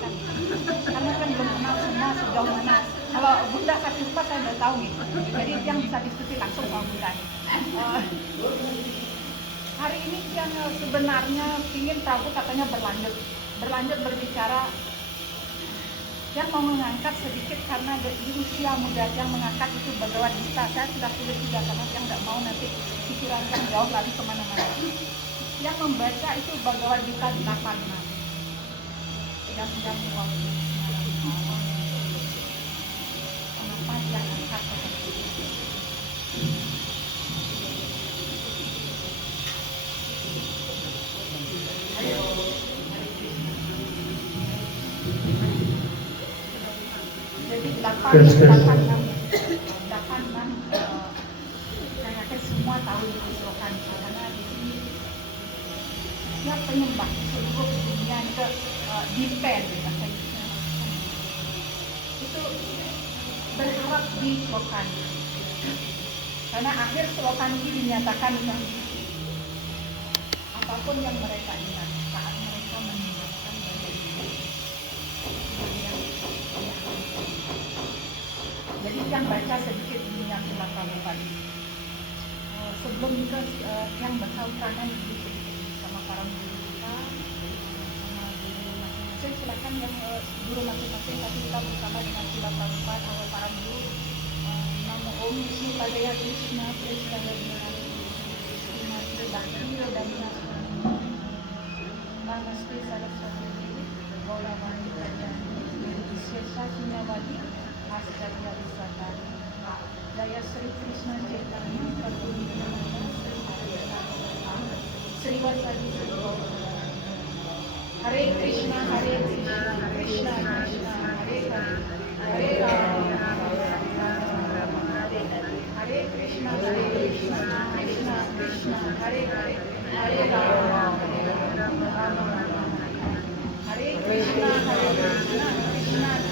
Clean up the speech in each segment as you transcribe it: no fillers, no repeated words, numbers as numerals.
ceritakan karena kan belum kenal semua sejauh mana. Kalau Bunda Sakti Rupa saya udah tahu nih, jadi yang bisa diskusi langsung sama Bunda. Hari ini yang sebenarnya ingin Prabu katanya berlanjut berbicara, yang mau mengangkat sedikit karena di usia muda yang mengangkat itu Bhagavad Gita. Saya sudah tulis juga karena yang nggak mau nanti pikiran yang jauh lagi kemana-mana. Yang membaca itu Bhagavad Gita 86. Yang waktu kenapa yang angkat seperti itu? Jadi 86 saya yakin semua tahu itu slogan karena di sini setiap penyembah di seluruh dunia itu depend itu berharap di slogan karena akhir slogan ini dinyatakan apapun yang mereka ingat saat mereka meninggalkan badan ini. Jadi yang baca sedikit minyak Prabhupada. Sebelum itu yang baca utama sama para guru kita, sama guru masing-masing, silakan yang guru masing-masing tapi kita bersama dengan Sila Prabhupada atau para guru. Namo Om Vishnu Padaya Krishna Krishna Namaste Bhakti Vedanta Namaste Saraswati Devi Gauravani Prajani Sesa Sinyawadi Ascharya Visatari Jaya Sri Krishna Chaitanya Prabhu Nityananda Sri Vasadi Sri Gauravani Hare Krishna Krishna Krishna Hare Hare Hare Rama Hare Krishna Krishna Krishna Hare Hare Hare Rama Hare Krishna Krishna Krishna Hare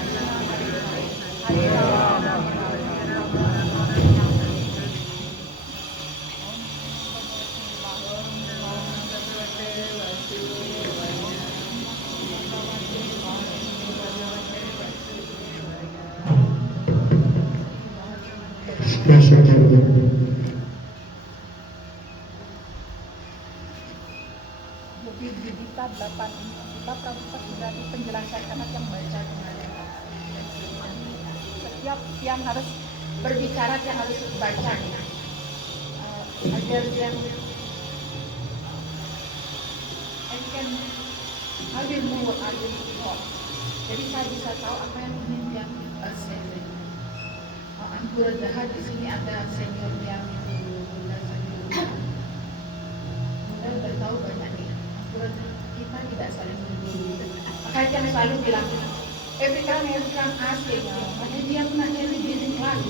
Hare Hare Rama. Buku Gita 8 ini kita Prabhupada sudah di penjelasan anak yang baca kemarin. Setiap yang harus berbicara yang harus baca agar yang I will know what I will talk. Jadi saya bisa tahu apa yang ingin yang saya. Ampura Daha di sini ada senior yang Bunda bertahu banyak nih. Ampura kita tidak saling menggurui. Makanya yang selalu bilang every time asking, makanya dia nanya di kelas.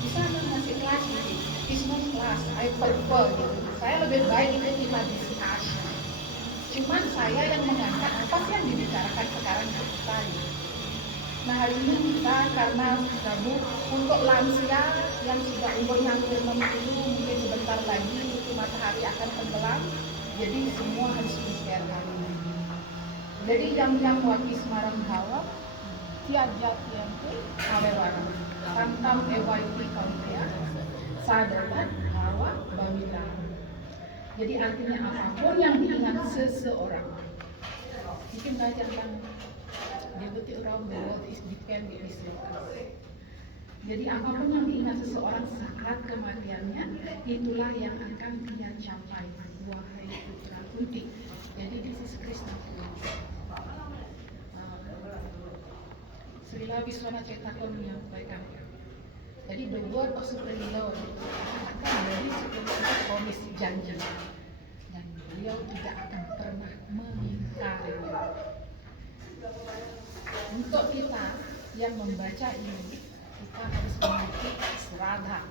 Bisa ngasih kelas ini. It's not class. I prefer. Saya lebih baik itu kita diskusi. Cuman saya yang mengangkat apa sih yang dibicarakan sekarang kita. Nah hari ini kita karena gabung untuk lansia yang sudah umurnya hampir 60 mungkin sebentar lagi itu matahari akan tenggelam, jadi semua harus beristighfar hari ini. Jadi yang wakil Semarang Hawa tiada tiempo Awewarang Tantam EYP Kautea Sadaran Hawa Bawira. Jadi artinya apapun yang diingat seseorang. Mungkin belajar yang Deputy around the world is depend on his life. Jadi apapun yang diingat seseorang saat kematiannya, itulah yang akan dia capai. Wahai putra Kunti. Jadi this is Krishna. Srila Viswana Cetaka menyampaikan. Jadi the word of Supreme Lord akan dari Supreme promise janji. Dan beliau tidak akan pernah mengingkarinya. Untuk kita yang membaca ini, kita harus memiliki serada.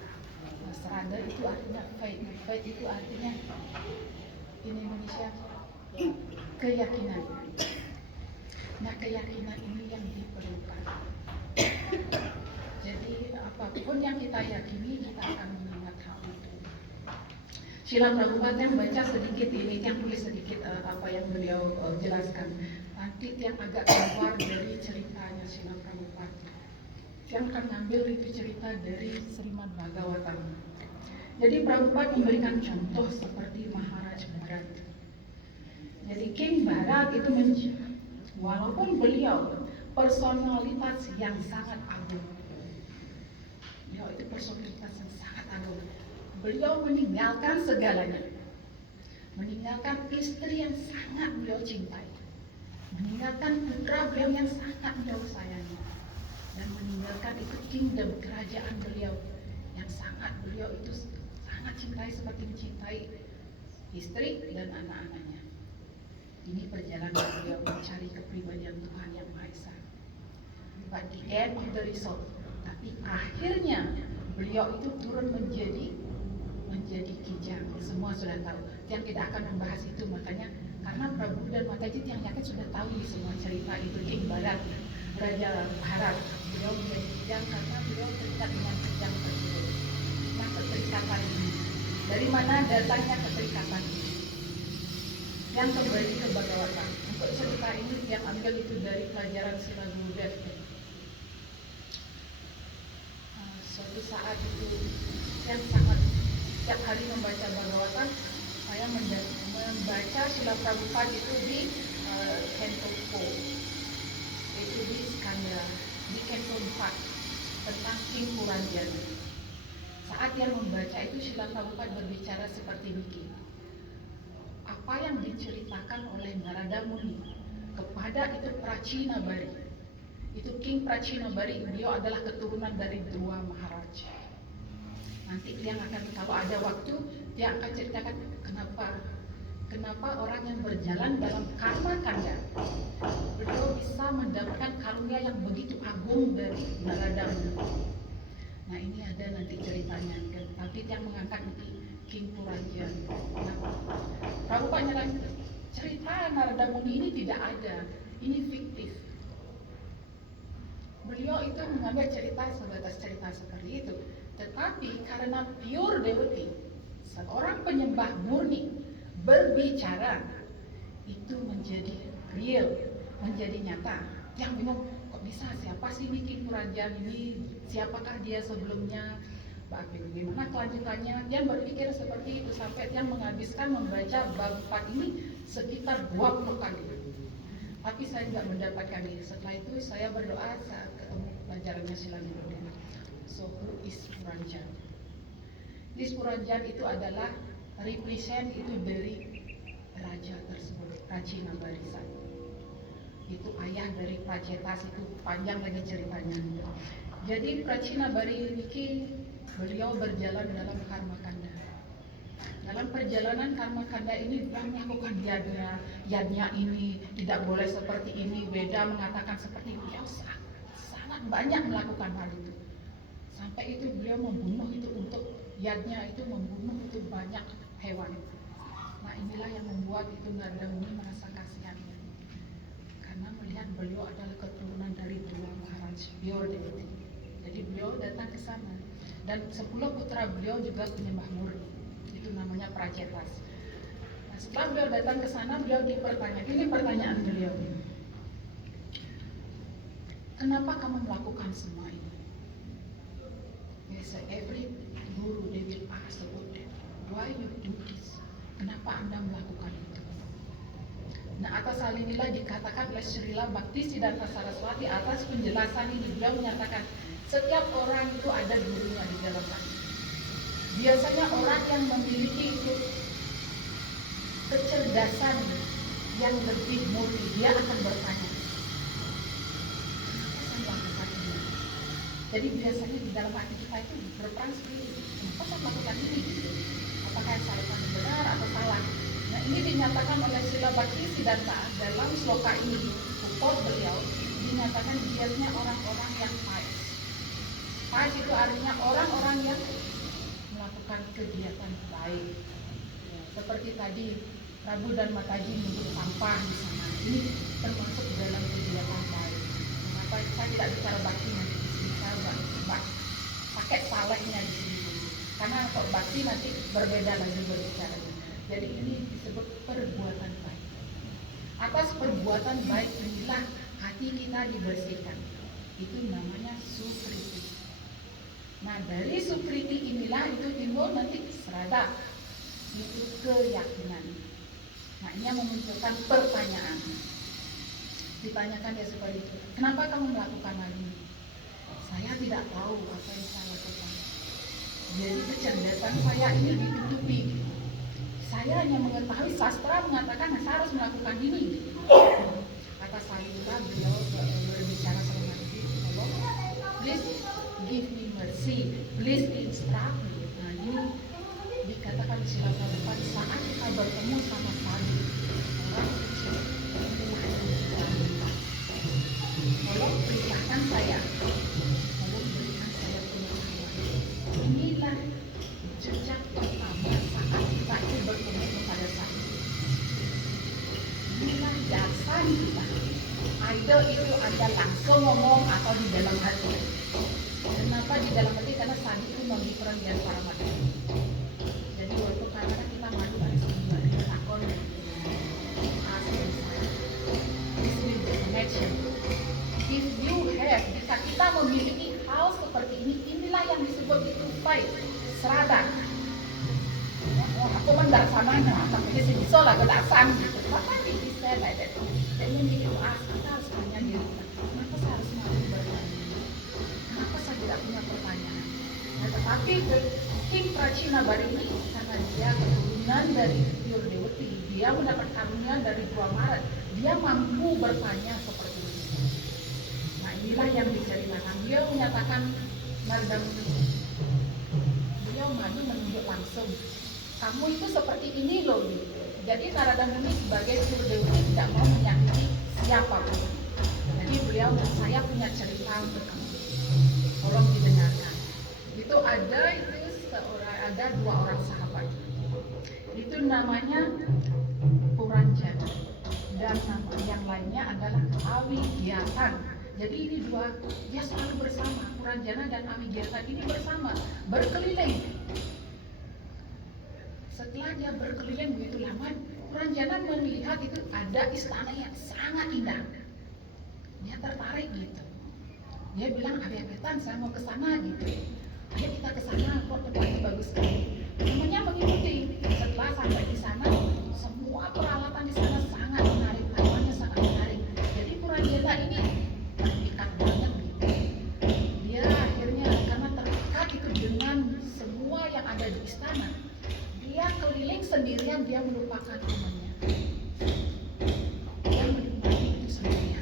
Serada itu artinya faith. Faith itu artinya in Indonesia keyakinan. Nah keyakinan ini yang diperlukan. Jadi apapun yang kita yakini, kita akan mengingat hal itu. Srila Prabhupada yang baca sedikit ini, yang tulis sedikit apa yang beliau jelaskan. nanti yang agak keluar dari ceritanya Srila Prabhupada. Yang akan ngambil itu cerita dari Srimad Bhagavatam. Jadi Prabhupada memberikan contoh seperti Maharaj Bharat. Jadi King Bharat itu walaupun beliau personalitas yang sangat agung, beliau itu personalitas yang sangat agung. Beliau meninggalkan segalanya, meninggalkan istri yang sangat beliau cintai, meninggalkan putra beliau yang sangat beliau sayangi, dan meninggalkan itu kingdom, kerajaan beliau yang sangat beliau itu sangat cintai seperti mencintai istri dan anak-anaknya. Ini perjalanan beliau mencari kepribadian Tuhan yang Maha Esa. But the end of the result, tapi akhirnya beliau itu turun menjadi kijang. Semua sudah tahu. Yang tidak akan membahas itu, makanya karena Prabu dan Mataji yang yakin sudah tahu di semua cerita itu. King Bharat, Raja Bharat, beliau menjadi kijang karena beliau terikat dengan kijang tersebut. Nah, keterikatan ini, dari mana datangnya keterikatan ini? Yang kembali ke Bhagavatam. Untuk cerita ini yang ambil itu dari pelajaran Srila Gurudev. Suatu saat itu yang sangat setiap hari membaca Bhagavatam, saya membaca Srila Prabhupada itu di Canto 4, itu di Skandha, di Canto 4 tentang King Puranjan. Saat yang membaca itu Srila Prabhupada berbicara seperti ini. Apa yang diceritakan oleh Narada Muni kepada itu Prachinabari, itu King Prachinabari, beliau adalah keturunan dari Dhruva Maharaj. Nanti dia akan, kalau ada waktu, dia akan ceritakan kenapa orang yang berjalan dalam karma kanda, beliau bisa mendapatkan karunia yang begitu agung dari Narada Muni. Nah, ini ada nanti ceritanya, tapi yang mengangkat nanti King Puranjan. Nah, Prabhupada nyalain cerita Narada Muni ini tidak ada, ini fiktif. Beliau itu mengambil cerita sebatas cerita seperti itu, tetapi karena pure devotee, seorang penyembah murni berbicara, itu menjadi real, menjadi nyata. Yang bingung, kok bisa, siapa sih ini King Puranjan ini, siapakah dia sebelumnya, bagaimana kelanjutannya. Dia berpikir seperti itu sampai dia menghabiskan membaca bab 4 ini sekitar 20 kali. Tapi saya tidak mendapatkan ini. Setelah itu saya berdoa saat ketemu pelajarannya Srila Gurudev. So who is Puranjan? This Puranjan itu adalah represent itu dari raja tersebut, Prachinabari. Itu ayah dari Pracetas, itu panjang lagi ceritanya. Jadi Prachinabari ini beliau berjalan dalam karma kanda. Dalam perjalanan karma kanda ini beliau melakukan yadnya ini tidak boleh seperti ini, Weda mengatakan seperti beliau sangat banyak melakukan hal itu. Sampai itu beliau membunuh itu untuk yadnya itu, membunuh itu banyak hewan. Nah, inilah yang membuat itu Narada Muni merasa kasihan karena melihat beliau adalah keturunan dari Dhruva Maharaj, pure devotee. Jadi beliau datang ke sana. Dan 10 putra beliau juga penyembah murni, itu namanya Pracetas. Nah, setelah beliau datang ke sana, beliau dipertanya, ini pertanyaan beliau, kenapa kamu melakukan semua ini? Yes, every guru they will ask about that. Why you do this? Kenapa Anda melakukan itu? Nah, atas hal inilah dikatakan oleh Srila Bhaktisiddhanta Saraswati atas penjelasan ini. Beliau menyatakan setiap orang itu ada gurunya di dalam hati. Biasanya orang yang memiliki itu kecerdasan yang lebih murni, dia akan bertanya, kenapa saya melakukan ini? Jadi biasanya di dalam hati kita itu berperang seperti itu, kenapa saya melakukan ini? Apakah yang saya lakukan benar atau salah? Nah, ini dinyatakan oleh Srila Bhaktisiddhanta dalam sloka ini, support beliau, dinyatakan biasanya orang-orang yang pious. Pious itu artinya orang-orang yang melakukan kegiatan baik. Seperti tadi Prabu dan Mataji menyebut sampah di sana. Ini termasuk dalam kegiatan baik. Kenapa saya tidak bicara bakti nanti di sini, saya pakai salehnya di sini. Karena kalau bakti nanti berbeda lagi berbicara. Jadi ini disebut perbuatan baik. Atas perbuatan baik inilah hati kita dibersihkan. Itu namanya sukriti. Nah, dari sukriti inilah itu timbul nanti serada, itu keyakinan. Nah, ini yang memunculkan pertanyaan. Ditanyakan dia seperti itu, kenapa kamu melakukan hal ini? Saya tidak tahu apa yang saya lakukan. Jadi kecerdasan saya ini ditutupi. Saya hanya mengetahui sastra mengatakan saya harus melakukan ini. Kata Salila, beliau berbicara sama Nabi, tolong, please give me mercy, please instruct me. Nah, ini dikatakan di sila depan saat kita bertemu sama Salih, orang suci, tolong perintahkan saya, tolong berikan saya pengetahuan. Inilah jejak pertama saat kita itu bertemu kepada Salih. Inilah dasar kita. Either itu Anda langsung ngomong atau di dalam hati. Kenapa di dalam hati? Karena Salih itu memberi peran di antara mati. Jadi waktu kadang kita maju dari sini, kita takon asli saya. This is the connection. If you have, jika kita memiliki hal seperti ini, inilah yang disebut itu faith, serada. Aku mendak samana, tapi dia bisa lah kedasan gitu. Maka bisa like that. Dan yang itu kita harus tanya diri kita, kenapa saya harus mau bertanya? Kenapa saya tidak punya pertanyaan? Nah, tetapi King Prachinabari ini karena dia keturunan dari Yurdewati, dia mendapat karunia dari Dua Maret, dia mampu bertanya seperti itu. Nah, inilah yang diceritakan. Dia menyatakan Nardamuni. Beliau maju menunjuk langsung. Kamu itu seperti ini loh. Jadi Narada Muni sebagai Surdewati tidak mau menyakiti siapapun. Jadi beliau, saya punya cerita untuk kamu. Tolong didengarkan. Itu ada dua orang sahabat. Itu namanya Puranjana dan nama yang lainnya adalah Awigyatan. Jadi ini dua, dia selalu bersama. Puranjana dan Awigyatan ini bersama, berkeliling. Setelah dia berkeliling begitu lama, Puranjana melihat itu ada istana yang sangat indah. Dia tertarik gitu. Dia bilang, Awigyatan, saya mau ke sana gitu. Ayo kita ke sana, kok tempatnya bagus sekali. Namanya mengikuti. Setelah sampai di sana, semua peralatan di sana sangat menarik, lawannya sangat menarik. Jadi Puranjana ini terikat banget gitu. Dia akhirnya karena terikat itu dengan semua yang ada di istana. Dia keliling sendirian, dia melupakan temannya. Dia menikmati itu sendirian.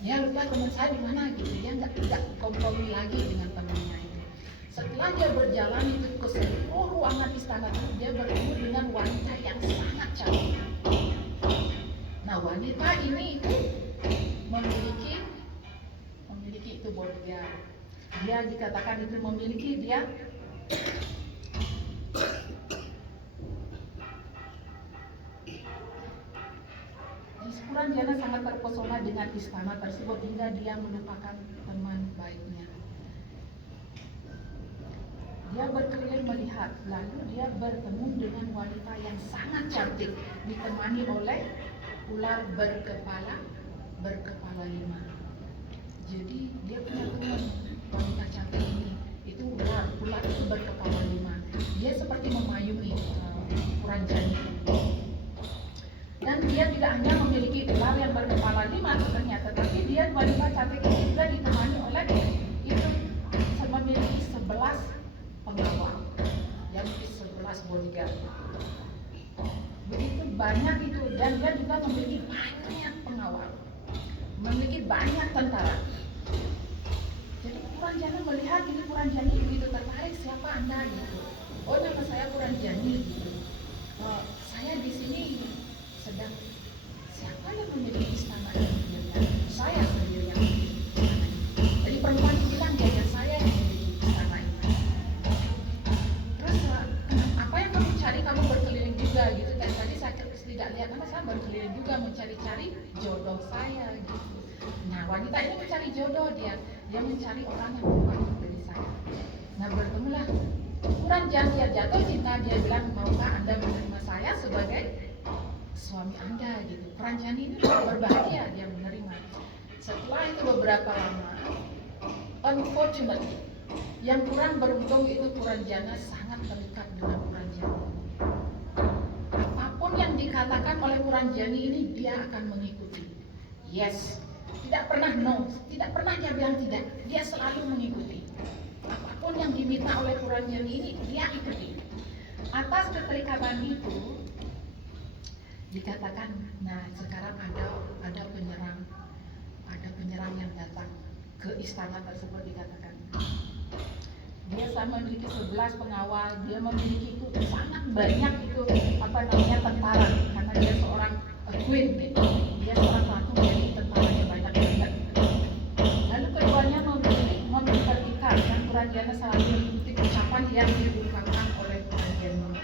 Dia lupa teman saya di mana gitu. Dia nggak kompromi lagi dengan temannya itu. Setelah dia berjalan itu ke seluruh ruangan istana itu, dia bertemu dengan wanita yang sangat cantik. Nah, wanita ini itu memiliki itu bodyguard. Dia dikatakan itu memiliki dia Puranjana sangat terpesona dengan istana tersebut hingga dia melupakan teman baiknya. Dia berkeliling melihat, lalu dia bertemu dengan wanita yang sangat cantik, ditemani oleh ular berkepala 5. Jadi dia punya teman wanita cantik ini, itu ular itu berkepala 5. Dia seperti memayungi Puranjani. Dan dia tidak hanya memiliki ular yang berkepala 5 ternyata, tetapi dia wanita cantik ini juga ditemani oleh itu memiliki 11 pengawal, yang 11 bodyguard. Begitu banyak itu, dan dia juga memiliki banyak pengawal, memiliki banyak tentara. Jadi Puranjana melihat ini, Puranjani begitu tertarik, siapa Anda gitu. Oh, nama saya Puranjani gitu. Saya di sini sedang, siapa yang memiliki istana ini? Saya sendiri yang memiliki istana ini. Jadi perempuan bilang ya saya yang memiliki istana ini. Terus apa yang kamu cari? Kamu berkeliling juga gitu. Dan tadi saya tidak lihat, karena saya berkeliling juga mencari-cari jodoh saya gitu. Nah, wanita ini mencari jodoh, dia mencari orang yang tepat dari saya. Nah, bertemulah Puranjana, dia jatuh cinta, dia bilang, maukah Anda menerima saya sebagai suami Anda gitu. Puranjani ini berbahagia dia menerima. Setelah itu beberapa lama, unfortunately, yang kurang beruntung itu Puranjana sangat terikat dengan Puranjani. Apapun yang dikatakan oleh Puranjani ini dia akan mengikuti. Yes, tidak pernah no, tidak pernah dia bilang tidak. Dia selalu mengikuti. Apapun yang diminta oleh Puranjani ini dia ikuti. Atas keterikatan itu dikatakan, nah sekarang ada penyerang yang datang ke istana tersebut. Dikatakan dia sama memiliki 11 pengawal, dia memiliki itu sangat banyak itu tentara, karena dia seorang queen, dia seorang ratu, jadi tentaranya banyak banget. Lalu keduanya memiliki ikat dan Puranjana selalu mengikuti ucapan yang diungkapkan oleh Puranjani.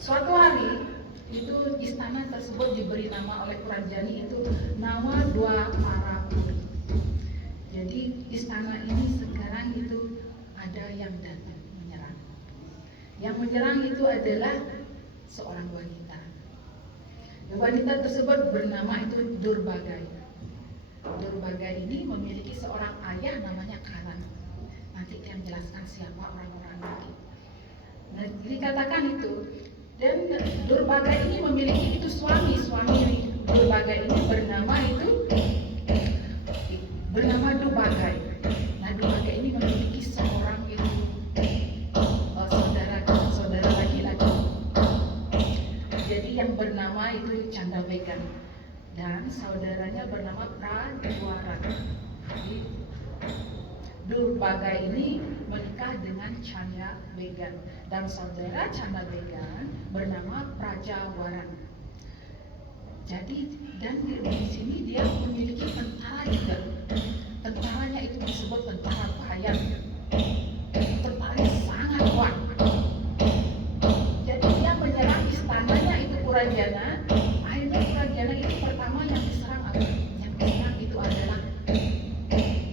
Suatu hari itu istana tersebut diberi nama oleh Puranjani itu nama Dua Para Puri. Jadi istana ini sekarang itu ada yang datang menyerang. Yang menyerang itu adalah seorang wanita. Wanita tersebut bernama itu Durbagai. Durbagai ini memiliki seorang ayah namanya Karan. Nanti dia menjelaskan siapa orang-orang nanti. Nah, dikatakan itu. Dan Durbagai ini memiliki itu suami Durbagai ini bernama Dubagai. Nah, Dubagai ini memiliki seorang itu saudara laki-laki. Jadi yang bernama itu Candawegan dan saudaranya bernama Pradwaran. Jadi Durbagai ini menikah dengan Candawegan dan saudara Candawegan bernama Prajawaran. Jadi dan di sini dia memiliki tentara juga. Tentaranya itu disebut tentara Bayan. Tentaranya sangat kuat. Jadi dia menyerang istananya itu Puranjana. Akhirnya Puranjana itu pertama yang diserang apa? Yang diserang itu adalah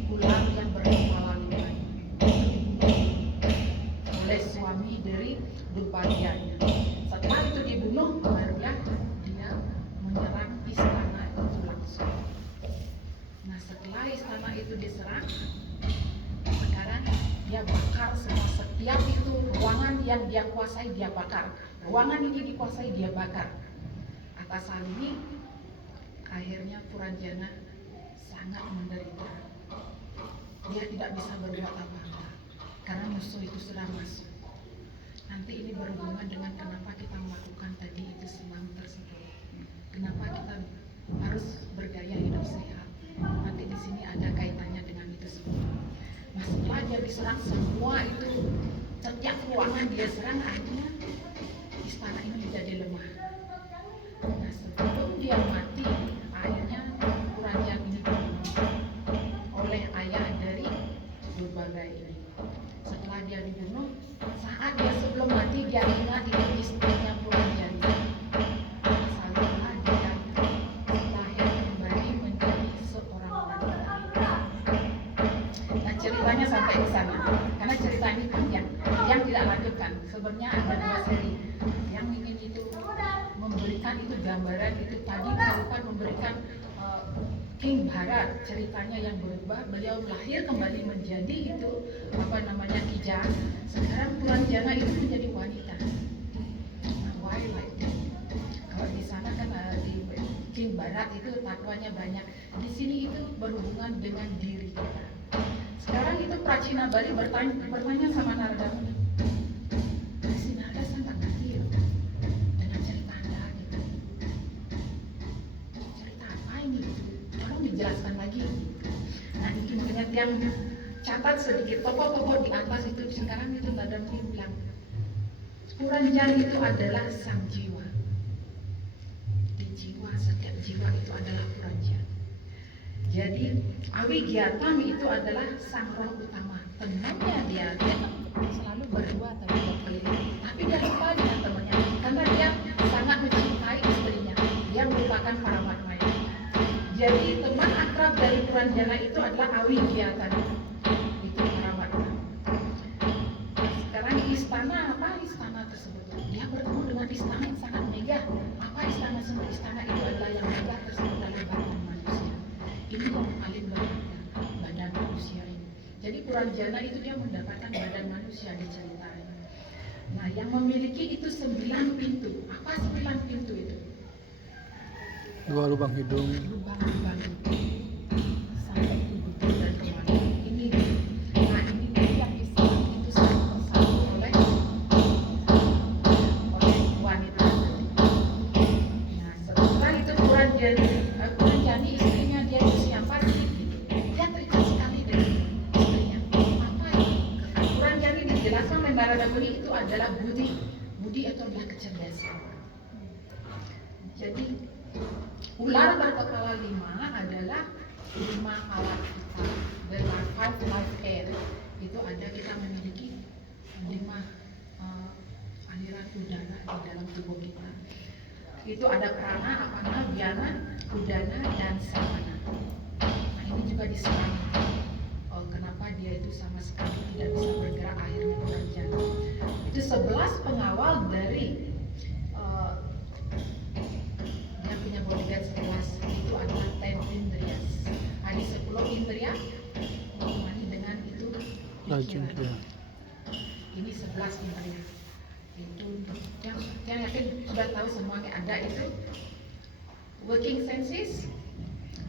ular yang berkepala 5 oleh suami dari Durbagai. Setelah itu dibunuh, barulah dia menyerang istana itu langsung. Nah, setelah istana itu diserang, sekarang dia bakar semua, setiap itu ruangan yang dia kuasai dia bakar. Ruangan ini dikuasai dia bakar. Atas hal ini, akhirnya Puranjana sangat menderita. Dia tidak bisa berbuat apa-apa karena musuh itu sudah masuk. Nanti ini berhubungan dengan kenapa kita melakukan tadi itu senam tersebut. Kenapa kita harus bergaya hidup sehat. Nanti di sini ada kaitannya dengan itu semua. Nah, setelah dia diserang semua itu, setiap ruangan dia serang, akhirnya istana ini menjadi lemah. Nah, sebelum dia mati, akhirnya Puranjani ini dibunuh oleh ayah dari Durbagai ini. Setelah dia dibunuh, saat dia sebelum mati dia ingat itu istrinya Puranjani. Salah dia lahir kembali menjadi seorang wanita. Nah, ceritanya sampai ke sana. Karena cerita ini panjang, yang tidak lanjutkan. Sebenarnya ada 2 seri. Yang ingin itu memberikan itu gambaran itu tadi bukan memberikan King Bharat, ceritanya yang berubah, beliau lahir kembali menjadi itu Kijang. Sekarang Puranjana itu menjadi wanita. Nah, why like that? Kalau di sana kan di King Bharat itu tatuannya banyak. Di sini itu berhubungan dengan diri kita. Sekarang itu Pracina Bali bertanya sama Narada Muni. Si Narada sangat ngerti ya dengan cerita Anda gitu. Cerita apa ini? Tolong dijelaskan lagi. Nah, itu makanya yang catat sedikit tokoh-tokoh di atas itu. Sekarang itu Narada Muni bilang Puranjani itu adalah sang jiwa. Di jiwa, setiap jiwa itu adalah Puranjani. Jadi Awigiatam itu adalah sang roh utama. Temannya dia selalu berdua atau berkeliling. Tapi dia lupa dengan temannya karena dia sangat mencintai istrinya. Dia merupakan Paramatmaya. Jadi teman akrab dari Puranjana itu adalah Awigiatam. Itu Paramatma. Sekarang istana apa? Istana tersebut dia bertemu dengan istana yang sangat megah. Apa istana semua istana itu adalah yang megah tersebut adalah badan manusia. Ini yang paling berharga, badan manusia ini. Jadi Puranjana itu dia mendapatkan badan manusia di ceritanya. Nah, yang memiliki itu 9 pintu. Apa 9 pintu itu? 2 lubang hidung. Lubang-lubang sampai ke hidung dan kemana. Ini, nah ini dia yang diserang itu satu persatu oleh wanita. Nah, setelah itu Puranjani istrinya dia itu siapa sih? Dia terikat sekali dengan istrinya. Apa itu? Puranjani dijelaskan oleh Naradamuni itu adalah budi. Budi itu adalah kecerdasan. Jadi ular berkepala 5 adalah 5 alat kita. Dengan 5 life air itu ada, kita memiliki 5 aliran udara di dalam tubuh kita. Itu ada prana, apana, vyana, udana, dan samana. Nah, ini juga diserang. Kenapa dia itu sama sekali tidak bisa bergerak, akhirnya Puranjana. Itu 11 pengawal dari dia punya bodyguard 11, itu adalah 10 indriyas. Ada 10 indriya menemani dengan itu pikiran. Ini 11 indriya. Itu yang yakin sudah tahu semuanya ada itu working senses,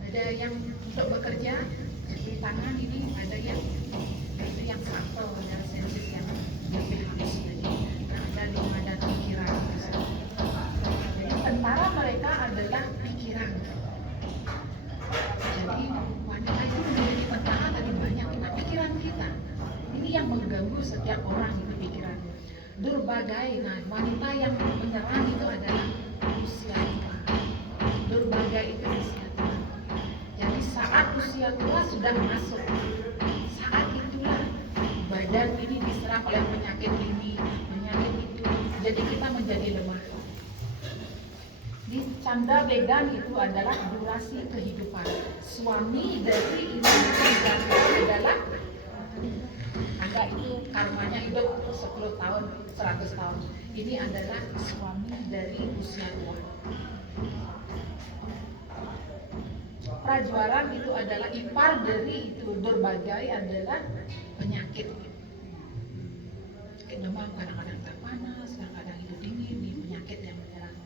ada yang untuk bekerja di tangan ini, ada yang itu yang subtle, ada senses yang lebih halus tadi. Nah, ada 5 dan pikiran. Jadi tentara mereka adalah pikiran. Jadi wanita itu memiliki tentara tadi banyak. Nah, pikiran kita ini yang mengganggu setiap orang, itu pikiran. Durbagai, nah wanita yang menyerang itu adalah usia tua. Durbagai itu usia tua. Jadi saat usia tua sudah masuk, saat itulah badan ini diserang oleh penyakit ini, penyakit itu. Jadi kita menjadi lemah. Di Canda Vegan itu adalah durasi kehidupan. Suami dari ini adalah Anda itu karmanya hidup 10 tahun, 100 tahun. Ini adalah suami dari usia tua. Prajwaran itu adalah ipar dari itu. Durbagai adalah penyakit. Demam, kadang-kadang tak panas, kadang-kadang itu dingin, ini penyakit yang menyerang.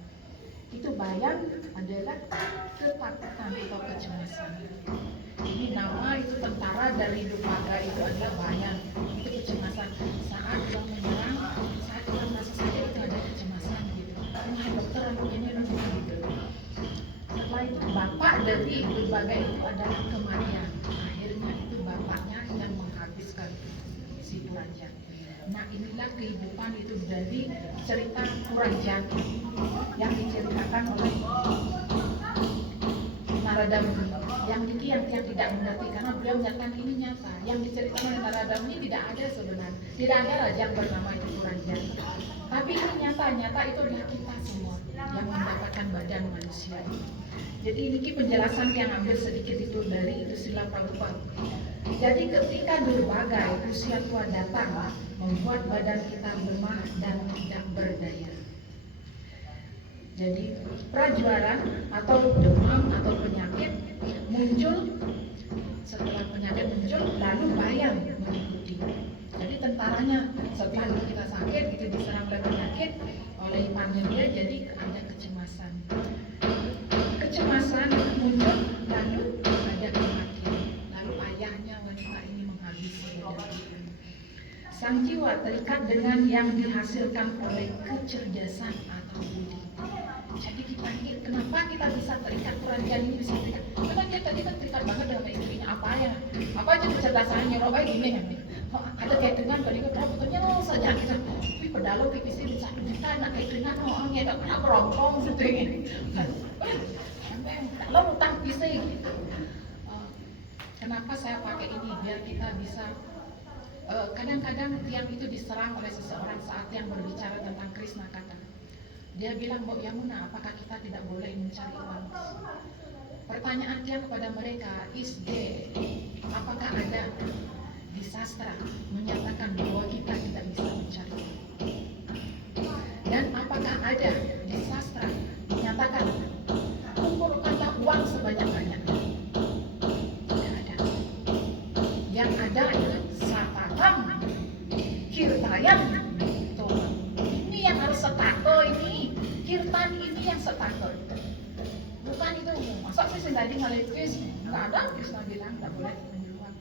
Itu bayang adalah ketakutan atau kecemasan. Ini nama itu tentara dari Durbaga itu adalah bayang, itu kecemasan. Saat orang menyerang, saat orang merasa sakit itu ada kecemasan gitu. Wah, dokter ini gitu. Setelah itu bapak dari Durbaga itu adalah kematian. Akhirnya itu bapaknya yang menghabiskan si Puranjani. Nah, inilah kehidupan itu dari cerita Puranjani yang diceritakan oleh Naradamuni. Yang ini yang tidak mengerti karena beliau menyatakan ini nyata. Yang diceritakan oleh Naradamuni tidak ada sebenarnya. Tidak ada raja yang bernama itu Puranjani. Tapi ini nyata itu adalah kita semua yang mendapatkan badan manusia ini. Jadi ini penjelasan yang ambil sedikit itu dari itu Srila Prabhupada. Jadi ketika Durbagai usia tua datang, membuat badan kita lemah dan tidak berdaya. Jadi prajwaran atau demam atau penyakit muncul, setelah penyakit muncul lalu bayang mengikuti. Jadi tentaranya setelah kita sakit itu diserang oleh penyakit, oleh imannya dia, jadi ada kecemasan. Kecemasan muncul lalu ada kematian. Lalu ayahnya wanita ini menghabisi badan. Sang jiwa terikat dengan yang dihasilkan oleh kecerdasan atau budi. Jadi kita ini, kenapa kita bisa terikat, Puranjani ini bisa terikat? Karena dia tadi kan terikat banget dengan istrinya. Apa aja kecerdasannya, gini ya. Ada cateringan tadi kan betulnya saja gitu. Tapi pedalo pipisi di satu juta, anak cateringan orangnya tak pernah berompong gitu ini. Lo utang pisih gitu. Kenapa saya pakai ini? Biar kita bisa kadang-kadang tiang itu diserang oleh seseorang saat yang berbicara tentang Krishna kata. Dia bilang, Mbok Yamuna, apakah kita tidak boleh mencari uang? Pertanyaan tiang kepada mereka, apakah ada di sastra menyatakan bahwa kita tidak bisa mencari uang? Dan apakah ada di sastra menyatakan ada satatam kirtayan tuh. Ini yang harus setako ini, kirtan ini yang setako. Bukan itu, masa sih tadi ngelukis, nggak ada, Krishna bilang nggak boleh menyeluap.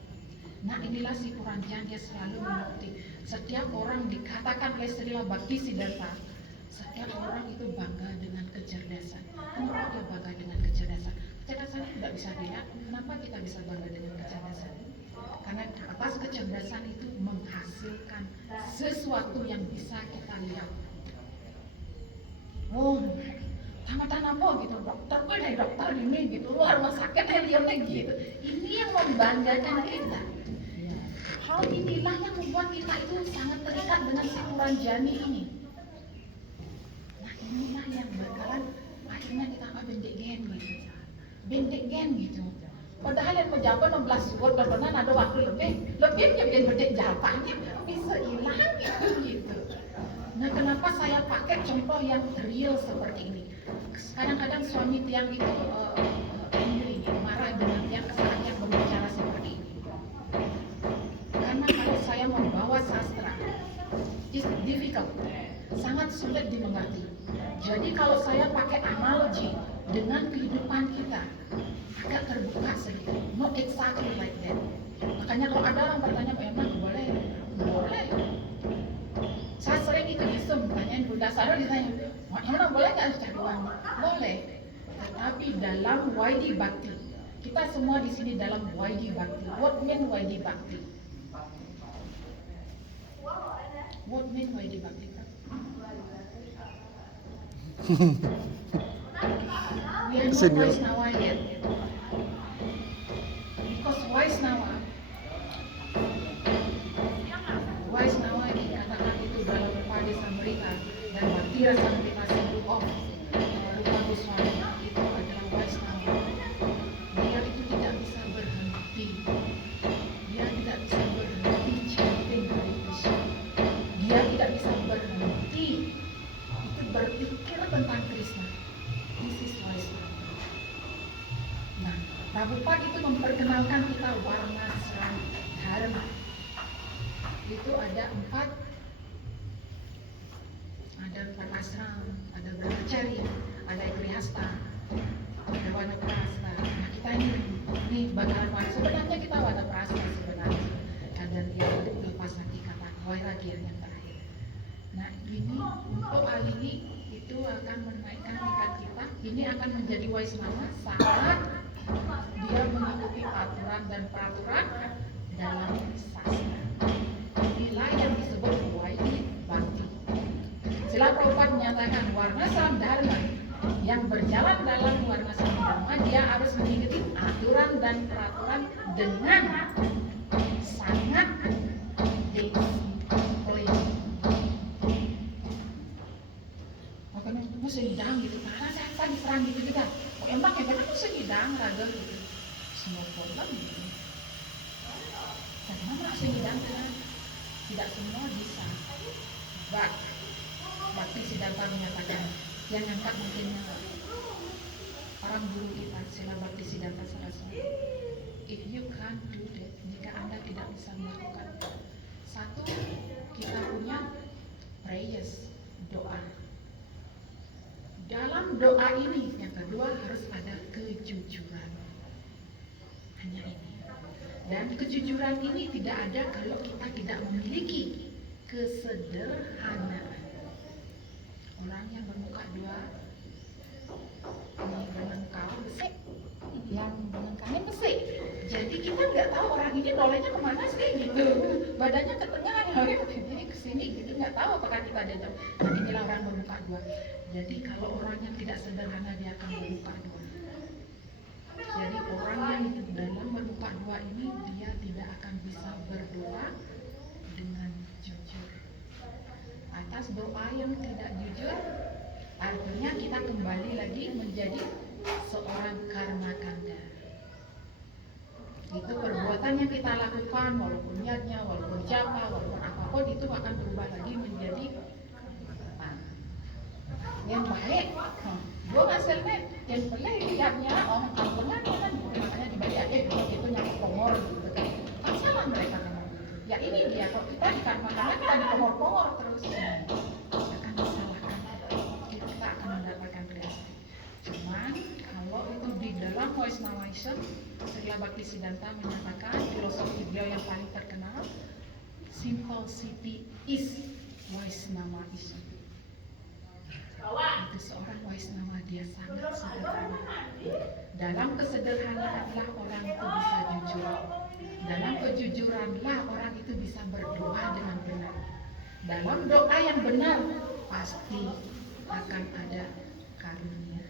Nah inilah si Puranjana, dia selalu mengerti. Setiap orang dikatakan oleh Srila Bhaktisiddhartha, setiap orang itu bangga dengan kecerdasan. Kenapa dia bangga dengan kecerdasan? Kecerdasan itu tidak bisa dilihat. Kenapa kita bisa bangga dengan kecerdasan? Karena atas kecerdasan itu menghasilkan sesuatu yang bisa kita lihat. Oh, tamatan apa gitu, dokter gue dari dokter ini gitu, luar rumah sakit Heliumnya gitu. Ini yang membanggakan kita. Hal inilah yang membuat kita itu sangat terikat dengan si Puranjani ini. Nah inilah yang bakalan akhirnya kita bendek gen gitu. Bendek gen gitu. Padahal yang menjawab 16 surat benar ada waktu lebih yang bendek jawabannya bisa hilang gitu. Nah kenapa saya pakai contoh yang real seperti ini? Kadang-kadang suami tiang itu angry, marah dengan tiang kesalahan yang berbicara seperti ini. Karena kalau saya membawa sastra, it's difficult, sangat sulit dimengerti. Jadi kalau saya pakai analogi dengan kehidupan kita, agak terbuka sedikit, not exactly like that. Makanya kalau ada orang bertanya, emang boleh? Boleh. Saya sering itu iseng, tanyain Bunda Sarah, ditanya, emang boleh nggak cari uang? Boleh. Tetapi dalam YD Bhakti, kita semua di sini dalam YD Bhakti. What mean YD Bhakti? What mean YD Bhakti? We are not Vaisnava yet. Because Vaisnava dikatakan itu dalam Upadi Samrita dan Bhakti Rasamrita Sindhu of Rupa Goswami itu adalah Vaisnava. Dia itu tidak bisa berhenti. Dia tidak bisa berhenti chanting Hare Krishna. Dia tidak bisa berhenti itu berpikir tentang Krishna. This is Vaisnava. Nah, Prabhupada itu memperkenalkan kita warna serang dharma. Itu ada empat asram, ada brahmacharya, ada grihasta, ada wanaprastha. Nah kita ini bakalan sebenarnya kita wanaprastha sebenarnya. Dan yang lepas nanti kata wairagya yang terakhir. Nah ini untuk hal ini itu akan menaikkan tingkat kita. Ini akan menjadi Vaisnava saat dia mengikuti aturan dan peraturan dalam sastra. Inilah yang disebut YD Bhakti. Sila Prabhupada menyatakan warna salam dharma yang berjalan dalam warna salam dharma, dia harus mengikuti aturan dan peraturan dengan sangat disiplin. Makanya aku sedang gitu, karena saya diserang gitu juga. Oh, emang hebat aku sedang raga gitu. Semua problem gitu. Karena mana sedang kan? Tidak semua bisa. Bhaktisiddhartha menyatakan yang angkat mungkin orang guru kita Srila Bhaktisiddhartha Saraswati. If you can't do that, jika Anda tidak bisa melakukan, satu, kita punya prayers, doa. Dalam doa ini, yang kedua harus ada kejujuran. Hanya ini. Dan kejujuran ini tidak ada kalau kita tidak memiliki kesederhanaan. Orang yang bermuka dua, ini benengkau besik, yang benengkangnya besik. Jadi kita nggak tahu orang ini nolenya kemana sih gitu. Badannya ke tengah, ini ke sini gitu, nggak tahu apakah kita ada jam. Nah, inilah orang bermuka dua. Jadi kalau orang yang tidak sederhana dia akan bermuka dua. Jadi orang yang dalam bermuka dua ini dia tidak akan bisa berdoa dengan jujur. Atas doa yang tidak jujur, artinya kita kembali lagi menjadi seorang karma kanda. Itu perbuatan yang kita lakukan, walaupun niatnya, walaupun japa, walaupun apapun, itu akan berubah lagi menjadi yang baik. Gue hasilnya yang pelai lihatnya orang kalpengan kan makanya dibagi aja itu nyamuk komor gitu kan. Tak salah mereka ya kalau kita ikan makannya kita dipongor-pongor terus akan disalahkan, kita akan mendapatkan reaksi. Cuman kalau itu di dalam Vaishnavaism, Srila Bhaktisiddhanta menyatakan filosofi beliau yang paling terkenal, simplicity is Vaishnavaism. Itu seorang Vaishnava, dia sangat sederhana. Dalam kesederhanaanlah orang itu bisa jujur. Dalam kejujuranlah orang itu bisa berdoa dengan benar. Dalam doa yang benar pasti akan ada karunia.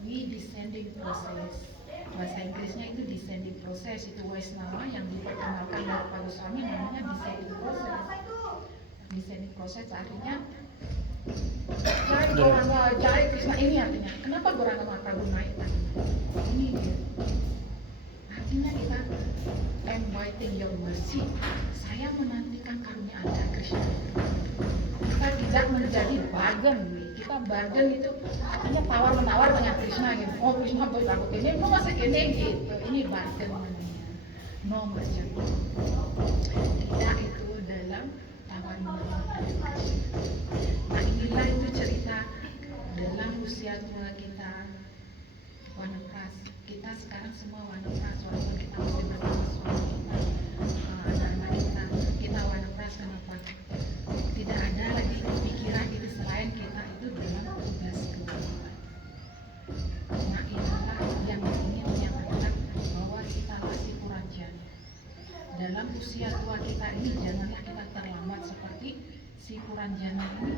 We descending process. Bahasa Inggrisnya itu descending process. Itu Vaishnava yang diperkenalkan oleh Pak Goswami namanya descending process. Descending process artinya Jai Krishna, ini artinya kenapa Gauranga Mahaprabhu naik ini dia. Artinya kita inviting your mercy, saya menantikan karunia Anda Krishna. Kita tidak menjadi bargain. Kita bargain itu artinya tawar menawar dengan Krishna gitu. Oh Krishna boy aku ini mau masuk ini gitu. Ini bargain namanya. No mercy. Tidak itu dalam tawar menawar dengan Krishna. Nah inilah itu cerita dalam usia tua kita Wanapras. Kita sekarang semua Wanapras, walaupun kita masih bersama suami kita, anak-anak kita Wanapras. Kenapa? Tidak ada lagi pikiran itu selain kita itu dalam tugas kewajiban. Nah inilah yang ingin menyatakan bahwa kita masih Puranjana. Dalam usia tua kita ini janganlah kita terlambat seperti si Puranjana ini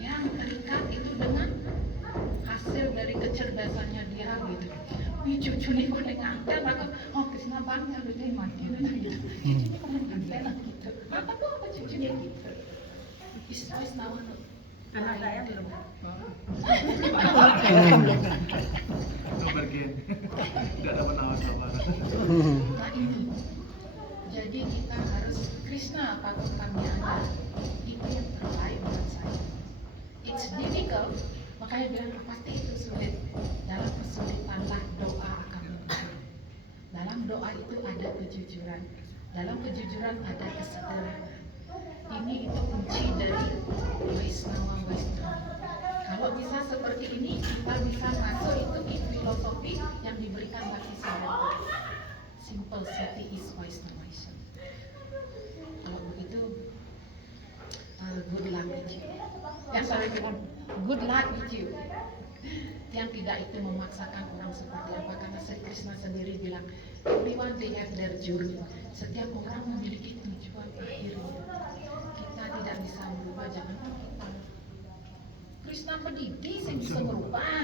yang terikat itu dengan hasil dari kecerdasannya dia gitu. Wih cucu nih paling angkat aku, oh Krishna bangga lu dia mati gitu. Cucunya paling angkat lah gitu. Apa tuh apa cucunya gitu? Istri nawan. Karena saya belum. Bagian tidak dapat nawar-nawar. Nah ini, jadi kita harus Krishna apapun kami ada, itu yang terbaik buat saya. It's difficult, makanya bilang pasti itu sulit. Dalam kesulitanlah doa akan muncul. Dalam doa itu ada kejujuran, dalam kejujuran ada kesadaran. Ini itu kunci dari Vaishnava. Kalau bisa seperti ini, kita bisa masuk itu di filosofi yang diberikan Bhaktisiddhanta. Simplicity is Vaishnavaism. Kalau begitu, good luck with you. Yang saya bilang, good luck with you. Yang tidak itu memaksakan orang seperti apa, karena Sri Krishna sendiri bilang, everyone they have their journey. Setiap orang memiliki tujuan akhirnya. Kita tidak bisa merubah, jangan kita. Krishna pendidik yang bisa merubah.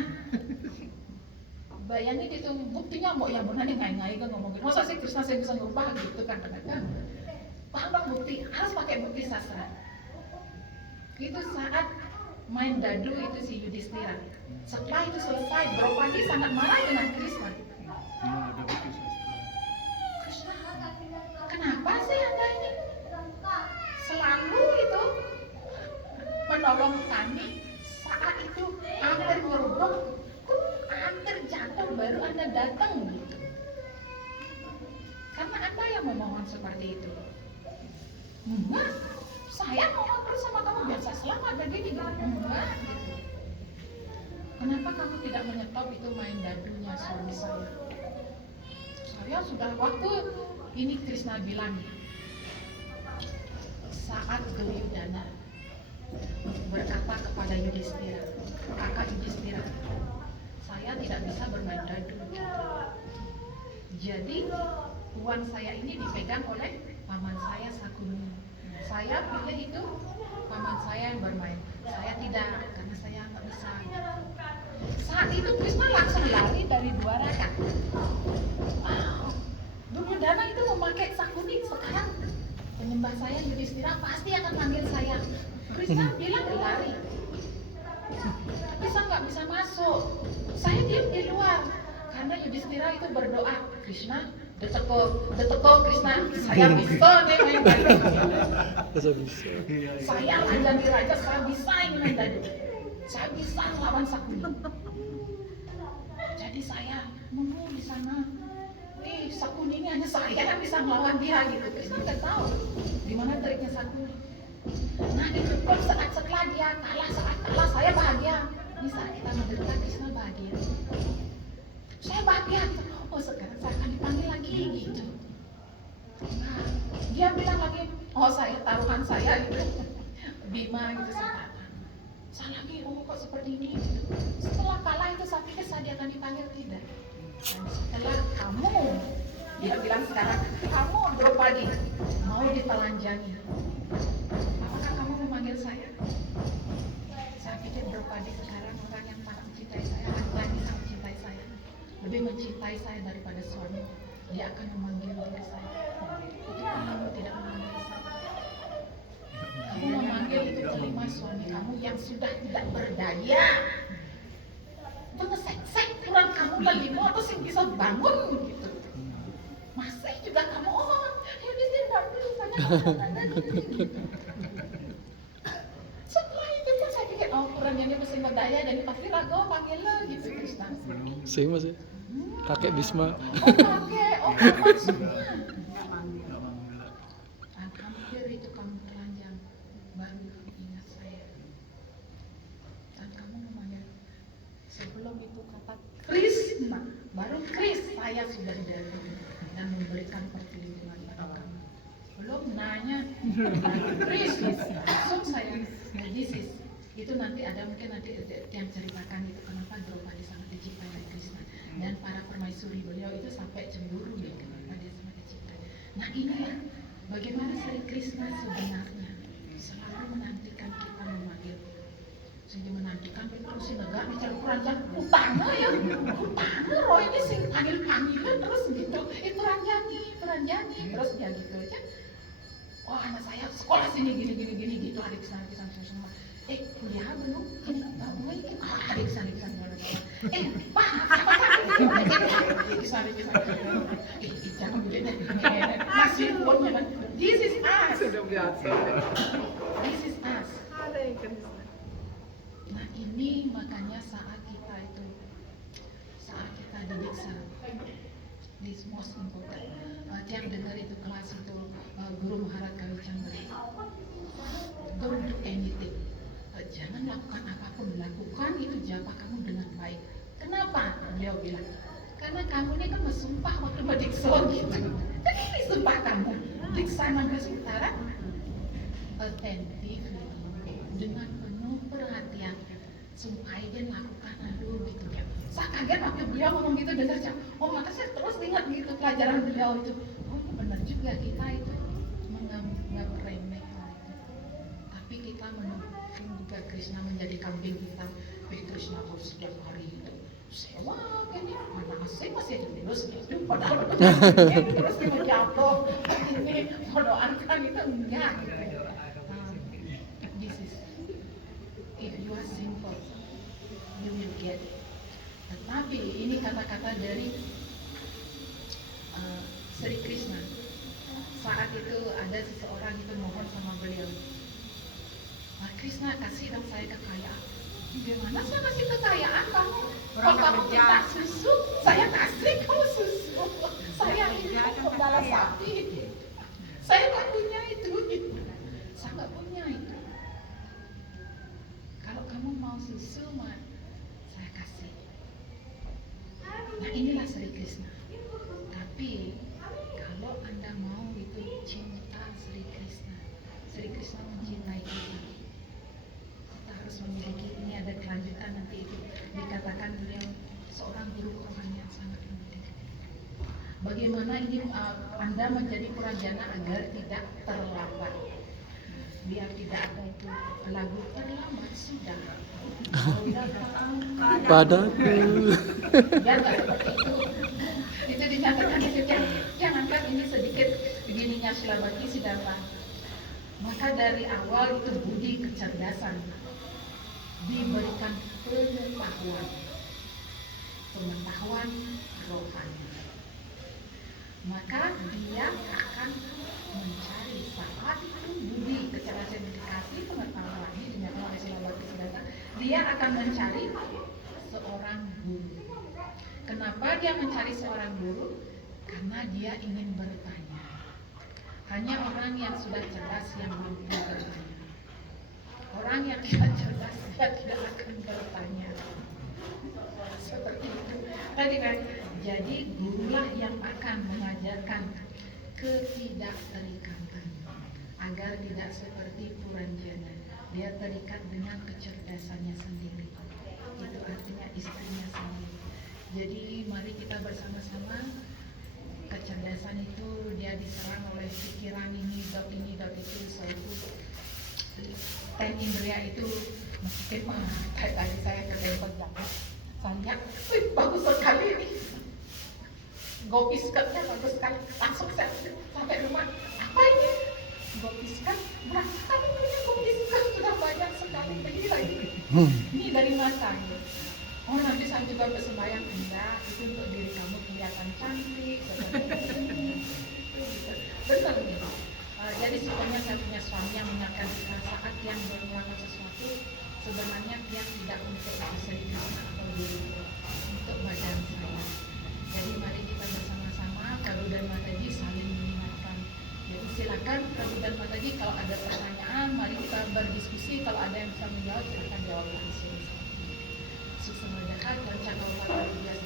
Bayangin itu buktinya mau yang benar ngai-ngai kan ngomongin, masa sih Krishna saya bisa merubah gitu kan kadang-kadang. Paham bukti, harus pakai bukti sastra. Itu saat main dadu itu si Yudhistira. Setelah itu selesai, Draupadi sangat marah dengan Krishna. Ada bukti sastra. Krishna, kenapa sih Anda ini selalu itu menolong kami saat itu hampir ngeroboh, hampir jatuh baru Anda datang gitu. Karena Anda yang memohon seperti itu. Enggak, saya mohon terus sama kamu biar saya selamat dan gini. Enggak gitu. Kenapa kamu tidak menyetop itu main dadunya suami saya? Saya sudah waktu ini Krishna bilang saat Duryodhana berkata kepada Yudhistira, kakak Yudhistira, saya tidak bisa bermain dadu. Jadi uang saya ini dipegang oleh paman saya Sakuni. Saya pilih itu paman saya yang bermain. Saya tidak, karena saya nggak bisa. Saat itu Krishna langsung lari dari Dwaraka. Wow, Duryodhana itu memakai Sakuni. Sekarang penyembah saya Yudhistira pasti akan panggil saya. Krishna bilang lari. Krishna nggak bisa masuk. Saya diam di luar. Karena Yudhistira itu berdoa, Krishna, deteko Krishna, saya bisa nih main dadu. Saya lah jadi raja, saya bisa ini main dadu. Saya bisa melawan Sakuni. Jadi saya menunggu di sana. Sakuni ini hanya saya yang bisa melawan dia gitu. Krishna nggak tahu. Gimana triknya Sakuni? Nah itu pun saat setelah dia kalah saya bahagia. Di saat kita menderita Krishna bahagia. Saya bahagia. Oh sekarang saya akan dipanggil lagi gitu. Nah, dia bilang lagi, oh saya taruhan saya gitu. Bima gitu saya lagi, oh kok seperti ini gitu. Setelah kalah itu saya pikir saya akan dipanggil tidak. Dan setelah kamu, dia bilang sekarang kamu Draupadi mau ditelanjangi, apakah kamu memanggil saya? Saya pikir Draupadi sekarang orang yang sangat mencintai saya, laki-laki sangat mencintai saya, lebih mencintai saya daripada suami. Dia akan memanggil diri saya. Itu kamu tidak memanggil saya. Kamu memanggil itu kelima suami kamu yang sudah tidak berdaya. Pengesek-sek kurang kamu lelimo atau sih bisa bangun gitu. Masih juga kamu ini sih dulu banyak gitu. Setelah itu pun saya pikir kurangnya dia mesti berdaya dan pasti ragu panggil lah gitu Krishna. Sih masih kakek Bisma. Kakek, maksudnya. Nggak manggil. Hampir itu kamu telanjang, baru kamu ingat saya. Dan kamu memanggil sebelum itu kata Krishna, baru Kris saya sudah di dalam dan memberikan perlindungan pada kamu. Belum nanya Kris, langsung saya. Nah, itu nanti ada mungkin nanti yang ceritakan itu kenapa Draupadi sangat dicintai oleh Krishna dan para permaisuri beliau itu sampai cemburu ya kenapa dia sangat dicintai. Nah inilah bagaimana Sri Krishna sebenarnya selalu menantikan kita memanggil. Saya menantikan terus negara bicara keranjang utangnya ya, utangnya roh ini sih panggil-panggilan terus gitu, itu ranjangi terus ya gitu aja. Wah anak saya sekolah sini gini gitu, adik sana semua. Kuliah belum? Ini nggak boleh kan? Adik sana Pak, sana. Jangan begini. Masih pun ya kan? This is us. Sudah biasa. This is us. Ada yang Krishna. Nah ini makanya saat kita didiksa, this most important. Yang dengar itu kelas itu Guru Maharaj Kawicandra. Don't do anything. Jangan lakukan apapun, lakukan itu japa kamu dengan baik. Kenapa? Beliau bilang, karena kamu ini kan bersumpah waktu berdiksa gitu. Kan ini sumpah kamu, diksa Manggas Utara, attentive, dengan penuh perhatian, supaya dia lakukan gitu ya. Saya kaget waktu beliau ngomong gitu, dengar maka saya terus ingat gitu pelajaran beliau itu. Oh benar juga kita itu menganggap remeh. Tapi kita mendukung juga Krishna menjadi kambing hitam. Krishna harus setiap hari itu sewa ini mana asing masih terus itu padahal terus mau jatuh ini mau doakan itu enggak. This is if you are simple you will get it. Tetapi ini kata-kata dari Sri Krishna. Saat itu ada seseorang itu mohon sama beliau, Krishna kasih dong saya kekayaan. Gimana saya kasih kekayaan kamu? Kalau kamu minta susu, saya kasih kamu susu. Saya ini pengembala sapi. Saya nggak punya itu. Saya nggak punya itu. Kalau kamu mau susu, saya kasih. Nah inilah Sri Krishna. Tapi kalau Anda mau itu cinta Sri Krishna, Sri Krishna mencintai kita. Kita harus memiliki, ini ada kelanjutan nanti itu dikatakan beliau seorang guru orang yang sangat penting. Bagaimana ini Anda menjadi purajana agar tidak terlambat. Biar tidak ada itu lagu terlambat sudah. Padaku. Biar nggak seperti itu. Itu dinyatakan itu jangankan ini sedikit begininya Silabati Siddhartha. Maka dari awal itu budi kecerdasan diberikan pengetahuan rohani. Maka dia akan mencari saat itu budi kecerdasan dikasih pengetahuan ini dinyatakan oleh Silabati Siddhartha. Dia akan mencari seorang guru. Kenapa dia mencari seorang guru? Karena dia ingin bertanya. Hanya orang yang sudah cerdas yang mampu bertanya. Orang yang tidak cerdas dia tidak akan bertanya. Seperti itu. Tadi kan, jadi gurulah yang akan mengajarkan ketidakterikatan agar tidak seperti Puranjana. Dia terikat dengan kecerdasannya sendiri. Itu artinya istrinya sendiri. Jadi mari kita bersama-sama. Kecerdasan itu dia diserang oleh pikiran ini dot itu suatu ten indria itu meskipun kayak tadi saya ketembak dapat saya bagus sekali ini gopi sketnya bagus sekali langsung saya sampai rumah apa ini gopi sket berapa kali punya gopi sket sudah banyak sekali begini lagi ini dari mata ini. Oh nanti saya juga bersembayang enggak, itu untuk diri kamu kelihatan cantik, seperti ini. Benar nih. Jadi sebenarnya saya punya suami yang mengingatkan saat yang melakukan sesuatu sebenarnya dia tidak untuk kesenangan atau diri, untuk badan saya. Jadi mari kita bersama-sama Prabu dan Mataji saling mengingatkan. Jadi silakan Prabu dan Mataji kalau ada pertanyaan, mari kita berdiskusi. Kalau ada yang bisa menjawab, silakan jawab langsung.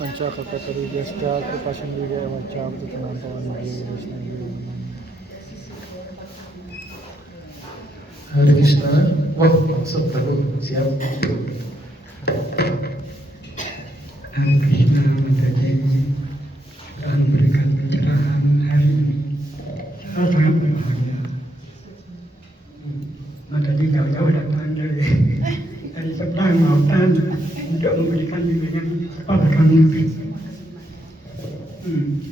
Pancakakatari Biasta, Kupasang Liga, Macam, Tutanantawan, Hare Krishna. Wah, langsung baru siap. Hare Krishna, Mataji sudah memberikan pencerahan hari ini. Saya sangat berbahagia. Mataji jauh-jauh datang dari seberang lautan untuk memberikan bimbingan kepada kami.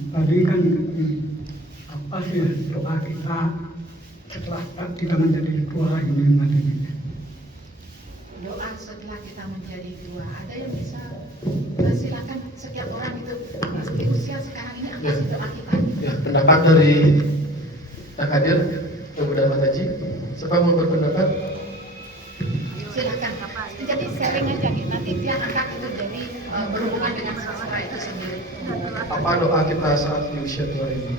Tadi kan apa sih doa kita setelah kita menjadi tua ini Mataji? Doa setelah kita menjadi tua, ada yang bisa silakan setiap orang itu di usia sekarang ini apa sih doa kita? Ya, pendapat dari Kak Kadir, Prabu dan Mataji. Siapa mau berpendapat? Silakan. Jadi sharing aja nih. Nanti dia angkat itu jadi berhubungan dengan sastra itu sendiri. Apa doa kita saat di usia tua ini?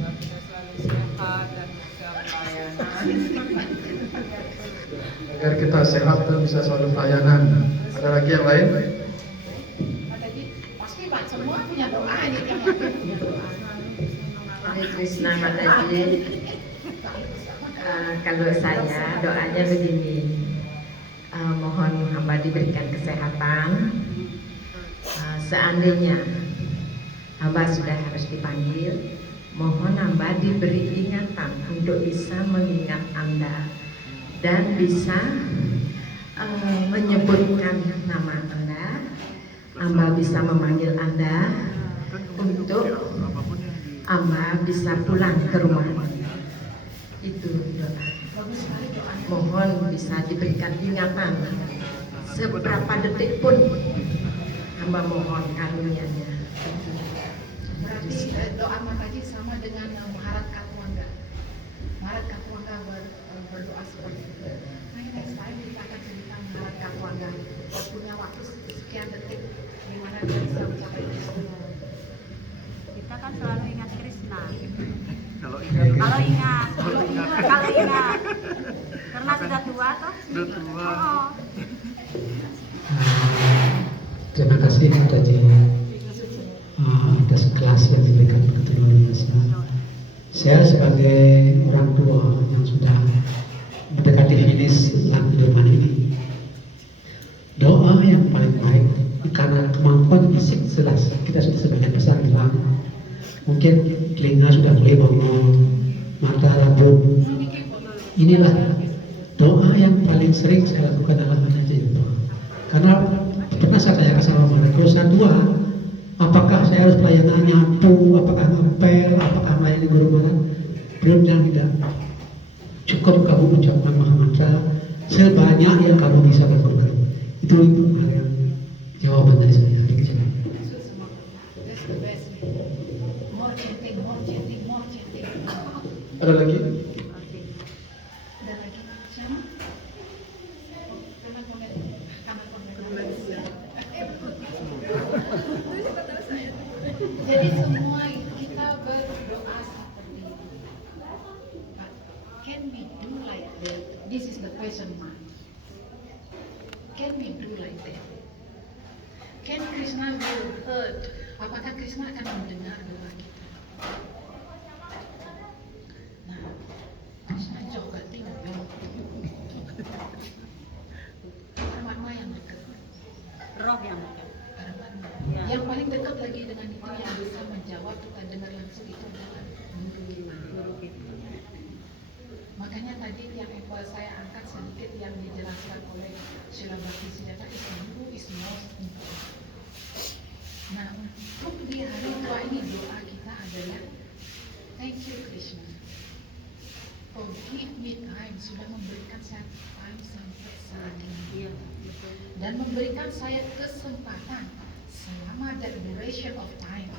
Kita selalu sehat dan bisa pelayanan. Agar kita sehat dan bisa selalu pelayanan. Ada lagi yang lain? Jadi pasti Pak semua punya doa ini yang punya doa. Hare Krishna Mataji. Kalau saya doanya begini, mohon hamba diberikan kesehatan. Seandainya hamba sudah harus dipanggil, mohon hamba diberi ingatan untuk bisa mengingat Anda dan bisa menyebutkan nama Anda. Hamba bisa memanggil Anda untuk hamba bisa pulang ke rumah. Itu doa. Mohon bisa diberikan ingatan seberapa detik pun hamba mohon karunia-Nya. Berarti doa Mataji sama dengan Maharat Katwangga. Maharat Katwangga berdoa seperti itu. Nah next time kita akan cerita Maharat Katwangga. Dia punya waktu sekian detik di mana dia bisa mencapai itu. Kita kan selalu ingat Krishna. Kalau Kalau ingat, karena sudah tua toh. Sudah tua. Oh. Terima kasih Mataji atas kelas yang diberikan keturunan Krishna. Saya sebagai orang tua yang sudah mendekati finish kehidupan ini, doa yang paling baik karena kemampuan fisik jelas kita sudah sebagian besar hilang. Mungkin telinga sudah mulai bengong, mata rabun. Inilah doa yang paling sering saya lakukan dalam Mataji. Karena pernah saya tanyakan sama mereka, kalau saya tua, apakah saya harus pelayanan nyapu, apakah ngepel, apakah melayani guru malam? Beliau bilang tidak. Cukup kamu ucapkan mantra sebanyak yang kamu bisa lakukan. Itu hal yang jawaban dari saya. That's the best. More chanting, more chanting, more chanting. Ada lagi? Ada lagi siapa? Kanan komen. Jadi semua kita berdoa seperti itu. doesn't mind. Can we do like that? Can Krishna will heard? Apakah Krishna akan mendengar doa kita? Nah, Krishna juga tinggal Paramatma yang dekat. Roh yang dekat. Paramatma. Ya. Yang paling dekat lagi dengan itu yang bisa menjawab kita dengar langsung itu adalah guru kita. Guru kita. Makanya tadi yang saya angkat sedikit yang dijelaskan oleh Srila Bhaktisiddhanta guru is most important. Nah, untuk di hari tua ini doa kita adalah thank you Krishna. For give me time, sudah memberikan saya time sampai saat ini. Iya, betul. Dan memberikan saya kesempatan selama the duration of time.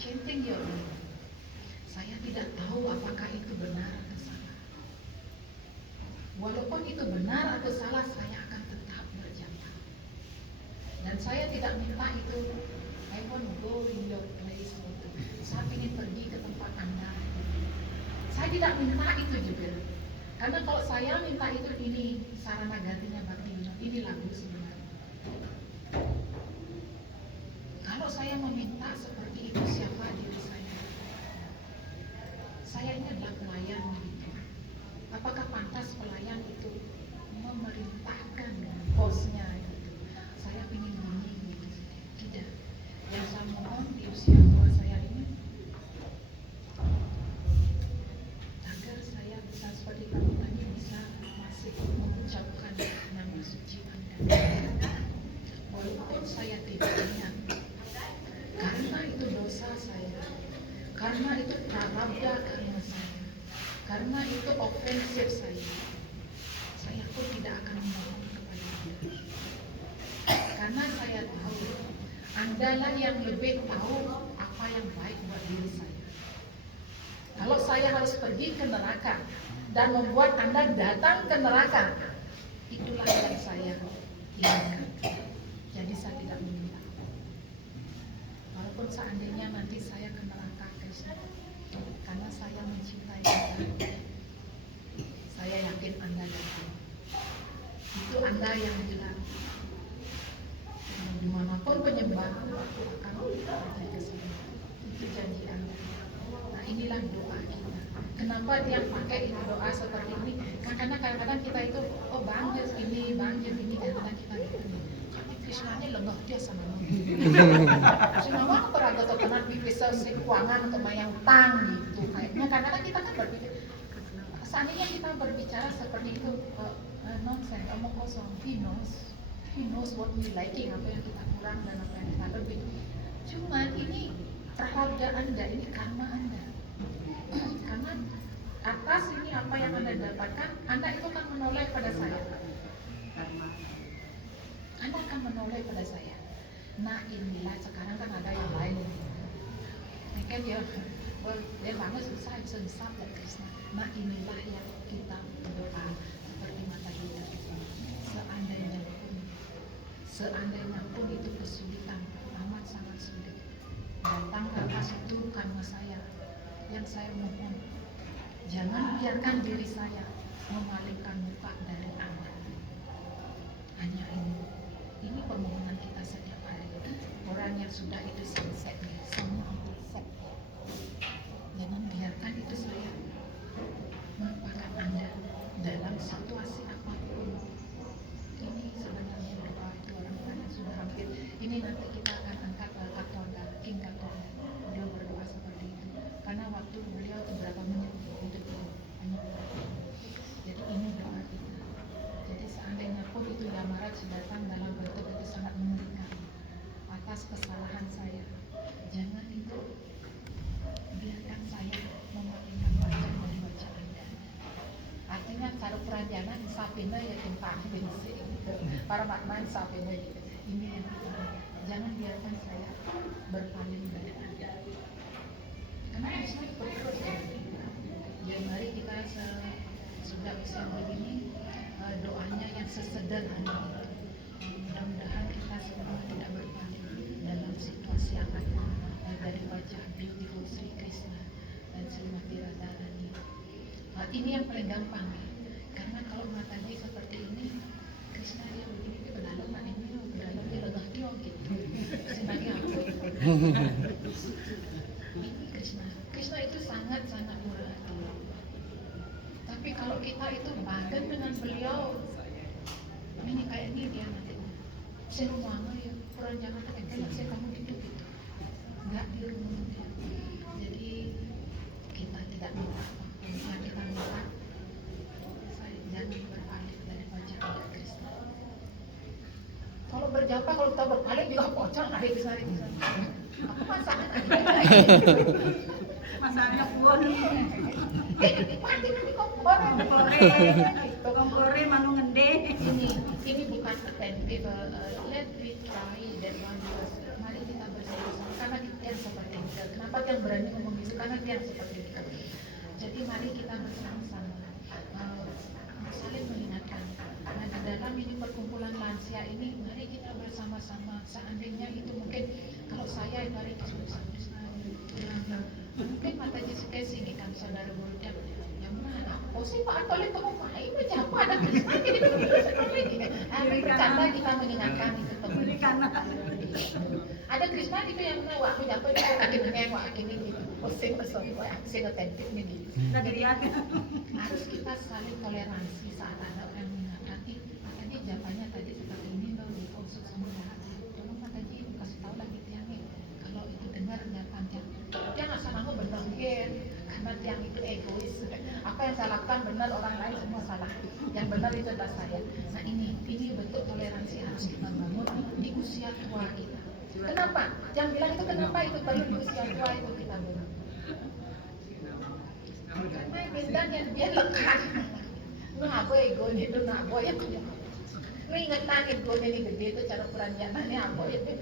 Chanting your name. Saya tidak tahu apakah itu benar atau salah. Walaupun itu benar atau salah, saya akan tetap berjamaah. Dan saya tidak minta itu, I want to go in your place. Saya ingin pergi ke tempat Anda. Saya tidak minta itu juga. Karena kalau saya minta itu, ini sarana gantinya Bhakti Vinod, ini lagu sebenarnya. Kalau saya meminta seperti itu, siapa diri saya? Saya ini adalah pelayan gitu. Apakah pantas pelayan itu memerintahkan bosnya gitu? Saya ingin bunyi gitu. Tidak. Yang saya mohon di usia tua saya ini, agar saya bisa seperti kamu tadi bisa masih mengucapkan nama suci Anda. Walaupun saya tidak ingat, karena itu dosa saya, karena itu prarabdha karma saya, karena itu ofensif saya pun tidak akan memohon kepada Anda. Karena saya tahu, Andalah yang lebih tahu apa yang baik buat diri saya. Kalau saya harus pergi ke neraka dan membuat Anda datang ke neraka, itulah yang saya inginkan. Jadi saya tidak meminta. Walaupun seandainya nanti saya ke neraka, Krishna, karena saya mencintai Anda, saya yakin Anda datang. Itu Anda yang bilang, dimanapun penyembahku, aku akan pergi ke sana. Itu janji Anda. Nah, inilah doa kita. Kenapa dia pakai itu doa seperti ini? Karena kadang-kadang kita itu, oh banjir ini, kadang-kadang kita gitu. Kami Krishna ini lengah dia sama nabi. Sinawang peraga terkenal bisa sekuangan untuk mayang tang gitu. Kayaknya kadang-kadang kita kan berpikir, seandainya kita berbicara seperti itu, nonsense, omong kosong. He knows what we liking, apa yang kita kurang dan apa yang kita lebih. Cuman ini prarabdha Anda, ini karma Anda. Karena atas ini apa yang Anda dapatkan, Anda itu akan menoleh pada saya. Anda akan menoleh pada saya. Nah inilah sekarang kan ada yang lain. Kan dia banget susah sesat dan Krishna. Nah inilah yang kita berdoa seperti mata kita. Seandainya pun itu kesulitan, amat sangat sulit. Datang ke atas itu karma saya. Yang saya mohon, jangan biarkan diri saya memalingkan muka dari Anda. Hanya ini. Ini permohonan kita setiap hari. Orang yang sudah itu sunset, semua sunset. Jangan biarkan itu saya melupakan Anda dalam situasi apapun. Ini sebenarnya doa itu orang-orang yang sudah hampir. Ini nanti kita akan angkat Katonda, King Katonda. Beliau berdoa seperti itu. Karena waktu beliau itu berapa menit hidup beliau. Jadi ini doa kita. Jadi seandainya pun itu Yamarat datang dalam bentuk itu sangat mengerikan atas kesalahan saya, jangan itu biarkan saya memalingkan wajah dari wajah Anda. Artinya cara peranjana sapena ya tempat bensin para makna sapena gitu. Ini yang kita jangan biarkan saya berpaling dari Anda. Karena Krishna terus jadi mari kita sudah bisa begini doanya yang sesederhana itu. Mudah-mudahan kita semua tidak berpaling dalam situasi yang ada dari wajah beautiful Sri Krishna dan Srimati Radharani. Ini yang paling gampang, karena kalau Mataji Krishna dia begini ke dalam nak ini ke dalam dia legah dia gitu. Sebenarnya apa? Ini Krishna itu sangat murah hati. Tapi kalau kita itu bagan dengan beliau, ini kayak ini dia nanti. Saya rumah ya, kurang jangan terkenal saya kamu gitu. Enggak di rumah dia. Jadi kita tidak minta apa, kita minta saya jangan berpaling dari bacaan Krishna. Kalau berjapa, kalau kita berpaling juga pocong hari Krishna. Apa masalah? Masalahnya pun Pasti nanti kompore manu ngende. Ini bukan attentive. Let me try that one first. Mari kita bersama-sama karena dia seperti kita. Kenapa dia berani ngomong gitu? Karena dia seperti kita. Jadi mari kita bersama-sama saling mengingatkan. Nah di dalam ini perkumpulan lansia ini, mari kita bersama-sama. Seandainya itu mungkin kalau saya dari mungkin mata Jessica sini kan saudara muda yang mana? Oh sih Pak Antolin kamu main berjapa ada Krishna gini bercanda kita mengingatkan itu teman. Ada Krishna gitu yang mana wak berjapa itu kaki mengewak gini gitu. Pusing pesoni wak sing otentik nih gitu. Harus kita saling toleransi saat ada orang mengingatkan. Makanya jawabannya tadi seperti ini loh di konsum sama hati. Tolong Pak Haji kasih tahu lagi tiang ini. Kalau itu dengar jawaban tiang. Dia nggak salah benar karena tiang itu egois. Apa yang saya lakukan benar, orang lain semua salah. Yang benar itu adalah saya. Nah ini bentuk toleransi harus kita bangun di usia tua kita. Kenapa? Yang bilang itu kenapa itu perlu di usia tua itu kita bangun? Karena bintangnya dia lekat. Nah apa ego itu nak boy aku. Ingetan ego ini gede itu cara peranjangannya apa itu.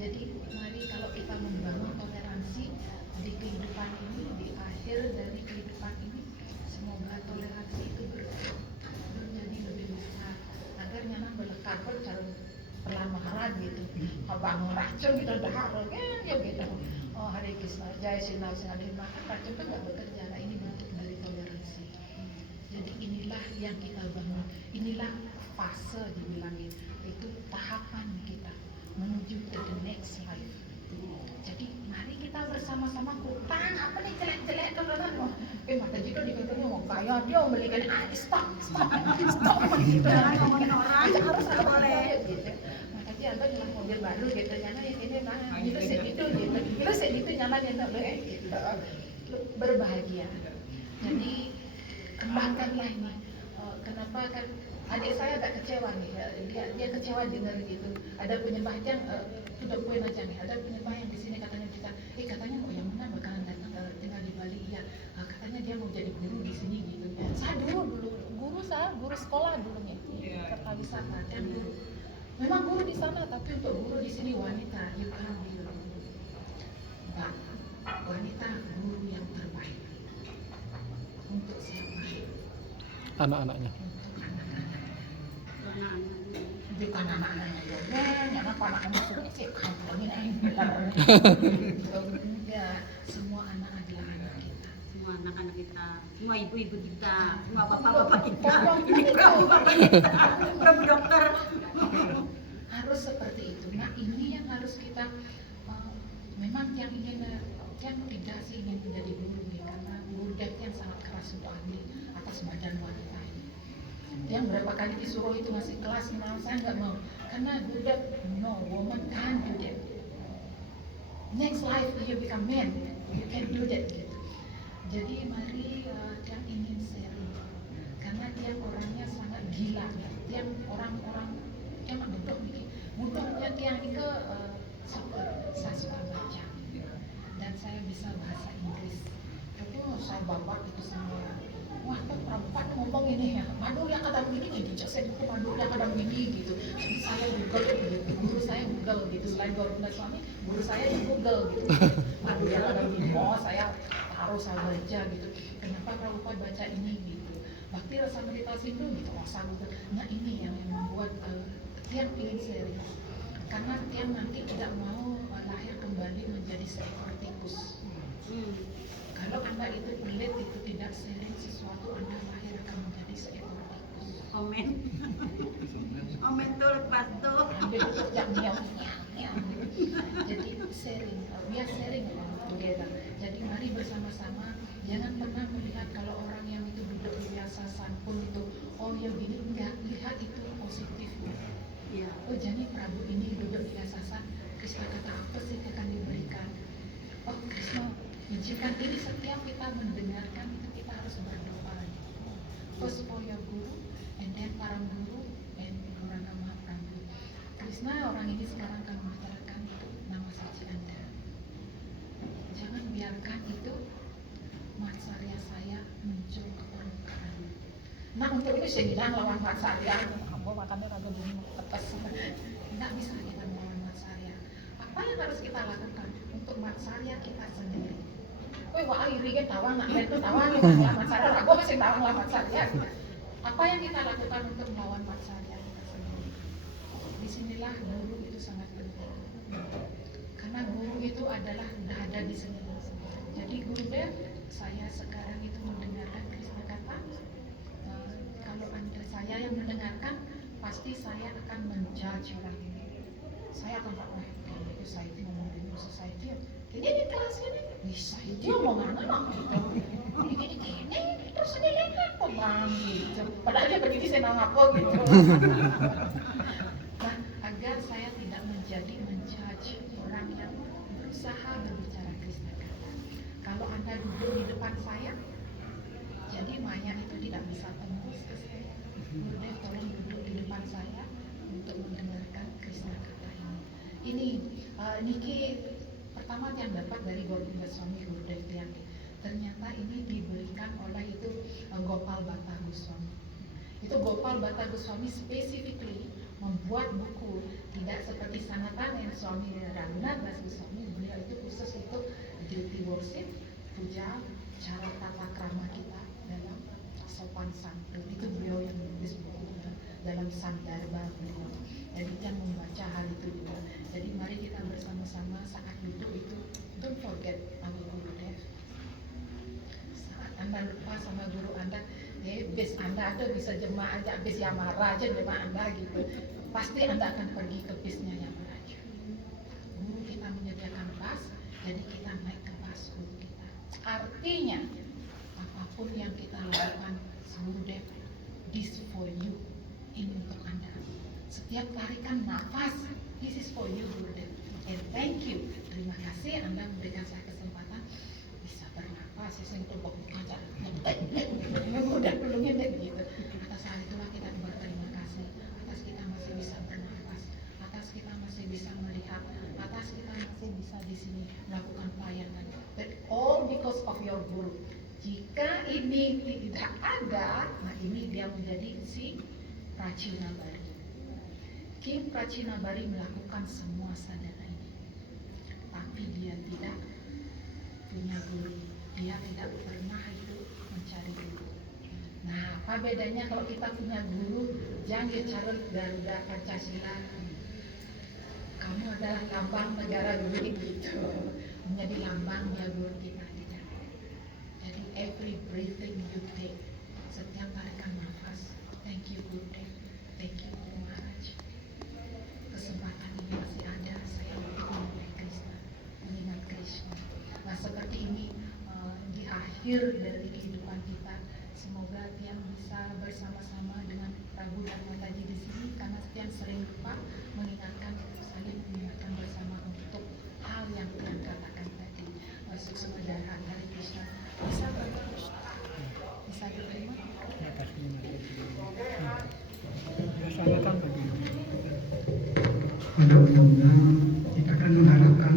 Jadi mari kalau kita membangun toleransi di kehidupan ini, di akhir dari kehidupan ini, semoga toleransi itu menjadi lebih besar agar nyaman melekat cara perlahan gitu. Abang racun gitu dahar ya gitu. Oh Hare Krishna Jaya Sinar Sinadima kan racun kan nggak bekerja. Nah ini bentuk dari toleransi. Jadi inilah yang kita bangun. Inilah fase dibilangin itu tahapan kita menuju ke the next life. Jadi mari kita bersama-sama kutang apa nih jelek-jelek kalau mata jika dikatakan mau kaya dia membelikan stop gitu. Jangan ngomongin orang, harus nggak boleh. gitu. Makanya anda nyala mobil baru gitu nyala yang ini nah gitu segitu gitu. Kita segitu nyala yang gitu. Berbahagia. Jadi kembangkanlah ini. Kenapa kan adik saya agak kecewa nih, dia kecewa dengar gitu. Ada penyembah yang sudah poin aja nih. Ada penyembah yang di sini katanya kita, katanya mau yang mana bakalan datang tinggal di Bali ya. Katanya dia mau jadi guru di sini gitu. Saya dulu guru sekolah dulunya Kertawisata dan guru. Memang guru di sana tapi untuk guru di sini wanita, you can't be Mbak, wanita guru yang terbaik untuk siapa? Anak-anaknya. Bukan anak-anaknya ya, anak masuk cek kampungnya ya, semua anak adalah anak kita. Semua anak-anak kita, semua ibu-ibu kita, semua bapak-bapak kita, ini bapak kita, prabu dokter. Harus seperti itu. Nah ini yang harus kita memang yang tidak sih ingin menjadi guru ya, karena guru yang sangat keras untuk ambil atas badan wanita ini. Yang berapa kali disuruh itu masih kelas, saya nggak mau karena budak no woman can't do that. Next life you become man, you can do that gitu. Jadi mari yang ingin sharing karena dia orangnya sangat gila, dia orang-orang yang duduk begini, mudahnya tiang itu saya suka baca dan saya bisa bahasa Inggris. Itu saya babat itu semua. Wah, perempuan ngomong ini ya, Madura kadang begini, dijak saya buku Madura kadang begini gitu. Jadi saya Google gitu, guru saya Google gitu. Selain Guru Suami, guru saya di Google gitu. Madura kadang begini, saya taruh saya baca gitu. Kenapa Prabhupada baca ini gitu? Bakti rasa meditasi itu gitu, rasa Google. Nah ini yang membuat Tiang ingin serius. Karena Tiang nanti tidak mau lahir kembali menjadi seekor tikus. Kalau Anda itu pelit itu tidak sharing sesuatu, Anda lahir akan menjadi seekor tikus. Omen. Omen tuh lepas tuh. Ambil untuk yang miau. Jadi sharing, we are sharing together. Jadi mari bersama-sama, jangan pernah melihat kalau orang yang itu duduk di yayasan pun itu, oh ya gini, enggak, lihat itu positifnya. Iya. Oh jadi Prabu ini duduk di yayasan, Krishna kata apa sih yang akan diberikan? Oh Krishna, izinkan ini setiap kita mendengarkan itu kita harus berdoa. First for your guru, and then para guru, and Gauranga Mahaprabhu. Krishna orang ini sekarang akan membicarakan itu nama suci Anda. Jangan biarkan itu matsarya saya muncul ke permukaan. Nah untuk ini saya bilang lawan matsarya, ambo makannya agak begini tetes. Tidak bisa kita melawan matsarya. Apa yang harus kita lakukan untuk matsarya kita sendiri? Woi wah iri kan tawang nak itu tawang lawan matsarya. Aku masih tawang lawan matsarya. Apa yang kita lakukan untuk melawan matsarya kita sendiri? Disinilah guru itu sangat penting. Karena guru itu adalah sudah ada di sini. Jadi Guru Dev, saya sekarang itu mendengarkan Krishna kata, kalau anda saya yang mendengarkan, pasti saya akan menjudge orang ini. Saya akan berkata, itu society ngomong dulu society. Ini di kelas ini bisa dia omongan anak gitu. Ini terus dia lihat bang gitu. Padahal dia berdiri saya ngapo gitu. Nah, agar saya tidak menjadi menjudge orang yang berusaha berbicara Krishna kata. Kalau anda duduk di depan saya, jadi maya itu tidak bisa tembus ke saya. Gurudev tolong duduk di depan saya untuk mendengarkan Krishna kata ini. Ini Niki pertama yang dapat dari Govinda Swami Gurudev yang ternyata ini diberikan oleh itu Gopal Bhatta Goswami. Itu Gopal Bhatta Goswami specifically membuat buku, tidak seperti Sanatana yang Swami Raghunath Das Goswami. Beliau itu khusus untuk duty worship, puja, cara tata krama kita dalam sopan santun. Itu beliau yang menulis buku dalam Sandarbha beliau. Jadi yang membaca hal itu juga. Jadi mari kita bersama-sama saat duduk itu, don't forget our Guru Dev. Saat anda lupa sama guru anda, base anda ada bisa jemaah aja, base Yamara aja jemaah anda gitu. Pasti anda akan pergi ke base-nya Yamara aja. Guru kita menyediakan bus, jadi kita naik ke bus guru kita. Artinya apapun yang kita lakukan, Guru Dev, this for you, ini untuk anda. Setiap tarikan nafas, this is for you Guru Dev. And thank you. Terima kasih Anda memberikan saya kesempatan bisa bernafas. Saya tumpuk kaca. Udah belumnya begitu. Atas hal itulah kita berterima kasih. Atas kita masih bisa bernafas. Atas kita masih bisa melihat. Atas kita masih bisa di sini melakukan pelayanan. But all because of your guru. Jika ini tidak ada, nah ini dia menjadi si Prachinabari. King Prachinabari melakukan semua sadhana ini, tapi dia tidak punya guru, dia tidak pernah itu mencari guru. Nah, apa bedanya kalau kita punya guru? Jangan bicara Garuda Pancasila, kamu adalah lambang negara dulu gitu, menjadi lambang dia guru kita tidak. Jadi every breathing you take, setiap tarikan nafas, thank you Guru Dev, thank you Guru Maharaj. Kesempatan ini masih ada, saya mengingat Krishna, mengingat Krishna. Nah seperti ini di akhir dari kehidupan kita, semoga Tiang bisa bersama-sama dengan Prabu dan Mataji di sini, karena Tiang sering lupa mengingatkan, saling mengingatkan bersama untuk hal yang Tiang katakan tadi. Suksma Dharma dari Krishna bisa bisa diterima. Pada umumnya kita kan mengharapkan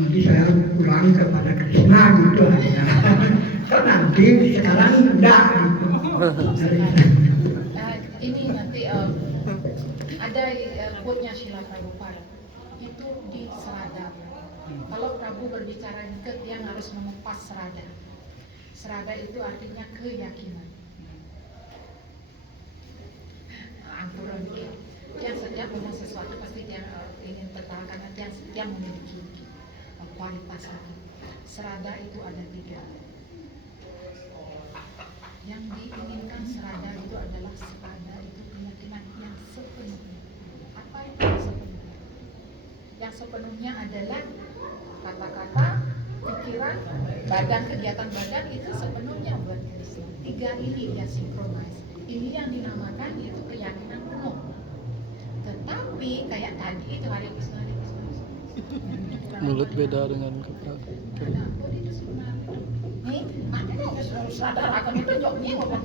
nanti saya pulang kepada Krishna gitu aja. Kan nanti sekarang enggak gitu. Ini nanti ada quote-nya Srila Prabhupada itu di serada. Kalau Prabu berbicara juga dia harus mengupas serada. Serada itu artinya keyakinan. Angguran dia setiap ngomong sesuatu pasti dia ingin tertawa karena dia memiliki kualitas itu. Serada itu ada 3. Yang diinginkan serada itu adalah serada itu keyakinan yang sepenuhnya. Apa itu yang sepenuhnya? Yang sepenuhnya adalah kata-kata, pikiran, badan, kegiatan badan itu sepenuhnya buat Krishna. Tiga ini dia sinkronis. Ini yang dinamakan itu keyakinan penuh. Tetapi kayak tadi itu Hare Krishna, Hare Krishna, Hare Krishna. Mulut beda dengan kepala. Ada apa di sebenarnya? Nih, ada nggak sadar akan itu joknya ngomong.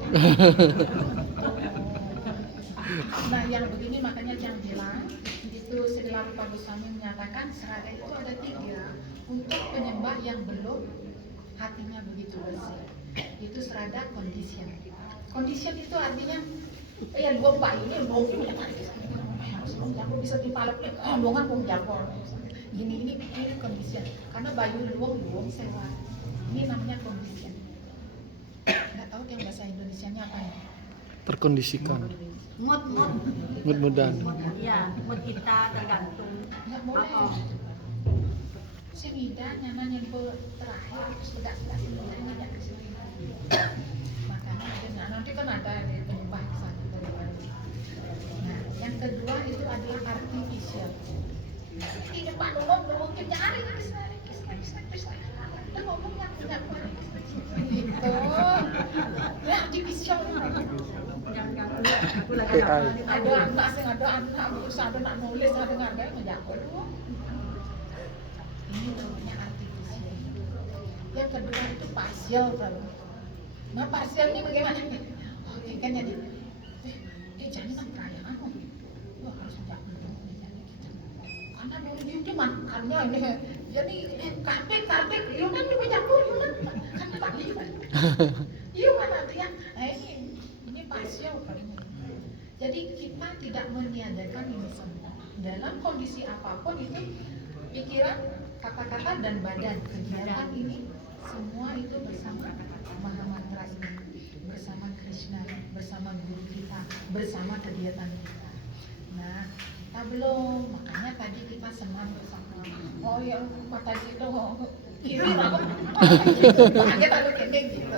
Nah, yang begini makanya yang bilang itu Srila Rupa Goswami menyatakan serada itu ada tiga untuk penyembah yang belum hatinya begitu bersih. Itu serada condition. Condition itu artinya ya luang bayi ini luang punya aku bisa dipalak luang aku jawab ini condition karena bayi luang sewa ini namanya condition. Nggak tahu yang bahasa Indonesianya apa ya? Terkondisikan. Mood. Mudah-mudahan. Iya, mood kita tergantung. Nggak boleh. Si Mida nyaman yang terakhir terus tegak-tegak sebenarnya nggak kesini. Makanya ada nanti kan ada di penyembah ke sana. Nah, yang kedua itu adalah artificial. Ini Pak Nunung mungkin nyari Krishna. Dan ngomongnya tidak boleh. Gitu. Ya artificial. Aku lagi AI. Ada anak berusaha ada nak nulis ada ngargai menjawab. Ini namanya artificial. Yang kedua itu partial kalau. Nah partial ini bagaimana? Oh ini kan jadi jadi nak perayaan wah harus menjawab jadi gitu. Karena dari dia makannya ini jadi kapit Yunan juga jatuh Yunan kan tak lihat. Iya mana dia? Nah ini partial paling. Jadi kita tidak meniadakan ini semua. Dalam kondisi apapun itu pikiran, kata-kata dan badan kegiatan ini semua itu bersama Mahamantra ini, bersama Krishna, bersama guru kita, bersama kegiatan kita. Nah, kita belum, makanya tadi kita senam bersama. Oh ya, mata itu kiri aku, kaget aku kendeng gitu.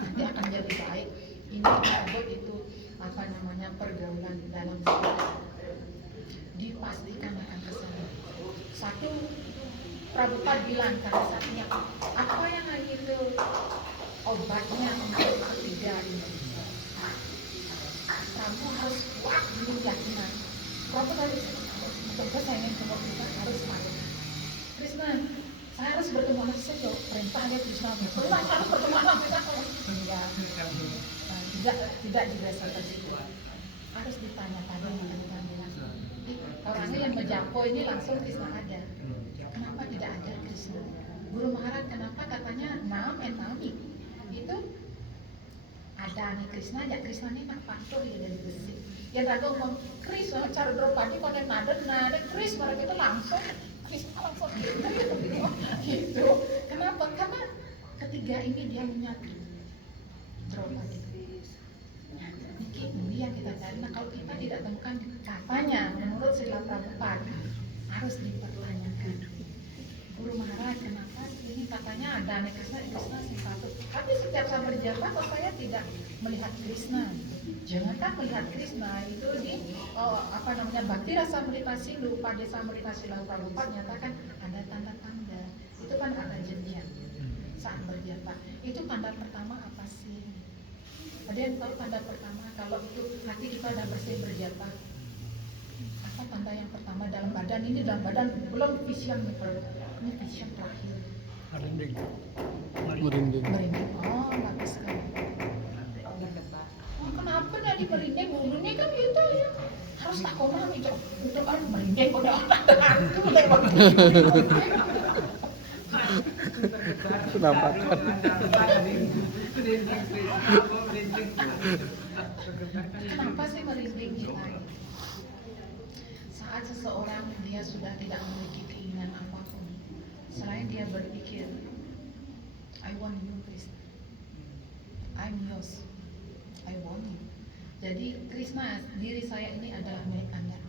Nanti akan jadi baik. Ini disebut itu apa namanya pergaulan dalam dipastikan akan kesana. Satu Prabhupada bilang karena satunya apa yang itu obatnya untuk ketiga ini. Kamu harus kuat di keyakinan. Prabhupada harus betul saya ingin coba kita harus malu. Krishna, saya harus bertemu anak saya. Perintah dia Krishna. Pernah harus bertemu anak kita. Tidak juga seperti itu. Harus ditanya pada yang bilang. Orangnya yang menjapo ini langsung Krishna ada. Kenapa tidak ada Krishna? Guru Maharaj kenapa katanya Nam and Nami itu ada nih Krishna, ya Krishna ini nak patuh ya dari besi. Ya raga ngomong Krishna cara Draupadi pada nada Krishna mereka itu langsung Krishna langsung gitu. Kenapa? Karena ketiga ini dia menyatu Draupadi. Ini yang kita cari. Nah kalau kita tidak temukan katanya menurut Srila Prabhupada harus dipertanyakan. Guru Maharaj kenapa ini katanya ada nih Krishna satu. Tapi setiap saya berjabat saya tidak melihat Krishna. Jangankan melihat Krishna itu di apa namanya Bhakti Rasa Amrita Sindhu pada Samrita Srila Prabhupada nyatakan ada tanda-tanda. Itu kan ada jenjang saat berjabat. Itu tanda pertama apa sih? Ada yang tahu tanda pertama kalau itu hati kita sudah bersih berjabat? Apa tanda yang pertama dalam badan ini dalam badan belum vision ini vision terakhir. Merinding. Merinding. Oh bagus sekali. Oh, kenapa jadi merinding? Dulunya kan gitu ya. Harus tak koma itu kan merinding pada orang itu lewat. Penampakan. Kenapa sih merinding kita? Saat seseorang dia sudah tidak memiliki keinginan apapun, selain dia berpikir, I want you, Krishna. I'm yours. I want you. Jadi Krishna, diri saya ini adalah milik Anda.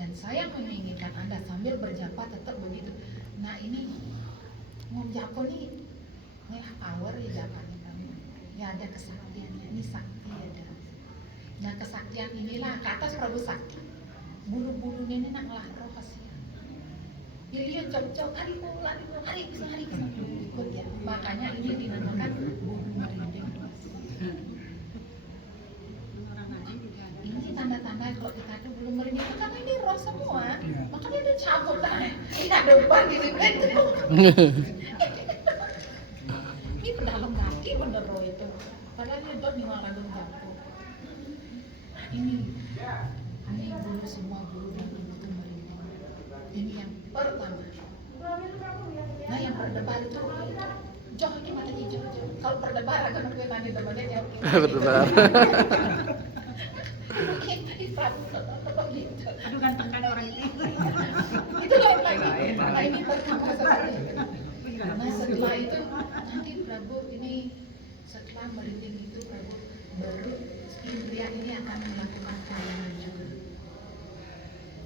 Dan saya menginginkan Anda sambil berjapa tetap begitu. Nah ini ngomong japa nih, power ya japan. ya ada kesaktiannya. Ini sakti ada. Nah kesaktian inilah ke atas Prabu Sakti. Bulu-bulunya ini nak ngelah roh kasihan. Dia jauh-jauh hari kesana ikut ya. Makanya ini dinamakan bulu merinding. Ini tanda-tanda kalau kita tuh belum merinding karena ini roh semua. Makanya dia cabut kan. Ini ada depan di sini itu. Ini pedalam hati bener roh itu. Padahal dia dot di orang jatuh. Ini bulu semua bulu dan ibu itu merinding. Ini yang pertama. Nah yang berdebar itu jauh ini mata hijau. Kalau berdebar akan gue tanya depannya jauh. Berdebar. Kita di apa gitu. Aduh ganteng kan orang itu. Itu lain lagi. Nah ini pertama sekali. Nah setelah itu nanti Prabu ini setelah merinding itu Prabu baru indria ini akan melakukan kayangan juga.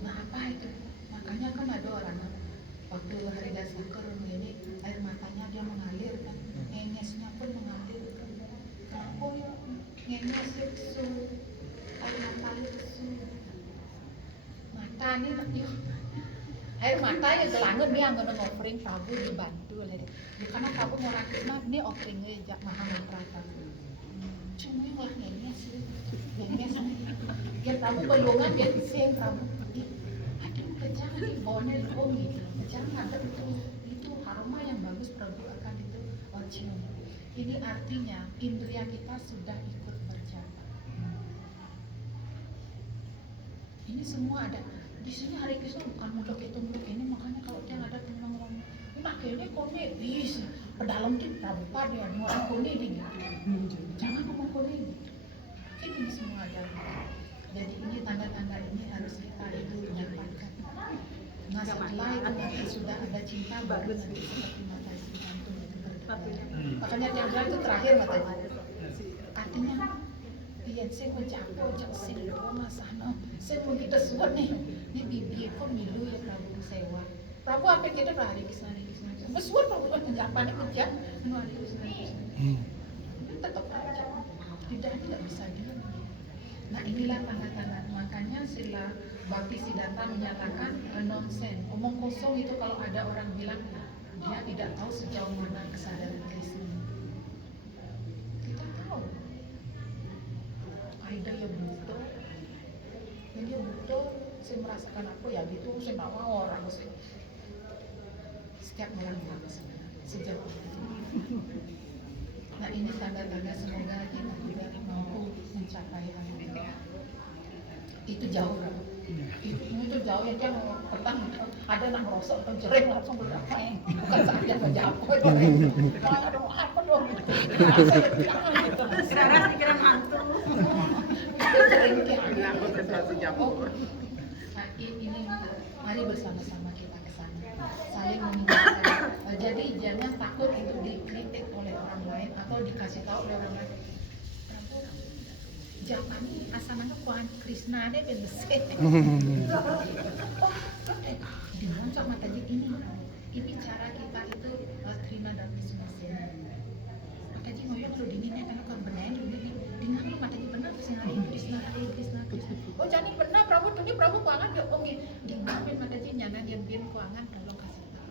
Nah apa itu? Makanya kan ada orang waktu hari dasar ini air matanya dia mengalir kan, ngengesnya pun mengalir kan. Kenapa ya ngenges itu air mata itu mata ini yuk. Air mata ya gelangan dia nggak offering Prabu dibantu oleh dia. Karena Prabu mau rakit mah ini offeringnya jak maha mantra Prabu. Cuma yang lah ngenges dia Prabu balongan dia sing Prabu. Aduh kejang nih bawahnya diomong kejang ada itu aroma yang bagus Prabu akan itu cium. Ini artinya indria kita sudah ikut berjalan. Ini semua ada di sini Hari Krishna bukan mudok itu ini makanya kalau dia ada ngomong nak kayaknya kone bis pedalam tuh Prabhupada ya orang kone di jangan ngomong kone ini semua ada. Jadi ini tanda-tanda ini harus kita itu dapatkan. Nah setelah itu nanti sudah ada cinta baru nanti seperti mata si jantung itu berdebar. Makanya dia bilang itu terakhir matanya. Artinya iya, saya mau capek, saya mau masana, saya mau kita suat nih. Ini bibi kok milu ya Prabu sewa. Prabu apa kita Hari Krishna. Bersuat Prabu kan jawabannya kerja, Hari Krishna. Tetap aja, tidak bisa diam. Nah inilah tanda-tanda. Makanya sila Bhakti Siddhartha menyatakan nonsen, omong kosong itu kalau ada orang bilang dia tidak tahu sejauh mana kesadaran Krishna. Kita tahu. Aida ya butuh, jadi butuh, saya merasakan apa ya gitu, saya nggak mau orang sih. Setiap malam aku sejak itu. Nah ini tanda-tanda semoga kita juga mampu mencapai hal ini. Itu jauh kan? Itu jauh ya dia mau petang ada anak merosot atau jering langsung berapa bukan saatnya menjawab itu. Aduh apa dong? Saya bilang gitu. Kira-kira pikiran hantu. Nah ini mari bersama-sama kita ke sana saling mengingatkan. Jadi jangan takut untuk dikritik oleh orang lain atau dikasih tahu oleh orang lain. Jangan ini asalnya kuan Krishna deh bersih. Di muncul mata ini cara kita itu terima dan bismillah. Maka jadi ngoyo kalau dinginnya kan kan benar ini dengan lu mata benar sih Hari Krishna. Oh jadi benar Prabu tuh Prabu kuangan ya oke. Dingamin mata jadi nyana dia biar kuangan kalau kasih tahu.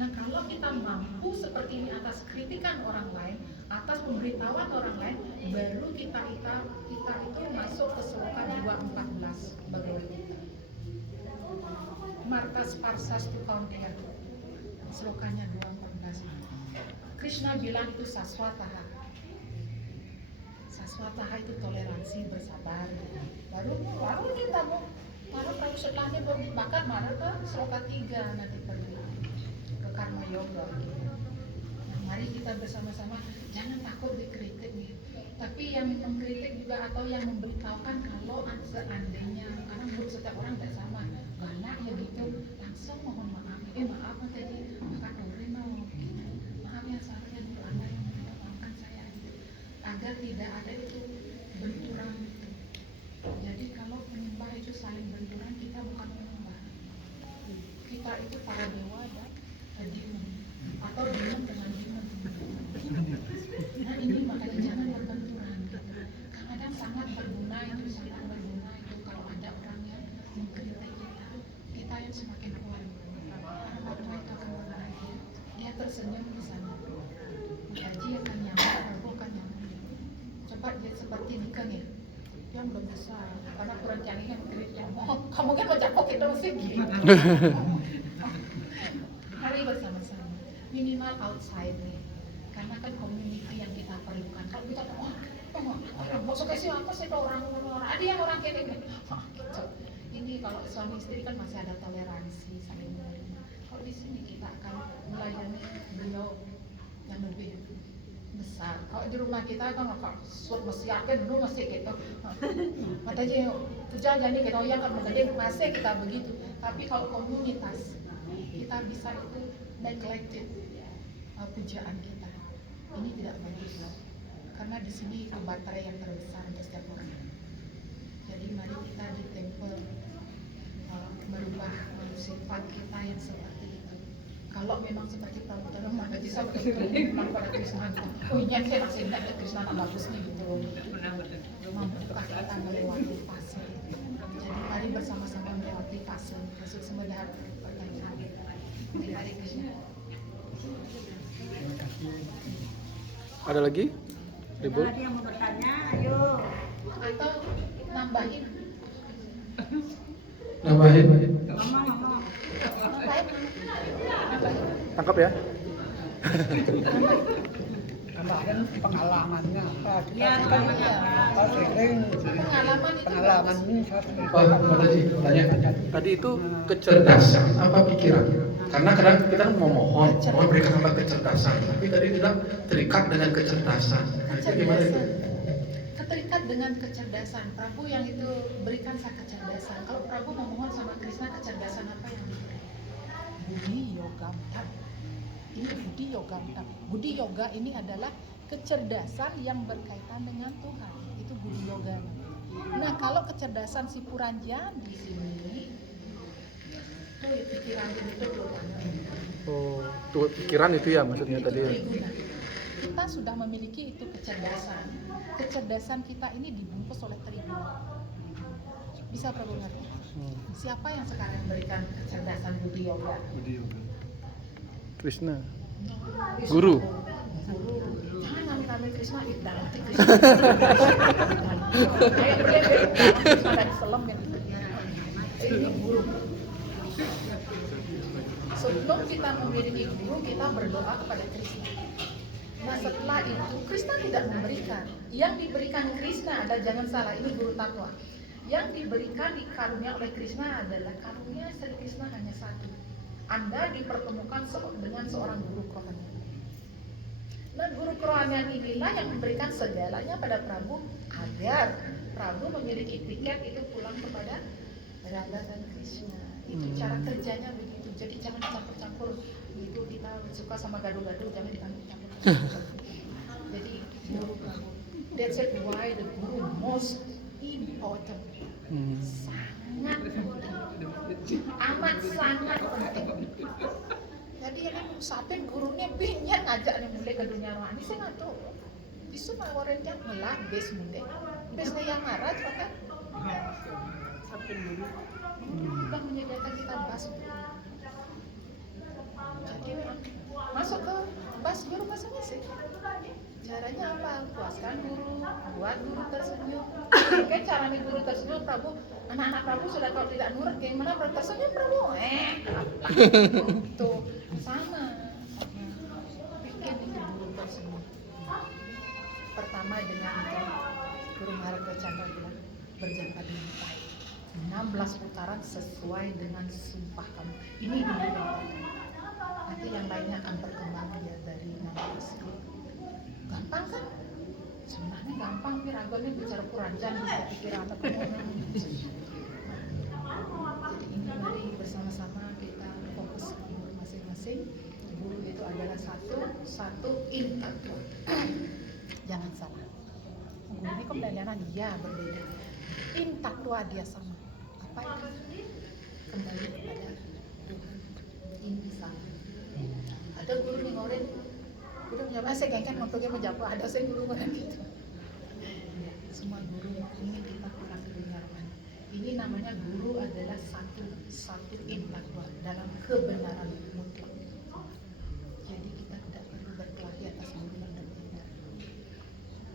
Nah kalau kita mampu seperti ini atas kritikan orang lain, atas pemberitahuan orang lain, baru kita itu masuk ke sloka 214 Bhagavad Gita. Marta Sparsas tu kauntia. Slokanya 214. Krishna bilang itu saswataha. Saswataha itu toleransi, bersabar. Baru kita mau para Prabu setelahnya bakar marah ke sloka 3 nanti pergi ke karma yoga. Nah, mari kita bersama-sama jangan takut dikritik nih. Tapi yang mengkritik juga atau yang memberitahukan kalau seandainya karena menurut setiap orang tidak sama galak ya gitu langsung mohon maaf maaf tadi makan orang mau maaf ya seharusnya dulu anda yang memaafkan saya gitu agar tidak ada itu benturan gitu. Jadi kalau penyembah itu saling benturan kita bukan penyembah, kita itu para dewa dan demon atau demon dengan demon. Nah ini makanya buat dia seperti nikah ya, yang besar karena perencanaannya gereja. Kamu kan baca kok kita mesti gitu. Mari bersama-sama minimal outside nih, karena kan community yang kita perlukan. Kalau kita masuk ke siapa sih orang ada yang orang kene gitu. Ini kalau suami istri kan masih ada toleransi saling menerima. Kalau di sini kita akan melayani beliau yang lebih besar. Kalau di rumah kita kan suat mesti yakin dulu masih gitu. Matanya kerja jadi kita yang kan menggede masih kita begitu. Tapi kalau komunitas kita bisa itu neglected pujaan kita. Ini tidak bagus. Karena di sini baterai yang terbesar untuk setiap orang. Jadi mari kita di temple merubah sifat kita yang seperti itu. Kalau memang seperti Prabu Dharma, maka bisa memang pada Krishna. Oh iya, saya masih ingat Krishna anak bagus nih gitu. Mampukah kita melewati fase? Jadi mari bersama-sama melewati fase. Masuk semua dalam pertanyaan. Hari Krishna. Ada lagi? Ibu? Ada yang mau bertanya, ayo. Atau nambahin. Nambahin. Mama. Tangkap ya. Tambahan pengalamannya apa? Ya, pengalamannya apa? Sering Pengalaman itu pengalaman bagus. ini satu. Pak Mataji, tanya. Tadi itu Kecerdasan apa pikiran? Karena kadang kita mau mohon berikan hamba kecerdasan, tapi tadi bilang terikat dengan kecerdasan. Nah, itu gimana itu? Keterikat dengan kecerdasan. Prabu yang itu berikan saya kecerdasan. Kalau Prabu memohon sama Krishna, kecerdasan apa yang diberi? Budi Yoga Mudam. Ini Budi Yoga Mudam. Budi Yoga ini adalah kecerdasan yang berkaitan dengan Tuhan. Itu Budi Yoga. Nah, kalau kecerdasan si Puranjani di sini, Itu ya pikiran itu oh, tuh pikiran itu ya maksudnya tadi. triguna. kita sudah memiliki itu kecerdasan. Kecerdasan kita ini dibungkus oleh tribuna. Bisa Prabu ngerti? Siapa yang sekarang memberikan kecerdasan Budi Yoga? Krishna. Guru. Jangan ngambil Krishna, nanti Krishna. Kayak Ada selem yang ini guru. Sebelum kita memiliki guru, kita berdoa kepada Krishna. Nah setelah itu, Krishna tidak memberikan. Yang diberikan Krishna ada, jangan salah, ini guru tatwa. Yang diberikan dikarunia oleh Krishna adalah karunia Sri Krishna hanya satu. Anda dipertemukan dengan seorang guru kerohanian. Nah guru kerohanian inilah yang memberikan segalanya pada Prabu agar Prabu memiliki tiket itu pulang kepada Radha dan Krishna. Itu cara kerjanya begitu. Jadi jangan campur-campur. Itu kita suka sama gaduh-gaduh, jangan dicampur-campur. Jadi guru Prabu. That's it why the guru most important. Sangat penting. Amat sangat penting. Jadi ini sampai gurunya pengen ngajak nih mulai ke dunia rohani, saya nggak tahu. Justru orang yang ngelah base mulai, base yang marah kan? Sampai dulu, sudah menyediakan kita bas. Jadi masuk ke bas guru masing-masing. Caranya apa? Puaskan guru, buat guru tersenyum. Oke, caranya guru tersenyum, Prabu. Anak-anak Prabu sudah kalau tidak nurut, gimana tersenyum Prabu? Tuh sama. Bikin ini guru tersenyum. Pertama dengan Guru Maharga Chandra bilang berjangka diminta 16 putaran sesuai dengan sumpah kamu. Ini dulu. Nanti yang lainnya akan berkembang ya dari 16. Gampang kan? Sebenarnya gampang, tapi ragamnya bicara Puranjan bisa pikiran anak jadi ini mari bersama-sama kita fokus ke guru masing-masing. Guru itu adalah satu intakto. Jangan salah. Guru ini kok dalianan dia berbeda. Intakto dia sama. Apa itu? Kembali kepada Tuhan. Ini sama. Ada guru yang ngoren udah menjawab, saya gengkan untuk menjawab, ada saya guru kan gitu. Semua guru ingin kita pulang ke dunia rohani. Ini namanya guru adalah satu intakwa dalam kebenaran mutlak. Jadi kita tidak perlu berkelahi atas guru yang berbeda.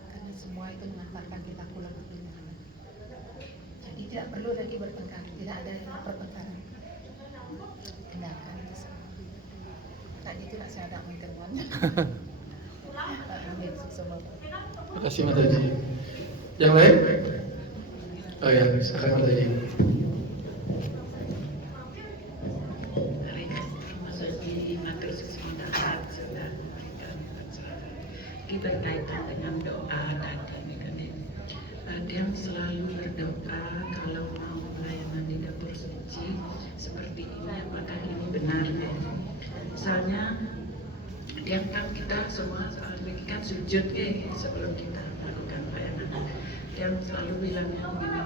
Karena semua itu itu mengantarkan kita pulang ke dunia. Jadi tidak perlu lagi bertengkar, tidak ada pertengkaran. Tinggalkan itu semua. Tadi tidak saya ada mengerwan. Amin, semua. Terima kasih Mataji. Yang lain? Oh ya, silakan Mataji. Berkaitan dengan doa tadi kan ada yang selalu berdoa kalau mau pelayanan di dapur suci seperti ini, apakah ini benar ya? Misalnya diantar kita semua kan sujud ya sebelum kita melakukan pelayanan. Dia selalu bilangnya begini,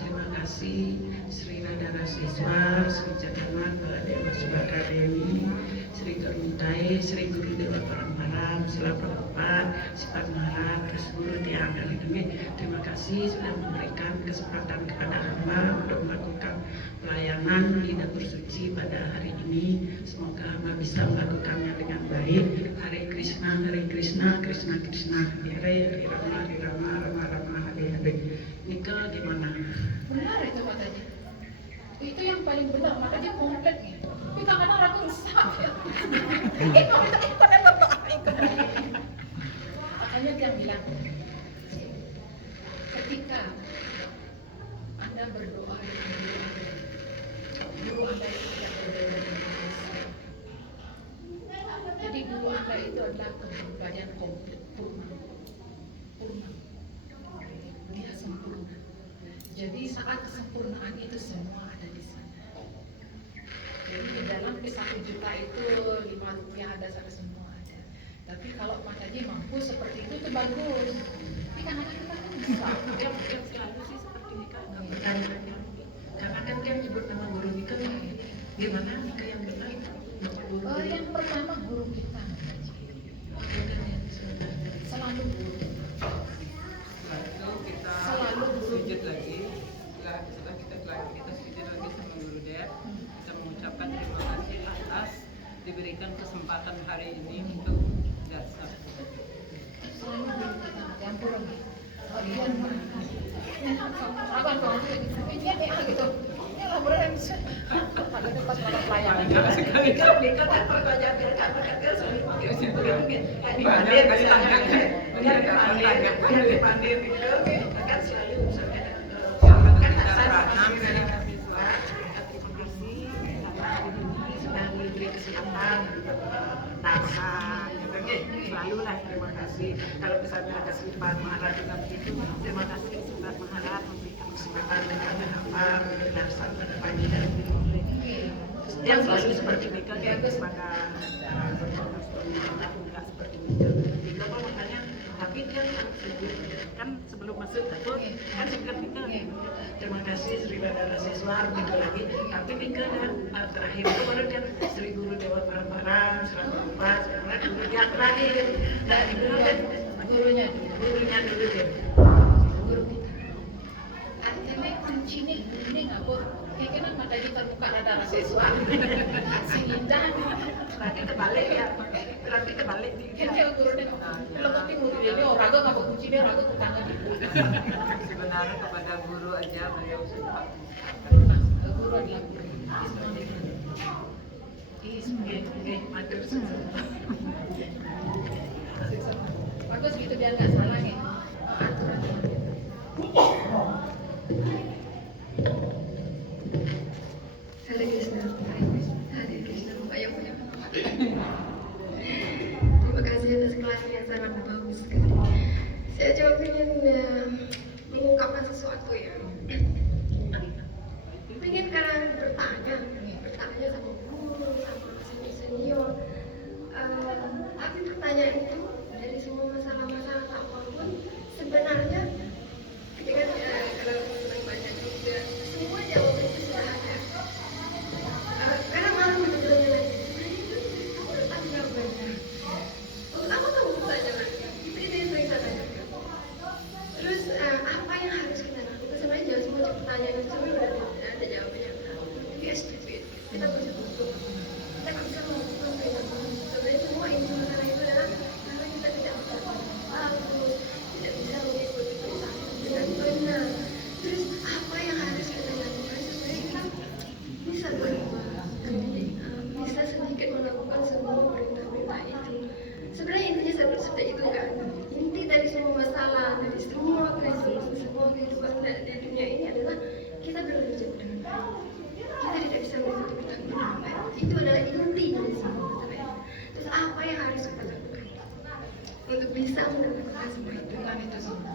terima kasih Sri Radha Siswa, Sri Jagamat, Baladewa Subakareni, Sri Garutai, Sri Guru Dewa Paramparam, Sila Prabhupada, Sifat Maharaj, terus Guru Tiang kali ini. Terima kasih sudah memberikan kesempatan kepada hamba untuk melakukan pelayanan di dapur suci pada hari ini. Semoga hamba bisa melakukannya dengan baik. Hare Krishna, Krishna Krishna, Hare Rama, Rama Rama, Hare Hare. Nika gimana? Benar itu Mataji. Itu yang paling benar, makanya komplit gitu. Tapi kadang-kadang ragu rusak ya. Makanya dia bilang, ketika Anda berdoa dengan guru Anda itu tidak berbeda dengan manusia. Jadi guru Anda itu adalah kepribadian komplit, purna. Dia sempurna. Jadi saat kesempurnaan itu semua ada di sana. Jadi di dalam P1 juta itu 5 rupiah ada sana semua ada. Tapi kalau Pak Haji mampu seperti itu bagus. Tapi kadang-kadang kita kan bisa. Yang selalu sih seperti Nika karena kan dia nyebut nama guru Nika. Gimana Nika yang benar? Nama guru yang pertama guru kita selalu guru. Selalu sujud lagi. Setelah kita sujud lagi sama Guru Dev, kita mengucapkan terima kasih atas diberikan kesempatan hari ini untuk dasar. Selalu guru kita yang kurang. Abang tuh ini gitu. Ini lah beneran bisa. Pada pas pada pelayanan. Nika kan pertanyaan dia selalu pakai situ kan. Dipandir misalnya. Dia dipandir gitu. Kan selalu misalnya kan asal terima kasih sudah diberi kesempatan dasar selalu lah terima kasih. Kalau misalnya ada Sifat Maharaj juga begitu, terima kasih Sifat Maharaj memberikan kesempatan kepada hamba menjelaskan pada pagi dan yang selalu seperti Nika kan maka enggak seperti Nika makanya tapi dia sujud kan sebelum masuk takut kan sujud Nika terima kasih Sri Radha Siswa gitu lagi tapi Nika kan terakhir itu baru dia Sri Guru Dewa Paramparam Sri Prabhupada guru dia terakhir dan itu kan gurunya dulu dia Guru kita. Artinya kunci ini ngabur. Kayak kena mata di terbuka rada siswa. Seindah. Berarti kebalik ya. Berarti kebalik. Kan dia gurunya. Kalau tapi murid dia orang agak ngabur kunci dia ragu tetangga dia. Sebenarnya kepada guru aja beliau sudah. Guru adalah guru. Matur Bagus gitu biar nggak salah ya. Hare Krishna, Hare Krishna, banyak. Terima kasih atas kelasnya yang sangat bagus sekali. Saya cuma ingin mengungkapkan sesuatu ya. Ingin karena bertanya sama guru, sama senior. Tapi pertanyaan itu dari semua masalah-masalah apapun sebenarnya ketika kalau senang baca juga semua jawaban itu sudah ada. Karena malu bertanya lagi. Sebenarnya itu kamu letak jawabannya. Untuk apa kamu bertanya lagi? Itu yang sering saya tanyakan. Terus apa yang harus kita lakukan? Sebenarnya jangan semua pertanyaan itu sebenarnya ada jawabannya. Yes, stupid. Kita bisa tutup. Kita nggak bisa melakukan sebenarnya semua inti masalah itu adalah bisa mendapatkan semua itu. Bukan itu semua.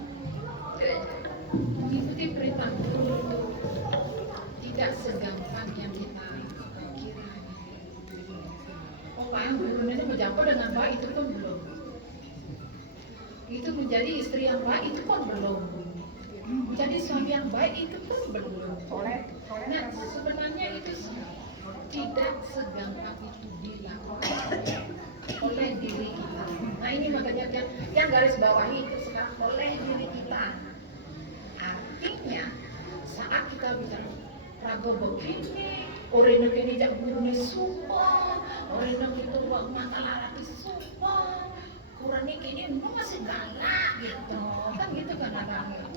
Mengikuti perintah guru itu tidak segampang yang kita kira. Oh, Pak, yang guru itu menjawab dengan baik itu pun belum. Itu menjadi istri yang baik itu pun belum. Menjadi suami yang baik itu pun belum. Nah, sebenarnya itu tidak segampang itu dilakukan oleh diri kita. Nah, ini makanya yang garis bawahi itu sekarang oleh diri kita. Artinya saat kita bicara rago begini, orang ini jak bunyi sumpah, orang itu buat masalah lagi sumpah, kurang ini kini masih galak gitu, kan gitu kan anaknya.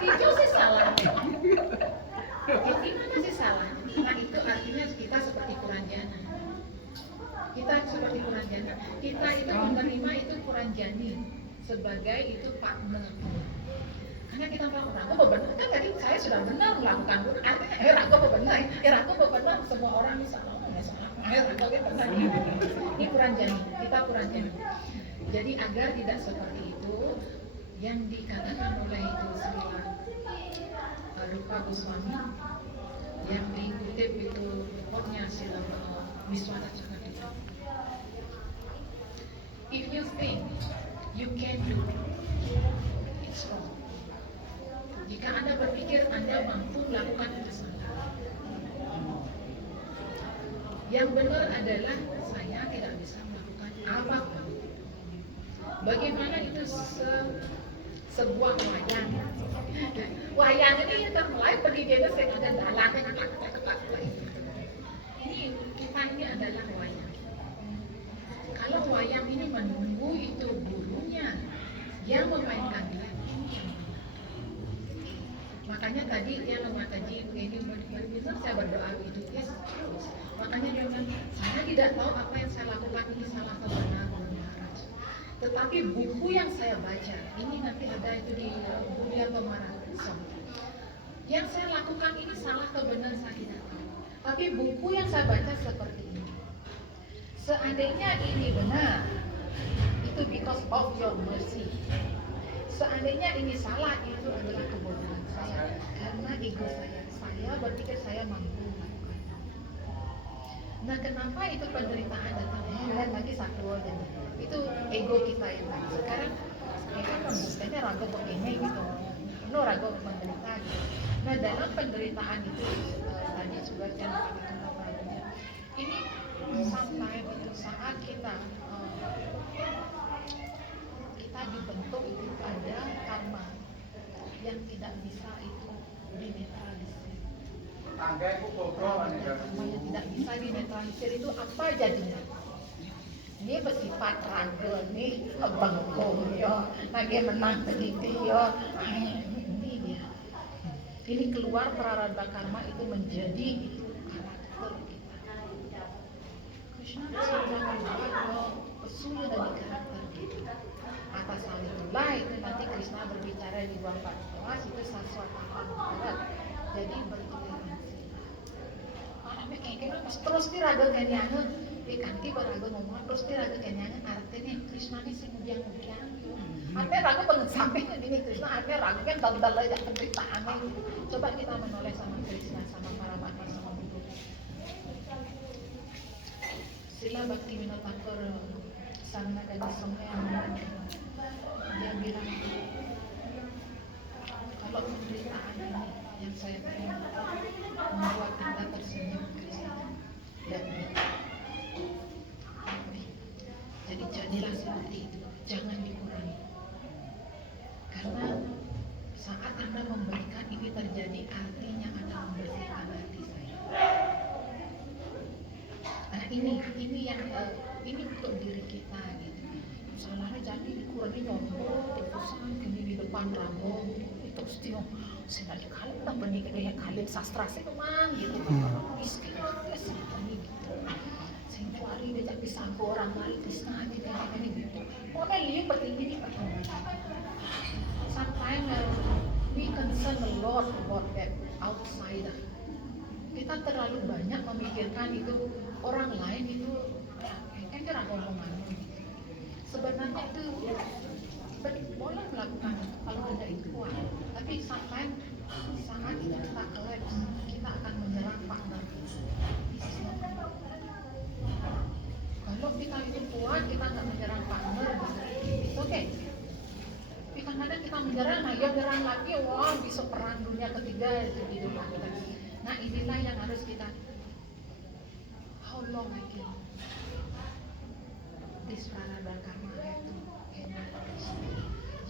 Itu sih salah. Gimana sih salah? Nah, itu artinya kita seperti Kuranjana. Kita seperti Kuranjana. Kita itu menerima itu Kuranjani sebagai itu partner. Karena kita melakukan, aku benar kan tadi saya sudah benar melakukan, artinya aku benar, semua orang ini salah, aku benar. Ini Kuranjani, kita Kuranjani. Jadi agar tidak seperti itu, yang dikatakan oleh itu Srila Rupa Goswami, yang dikutip itu quote-nya Srila Wiswata Cakadika. If you think you can do it, it's wrong. Jika Anda berpikir Anda mampu melakukan itu salah. Yang benar adalah saya tidak bisa melakukan apapun. Bagaimana itu sebuah wayang. Wayang ini yang mulai pergi ke desa yang ada dalang yang ini kita ini adalah wayang. Kalau wayang ini menunggu itu gurunya yang memainkan dia. Makanya tadi dia mengatakan ini benar saya berdoa itu yes. Makanya dia bilang saya tidak tahu apa yang saya lakukan ini salah atau benar. Tetapi buku yang saya baca, ini nanti ada itu di Buddha Tomaraso. Yang saya lakukan ini salah atau benar saya tidak tahu. Tapi buku yang saya baca seperti ini. Seandainya ini benar, itu because of your mercy. Seandainya ini salah, itu adalah kebodohan saya. Karena ego saya berpikir saya mampu melakukan. Nah, kenapa itu penderitaan datang? Lihat lagi satu aja. Itu ego kita yang lain. Sekarang kita membuktikannya ragu begini gitu, penuh ragu menderita gitu. Nah, dalam penderitaan itu tadi juga jangan itu ini sampai itu saat kita dibentuk itu ada karma yang tidak bisa itu dinetralisir. Karma yang tidak bisa dinetralisir itu apa jadinya? Ini bersifat ragu nih, bengkong ya, lagi menang begitu ya. Ini dia. Ini keluar prarabdha karma itu menjadi itu karakter kita. Krishna sudah membuat pesunya dari karakter kita. Atas hal itulah itu nanti Krishna berbicara di bawah 14 itu saswata barat. Jadi bertoleransi. Karena kayak terus diraga kayaknya kanti baraga ngomong terus diraga kayaknya artinya Krishna ini semudian-mudian. Artinya raga pengesampingnya ini Krishna artinya raga kan dal-dal aja penderitaannya. Coba kita menoleh sama Krishna sama para bapa sama guru. Sila Bhaktivinoda Thakur sama dengan semua yang dia bilang kalau penderitaan ini yang saya terima membuat kita tersenyum Krishna dan jadi jadilah seperti itu, jangan dikurangi. Karena saat Anda memberikan ini terjadi artinya Anda membersihkan hati saya. Nah ini yang ini untuk diri kita gitu. Salahnya jadi dikurangi nyombong, terpusan gini di depan rambut, terus dia sekali kali tak benih kayak kali sastra sih kemang gitu. Miskin dia sih gitu. Hari dia jadi sangko orang lain Krishna aja kayak gini gitu. Mana lihat pentingnya ini sometimes we concern a lot about that outsider. Kita terlalu banyak memikirkan itu orang lain itu kan kira omongan sebenarnya itu boleh melakukan itu kalau Anda itu kuat. Tapi sampai saat itu kita collapse, kita akan menyerang partner. Kalau kita itu kuat, kita nggak menyerang partner, it's okay. Tapi kadang-kadang kita menyerang, nah ya menyerang lagi, wah bisa perang dunia ketiga itu di dunia kita. Nah inilah yang harus kita, how long I can this Pranada Karma itu.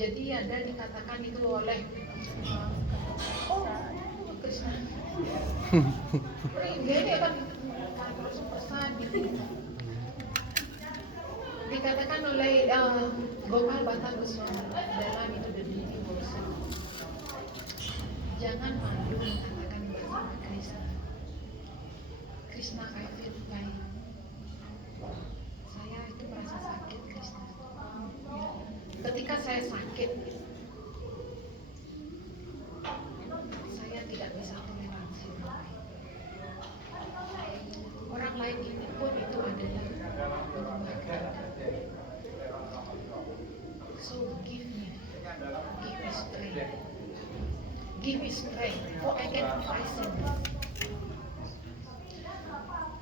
Jadi ada dikatakan itu oleh Krishna. Ini kan persan dikatakan oleh Gopal Bhatta Goswami dalam itu The Beauty Worship. Jangan malu mengatakan bersama Krishna. Krishna, I feel pain. Saya itu merasa sakit, Krishna. Ketika saya sakit, saya tidak bisa toleransi orang lain ini pun itu adalah pengembang. So give me strength. Give me strength, for I can fight him.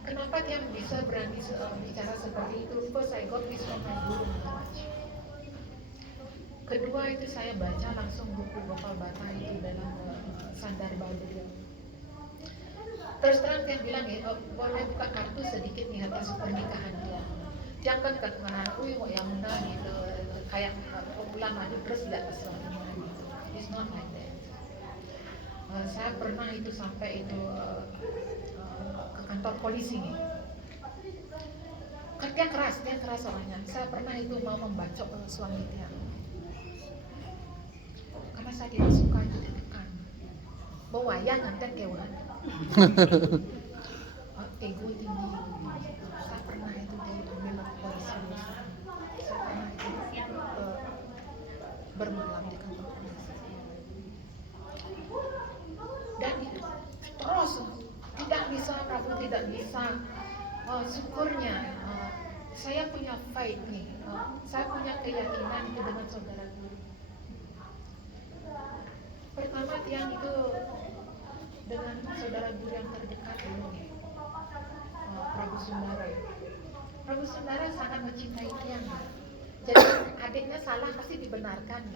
Kenapa dia bisa berani bicara seperti itu? First I got this from my Guru Maharaj. Kedua itu saya baca langsung buku Gopal Bhatta itu dalam Sandarbha beliau. Terus terang dia bilang ya, boleh buka kartu sedikit nih atas pernikahan dia. Dia kan katakan, mau yang mana gitu, kayak bulan madu terus tidak keselamanya gitu. It's not like that. Saya pernah itu sampai itu ke kantor polisi nih. Dia keras orangnya. Saya pernah itu mau membacok suami dia. Karena saya tidak suka itu ditekan. Bawayang nanti kewan. Ego tinggi. Saya pernah itu diambil polisi. Saya pernah itu bermalam di kantor polisi. Dan itu terus tidak bisa, Prabu tidak bisa. Syukurnya saya punya fight nih. Saya punya keyakinan itu dengan saudara guru. Pertama tiang itu dengan saudara guru yang terdekat dulu nih, Prabu Sundara. Prabu Sundara sangat mencintai tiang. Jadi adiknya salah pasti dibenarkan.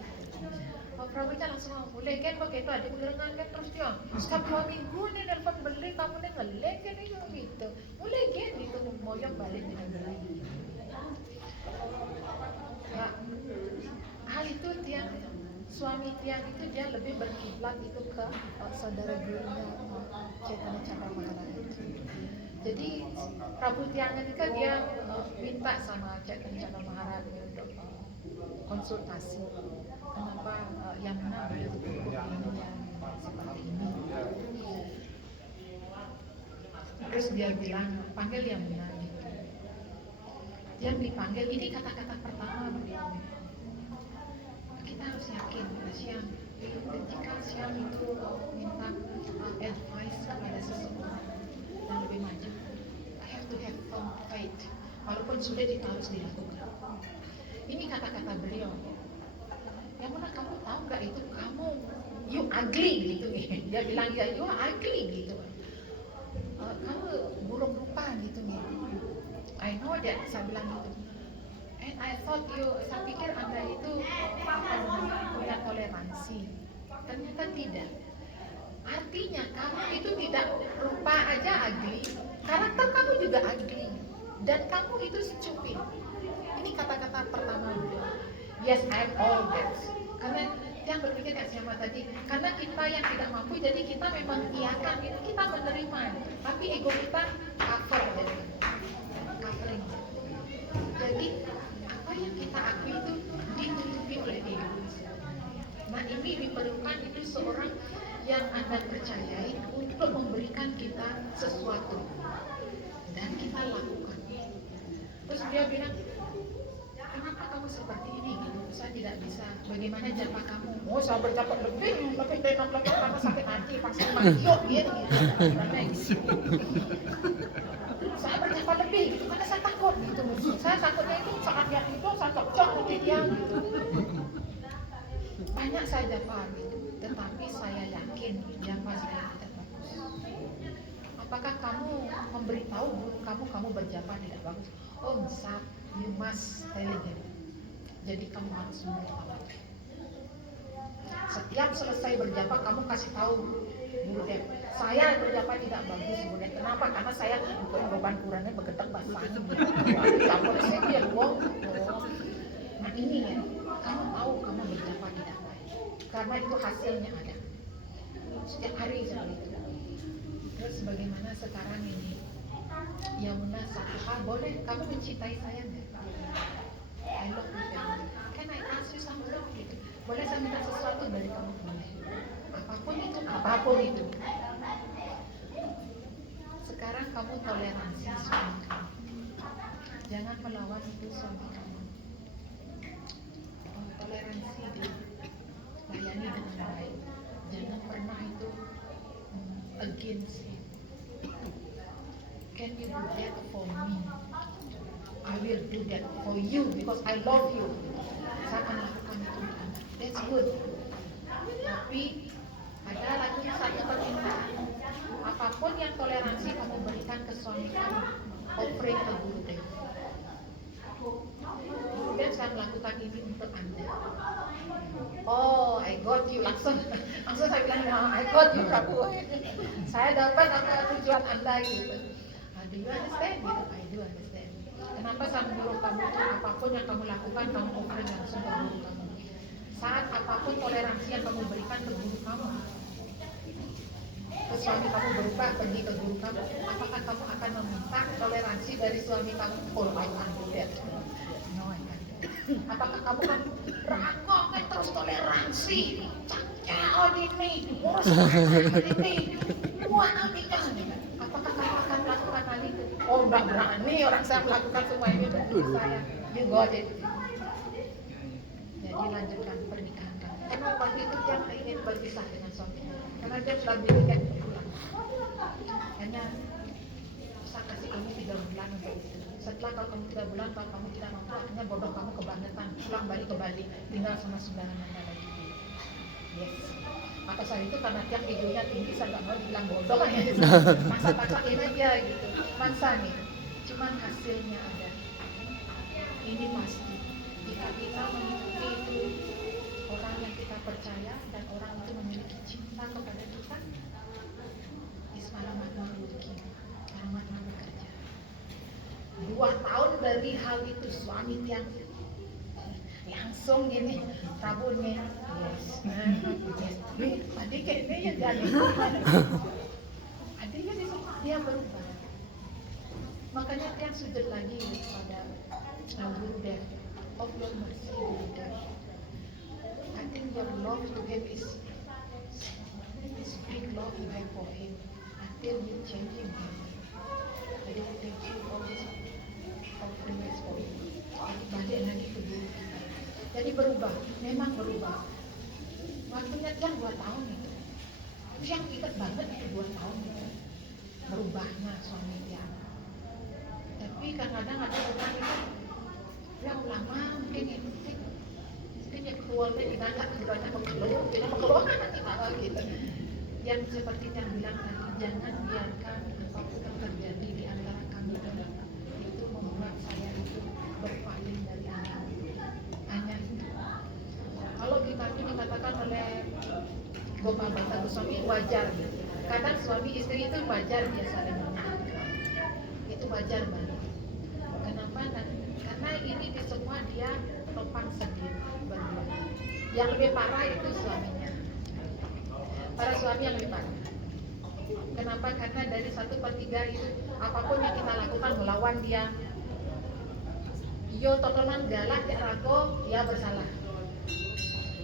Prabunya langsung boleh kan begitu adik ulangan kan terus dia setiap 2 minggu nih nelfon beli kamu nih ngelek kan gitu. Boleh kan gitu moyong balik dengan beli. Ya, hal itu tiang suami tiang itu dia lebih berkiblat itu ke saudara gurunya Chaitanya Chandra Maharaj. Jadi Prabu tiang ini kan dia minta sama Chaitanya Chandra Maharaj untuk konsultasi. Kenapa yang mana begitu ini yang seperti ini? Terus dia bilang panggil yang mana gitu. Dia dipanggil, ini kata-kata pertama beliau. Kita harus yakin Siam, ketika Siam itu minta advice kepada seseorang dan lebih maju, I have to have firm faith. Walaupun sudah itu harus dilakukan. Ini kata-kata beliau. Yang mana kamu tahu nggak itu kamu you ugly gitu nih. Dia bilang ya you ugly gitu. Kamu buruk rupa gitu nih. I know that, saya bilang gitu. And I thought saya pikir Anda itu punya toleransi. Ternyata tidak. Artinya kamu itu tidak rupa aja ugly, karakter kamu juga ugly. Dan kamu itu stupid. Ini kata-kata pertama beliau. Yes, I'm all that. Karena yang berpikir kayak siapa tadi, karena kita yang tidak mampu, jadi kita memang iakan itu, kita menerima. Tapi ego kita cover jadi covering. Jadi apa yang kita akui itu ditutupi oleh ego. Nah ini diperlukan itu seorang yang Anda percayai untuk memberikan kita sesuatu dan kita lakukan. Terus dia bilang, kenapa kamu seperti ini? Gitu. Saya tidak bisa. Bagaimana japa kamu? Oh, saya berjapa lebih dari 6 karena sakit hati, pasti mati gitu. Saya berjapa lebih, gitu, karena saya takut gitu. Saya takutnya itu saat dia itu saya cocok gitu. tiang gitu. Banyak saya jawab gitu, tetapi saya yakin dia pasti tidak bagus. Apakah kamu memberitahu guru kamu berjapa tidak bagus? Oh, Sa, you must telling him. Jadi kamu harus memberitahu. Setiap selesai berjapa kamu kasih tahu guru Dep, saya berjapa tidak bagus guru Dep. Kenapa? Karena saya beban Qurannya begetak basahnya. Campur saya ya luang. Nah ini ya, kamu tahu kamu berjapa tidak baik. Karena itu hasilnya ada. Setiap hari seperti itu. Terus bagaimana sekarang ini? Yamuna satu hal, boleh kamu mencintai saya nggak? I love you family. Can I ask you something gitu? Boleh saya minta sesuatu dari kamu? Boleh. Apapun itu. Sekarang kamu toleransi suami kamu. Jangan melawan itu suami kamu. Toleransi dia. Layani dengan baik. Jangan pernah itu against him. Can you do that for me? I will do that for you because I love you. Saya akan lakukan itu. That's good. Tapi ada lagi satu permintaan. Apapun yang toleransi kamu berikan ke suami kamu, offering ke guru Dep. Guru Dep saya melakukan ini untuk Anda. Oh, I got you. Langsung saya bilang, I got you Prabu. Saya dapat apa tujuan Anda gitu. Do you understand? Gitu, I do understand. Kenapa saya menyuruh kamu apapun yang kamu lakukan, kamu offering langsung ke guru kamu. Saat apapun toleransi yang kamu berikan ke guru kamu, ke suami kamu berubah pergi ke guru kamu, apakah kamu akan meminta toleransi dari suami kamu? Oh, I can't do that. No, I can't do that. Apakah kamu kan rangkong terus toleransi? Cakau ini, urus ini, buat Amerika. Apakah kamu akan melakukan hal itu? Oh, enggak berani orang saya melakukan semua ini dari saya. You got it. Jadi lanjutkan pernikahan kamu. Karena waktu itu dia ingin berpisah dengan suaminya. Karena dia sudah beli tiket untuk pulang. Hanya saya kasih kamu 3 bulan untuk itu. Setelah kalau kamu 3 bulan, kalau kamu tidak mampu, akhirnya bodoh kamu kebangetan. Pulang balik ke Bali, tinggal sama saudara Anda lagi. Yes. Maka saat itu karena tiap videonya tinggi, saya nggak mau dibilang bodoh kan ya. Masa takain aja gitu. Masa nih. Cuman hasilnya ada. Ini pasti. Jika kita mengikuti itu orang yang kita percaya dan orang itu memiliki cinta kepada kita, Ismail Mahmud bekerja. 2 tahun dari hal itu suami tiang langsung gini, Prabu nih, yes, adik kayaknya ya jadi, adiknya dia berubah. Makanya tiang sujud lagi pada Guru Dep. Of your mercy, Buddha. I think your love to him is big love you have for him until you changing him. Jadi thank you for this offering this for him. Balik lagi ke guru kita. Jadi berubah, memang berubah. Waktunya kan 2 tahun itu. Yang ingat banget itu 2 tahun itu. Berubahnya suami dia. Tapi kadang-kadang ada orang itu yang lama mungkin ya keluarnya kita nggak banyak mengeluh nanti malah gitu. Yang seperti yang bilang tadi, jangan biarkan apapun yang terjadi di antara kami dan itu membuat saya itu berpaling dari Allah. Hanya itu. Kalau kita itu dikatakan oleh Gopal Bhatta Goswami wajar. Kadang suami istri itu wajar dia saling menyenangkan. Itu wajar banget. Kenapa? Karena ini di semua dia topang sendiri berdua. Yang lebih parah itu suaminya. Para suami yang lebih parah. Kenapa? Karena dari 1/3 itu apapun yang kita lakukan melawan dia. Yo totolan galak ya rago dia bersalah.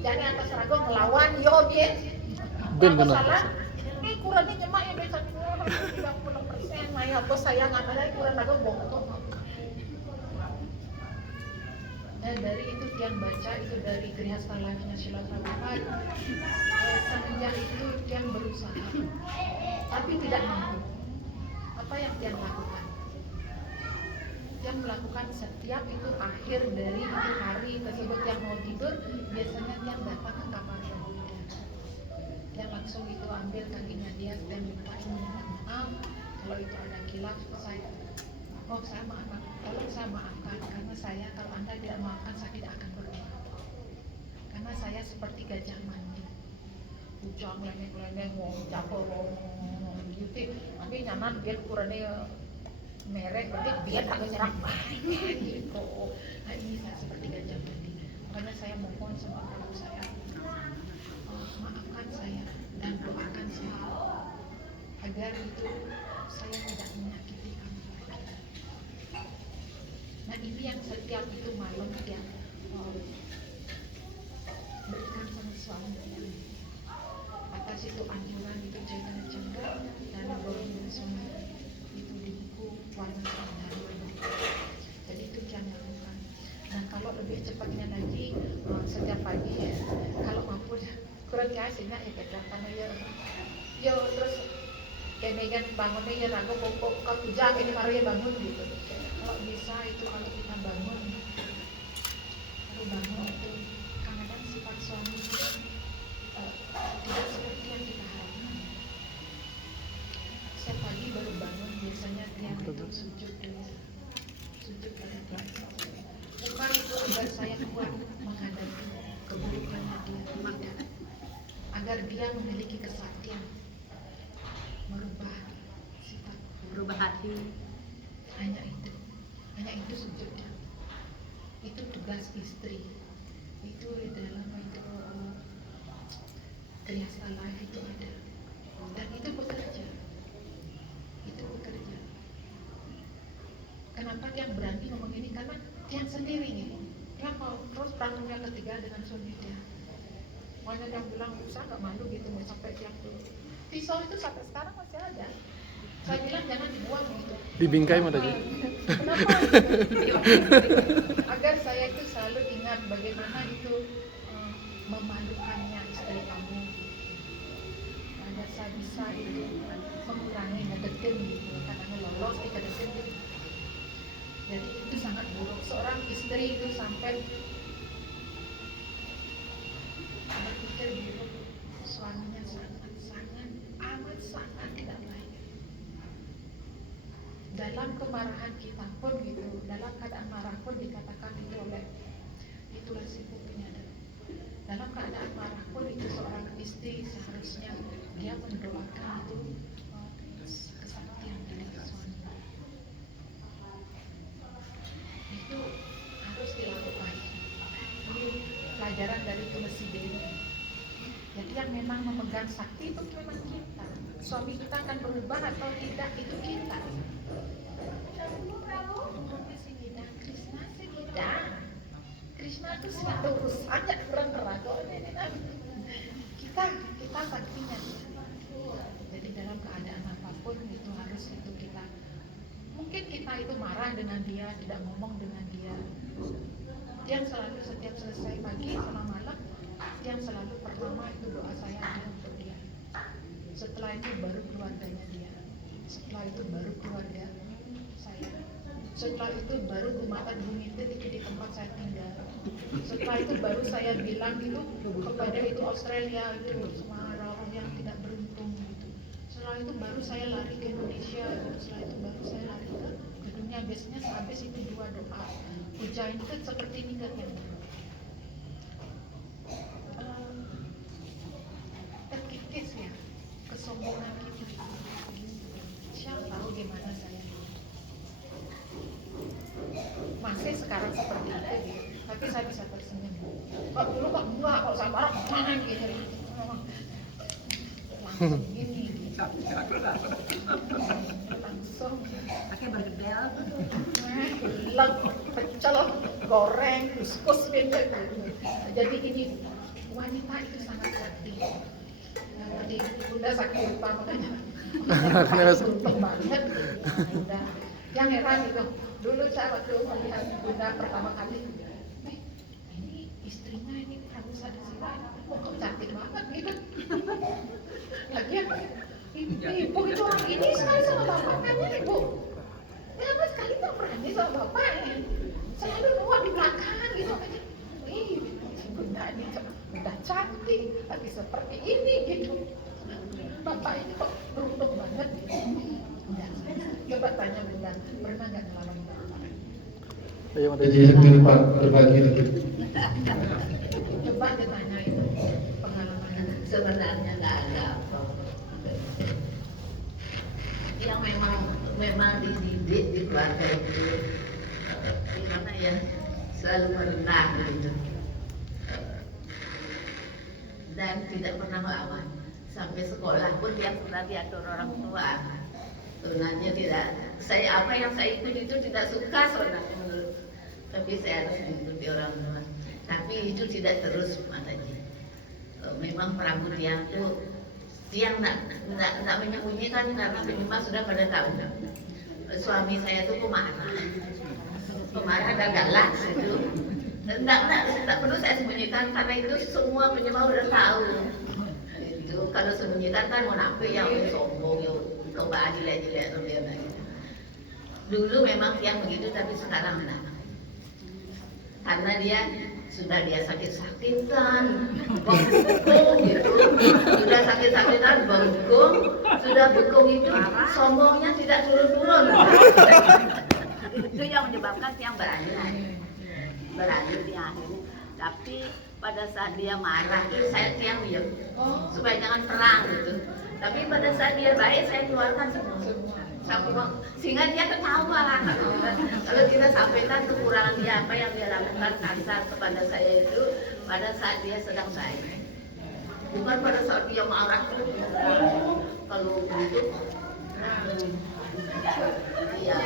Jadi atas rago melawan yo biar bersalah. Ini kurangnya nyemak ya besok 30%. Maya bos sayang ada kurang rago bongkok. Dan dari itu yang baca itu dari Grihasta Life-nya Srila Prabhupada. Semenjak itu yang berusaha, tapi tidak mampu. Apa yang dia lakukan? Dia yang melakukan setiap itu akhir dari hari tersebut yang mau tidur, biasanya yang datang ke kamar dia. Yang langsung itu ambil kakinya dia dan minta maaf kalau itu ada kilaf saya. Oh saya maafkan, tolong saya maafkan karena saya kalau Anda tidak maafkan saya tidak akan berubah. Karena saya seperti gajah mandi. Ujang lengeng-lengeng wong capel wong gitu. Tapi nyaman biar ukurannya merek berarti biar agak cerah gitu. Nah ini saya seperti gajah mandi. Makanya saya mohon sama Prabu saya, maafkan saya dan doakan saya agar itu saya tidak menyakiti kamu lagi. Nah ini yang setiap itu malam dia berikan sama suaminya. Atas itu anjuran itu jaga-jaga dan berbunyi suami itu di buku warna sandaru. Jadi itu jangan lakukan. Nah kalau lebih cepatnya lagi setiap pagi ya, kalau mampu kurang kasihnya ya kerjakan ya terus kayak Megan bangunnya ya ragu pokok kau kerja ini Maria bangun gitu. Kalau bisa itu kalau kita bangun itu kadang sifat suami tidak seperti yang kita harapkan. Setiap pagi baru bangun biasanya dia itu sujud dulu, sujud pada Tuhan. Bukan itu agar saya kuat menghadapi keburukannya dia, tidak. Agar dia memiliki kesaktian, merubah sifat, Berubah hati. hanya itu sujudnya. Itu tugas istri. Itu dalam itu Trias Alive itu ada, dan itu bekerja. Kenapa dia berani ngomong ini? Karena dia sendiri nih, dia mau terus berantemnya ketiga dengan suami dia. Makanya dia bilang, saya nggak malu gitu mau sampai tiap dulu. Pisau itu sampai sekarang masih ada. Saya bilang jangan dibuang gitu. Dibingkai mana aja? Kenapa? Agar saya itu selalu ingat bagaimana itu memalukannya istri kamu. Agar saya bisa itu mengurangi ngedekin gitu, karena lolos di kedekin gitu. Jadi itu sangat buruk. Seorang istri itu sampai berpikir buruk suaminya sangat tidak baik. Dalam kemarahan kita pun gitu, dalam keadaan marah pun dikatakan itu oleh itulah sibuknya. Dalam keadaan marah pun itu seorang istri seharusnya dia mendoakan itu kesaktian dari suami. Itu harus dilakukan. Ini pelajaran dari Tumasi Dewi. Jadi yang memang memegang sakti itu memang kita. Suami kita akan berubah atau tidak itu kita. Krishna sih tidak. Krishna itu suatu urusannya kurang terago. Kita saktinya. Jadi dalam keadaan apapun itu harus itu kita. Mungkin kita itu marah dengan dia, tidak ngomong dengan dia. Yang selalu setiap selesai pagi sama malam, yang selalu pertama itu doa saya adalah untuk dia. Setelah itu baru keluarganya dia. Setelah itu baru keluarga saya. Setelah itu baru umat bumi itu di tempat saya tinggal. Setelah itu baru saya bilang itu kepada itu Australia itu sama orang yang tidak beruntung gitu. Setelah itu baru saya lari ke Indonesia. Setelah itu baru saya lari ke dunia. Biasanya habis itu 2 doa. Ujian itu seperti ini kan yang terkikis ya kesombongan kita. Siapa tahu gimana saya. Masih sekarang seperti itu gitu. Tapi saya bisa tersenyum. Kok dulu kok enggak, kok saya marah mana gitu. Langsung gini gitu. Langsung Pakai bergedel. hilang, pecel, goreng, kuskus gitu. Jadi ini wanita itu sangat sakti. Tadi Bunda sakti lupa makanya. Untung banget. Bunda. Yang heran itu, dulu saya waktu melihat Bunda pertama kali, ini istrinya ini Prabu Sadasiwa, kok cantik banget gitu. Lagian ibu itu orang ini sekali sama bapaknya ibu. Ya sekali tuh ini sama bapaknya. Saya udah di belakang gitu. Wih, bunda ini udah cantik, lagi seperti ini gitu. Bapak ini kok beruntung banget. Coba tanya bunda, pernah nggak ngalamin bapak? Jadi hampir Pak berbagi dikit. Coba ditanya itu pengalamannya. Sebenarnya nggak ada apa. Yang memang dididik di keluarga itu gimana ya, selalu merendah gitu, dan tidak pernah melawan. Sampai sekolah pun dia pernah diatur orang tua. Sebenarnya tidak, saya apa yang saya ikut itu tidak suka sebenarnya menurut, tapi saya harus mengikuti orang tua. Tapi itu tidak terus makanya. Memang Pramudya itu dia nggak menyembunyikan karena minimal sudah pada tahu. Suami saya itu pemarah dan galak itu. Nggak perlu saya sembunyikan karena itu semua penyembah udah tahu. Itu kalau sembunyikan kan munafik yang sombong, yang kembali jelek-jelek atau dia gitu. Dulu memang yang begitu tapi sekarang enggak. Karena dia sudah sakit-sakitan, bengkung gitu, sudah sakit-sakitan, bengkung, sudah bengkung itu sombongnya tidak turun-turun. Itu yang menyebabkan yang berlanjut di akhirnya. Tapi pada saat dia marah itu saya tiang diam supaya jangan perang gitu. Tapi pada saat dia baik saya keluarkan semua sehingga dia ketawa. Kalau kita sampaikan kekurangan dia apa yang dia lakukan kasar kepada saya itu pada saat dia sedang baik, bukan pada saat dia marah. Kalau begitu ya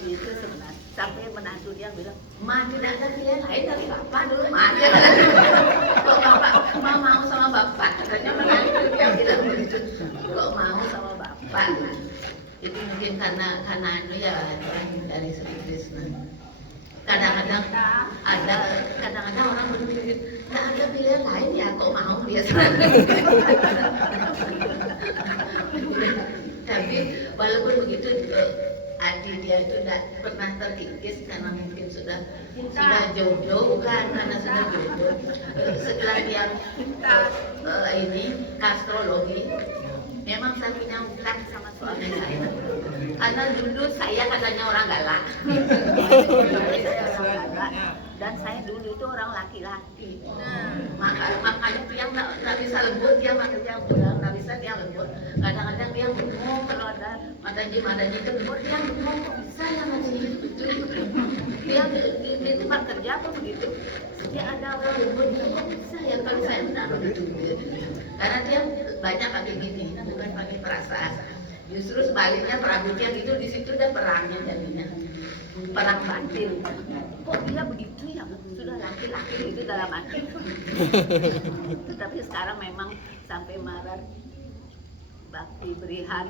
itu sebenarnya sampai menantu dia bilang, "Ma tidak ada pilihan lain dari bapak dulu, Ma." Kok bapak mau sama bapak? Katanya menantu dia bilang begitu. Kok mau sama bapak? Itu mungkin karena itu ya dari Sri Krishna. Kadang-kadang orang berpikir nggak ada pilihan lain ya, kok mau dia. Tapi walaupun begitu adik dia itu tidak pernah terkikis karena mungkin sudah jodoh, bukan karena sudah jodoh. Setelah dia ini astrologi, memang saya punya hutang sama suami saya. Karena dulu saya katanya orang galak. Dan saya dulu itu orang laki-laki. Makanya dia nggak bisa lembut, dia makanya pulang nggak bisa dia lembut. Kadang-kadang dia bengong kalau ada madaji lembut, dia bengong, kok bisa ya madaji itu. Dia di tempat kerja pun begitu. Dia ada orang lembut, kok bisa ya kalau saya benar begitu. Karena dia banyak pakai gini, bukan pakai perasaan. Justru sebaliknya Pramudya gitu, di situ udah perangnya jadinya. Perang batin. Kok dia begitu ya? Sudah laki-laki itu dalam hati. Tetapi sekarang memang sampai marah. Bakti Berihan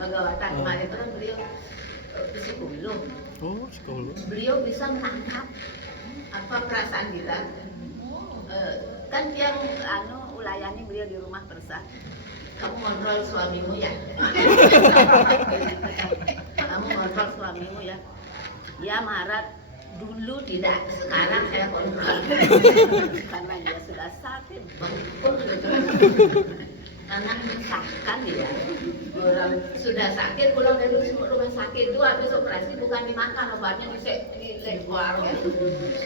Bhagawata kemarin itu kan beliau psikolog. Beliau bisa menangkap apa perasaan kita. Kan yang ulayani beliau di rumah Persa. Kamu kontrol suamimu ya. Kamu kontrol suamimu ya. Dia marah dulu tidak, sekarang saya kontrol. Karena dia sudah sakit, bengkok gitu. Karena menyusahkan dia. Orang sudah sakit pulang dari rumah sakit itu habis operasi bukan dimakan, obatnya dilempar gitu.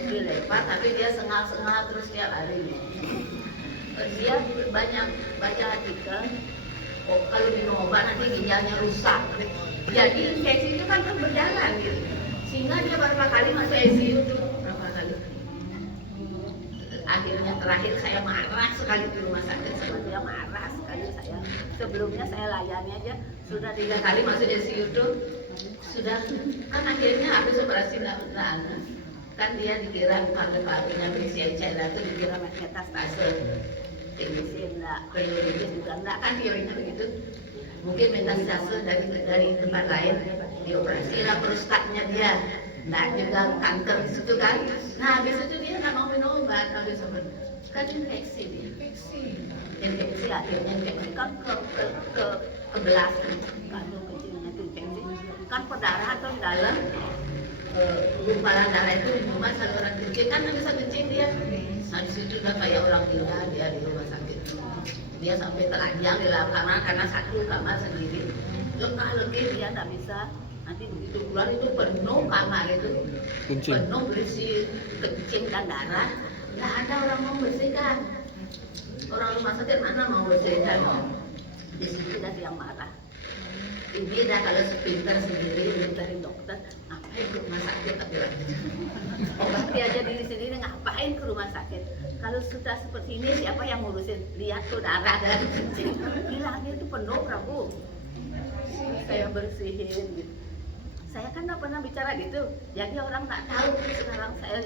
Dilempar tapi dia sengal-sengal terus tiap hari. Dia banyak baca artikel, kalau minum obat nanti ginjalnya rusak. Jadi infeksi itu kan berjalan gitu. Sehingga dia berapa kali masuk ICU tuh, berapa kali. Akhirnya terakhir saya marah sekali di rumah sakit sama dia, marah sekali saya. Sebelumnya saya layani aja, sudah 3 kali masuk ICU tuh. Sudah, kan akhirnya habis operasi nggak kan dia dikira paru-parunya berisi cairan itu dikira metastase. Tinggi enggak, periodis juga enggak, kan teorinya begitu. Mungkin metastase dari tempat lain, dioperasi lah prostatnya dia, enggak juga kanker di situ kan. Nah habis itu dia nggak mau minum obat, habis kan infeksi dia. Infeksi akhirnya infeksi kan ke belas kandung kecilnya itu infeksi kan perdarahan tuh di dalam gumpalan darah itu cuma saluran kencing kan bisa kencing dia. Nah di situ udah kayak orang gila dia di rumah sakit. Dia sampai telanjang di dalam kamar karena satu kamar sendiri. Lekah-lekih dia nggak bisa. Nanti begitu keluar itu penuh kamar itu, penuh berisi kencing dan darah. Nggak ada orang mau bersihkan. Orang rumah sakit mana mau bersihkan? Di situ ada yang marah. Ini dah kalau sepintar sendiri mintain dokter, ngapain ke rumah sakit tapi lagi. Obati aja diri sendiri, ngapain ke rumah sakit? Kalau sudah seperti ini siapa yang ngurusin? Lihat tuh darah dari kencing. Bilangnya itu penuh Prabu. Saya bersihin gitu. Saya kan nggak pernah bicara gitu, jadi orang nggak tahu. Sekarang saya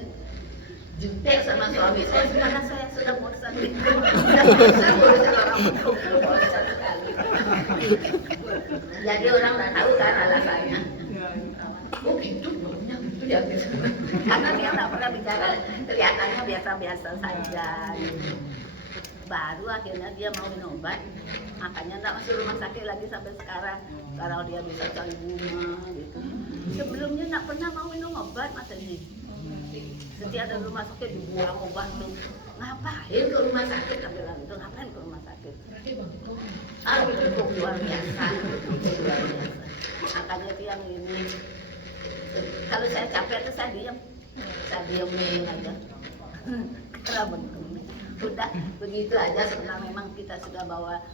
jutek sama suami saya karena saya sudah bosan gitu. Saya bosan orang bosan sekali. Jadi orang nggak tahu kan alasannya. Oh gitu, banyak gitu ya. Karena dia nggak pernah bicara, kelihatannya biasa-biasa saja. Gitu. Baru akhirnya dia mau minum obat, makanya nggak masuk rumah sakit lagi sampai sekarang. Kalau dia bisa cari bunga gitu. Sebelumnya nggak pernah mau minum obat matanya. Setiap ada rumah sakit dibuang obat tuh. Ngapain ke rumah sakit? Kami bilang itu ngapain ke rumah sakit? Cukup luar biasa, cukup luar biasa. Makanya itu yang ini. Kalau saya capek tuh saya diemin aja. Karena udah begitu aja sebenarnya memang kita sudah bawa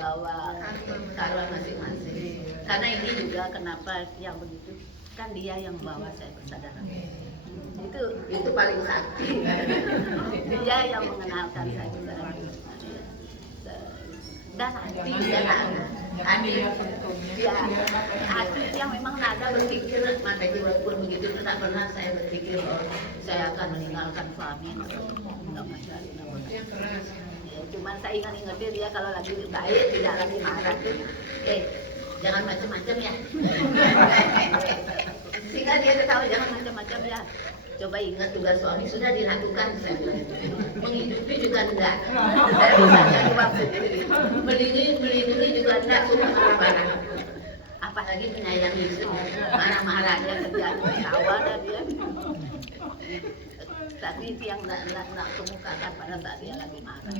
karma masing-masing. Karena ini juga kenapa yang begitu kan dia yang bawa saya kesadaran. Itu paling sakti. Dia yang mengenalkan saya kesadaran. Dan hati yang memang nada berpikir mata jiwa pun begitu itu tak pernah saya berpikir saya akan meninggalkan suami. Enggak masalah. Ya, cuman saya ingat-ingatin dia kalau lagi baik tidak lagi marah tuh. Jangan macam-macam ya. Sehingga dia tahu jangan macam-macam ya. Coba ingat tugas suami sudah dilakukan, saya bilang. Menghidupi juga enggak. Saya bisa jawab sendiri. Melindungi juga enggak, cuma marah-marah. Apalagi menyayangi istri, marah-marah dia kerja di sawah dan dia. Tapi itu yang enggak kemukakan pada saat dia lagi marah.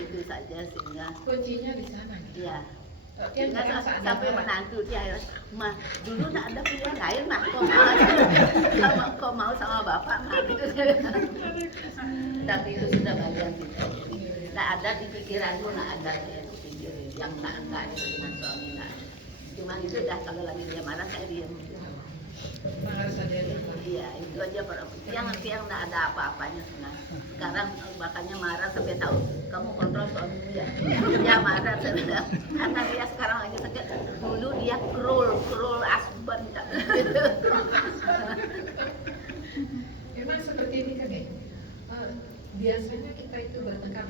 Itu saja sehingga. Kuncinya di sana. Iya. Sampai menantu dia, mah dulu tak ada pilihan lain mah, kau mau sama bapak mah gitu. Tapi itu sudah bagian kita. Tak ada di pikiranku, tak ada yang enggak itu dengan suami enggak. Cuman itu dah kalau lagi dia marah saya diam. Iya itu aja yang enggak ada apa-apanya sebenarnya. Sekarang makanya marah sampai tahu kamu kontrol suamimu ya. Dia marah sebenarnya karena dia sekarang lagi sakit. Dulu dia cruel husband kan. Memang seperti ini kan ya. Biasanya kita itu bertengkar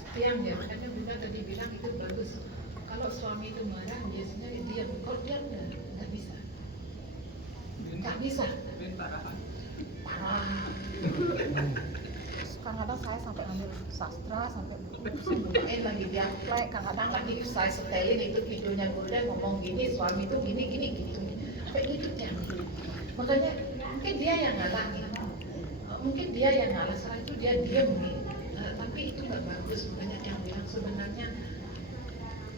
setiap ya. Makanya Bunda tadi bilang itu bagus. Kalau suami itu marah biasanya dia kalau dia nggak bisa. Nggak bisa. Parah. Kadang-kadang saya sampai ambil sastra, sampai bukain lagi dia play, kadang-kadang lagi saya setelin itu videonya Bunda ngomong gini, suami itu gini. Sampai gitu jangan. Makanya mungkin dia yang ngalah nih. Mungkin dia yang ngalah, setelah itu dia diam nih. Tapi itu nggak bagus. Banyak yang bilang sebenarnya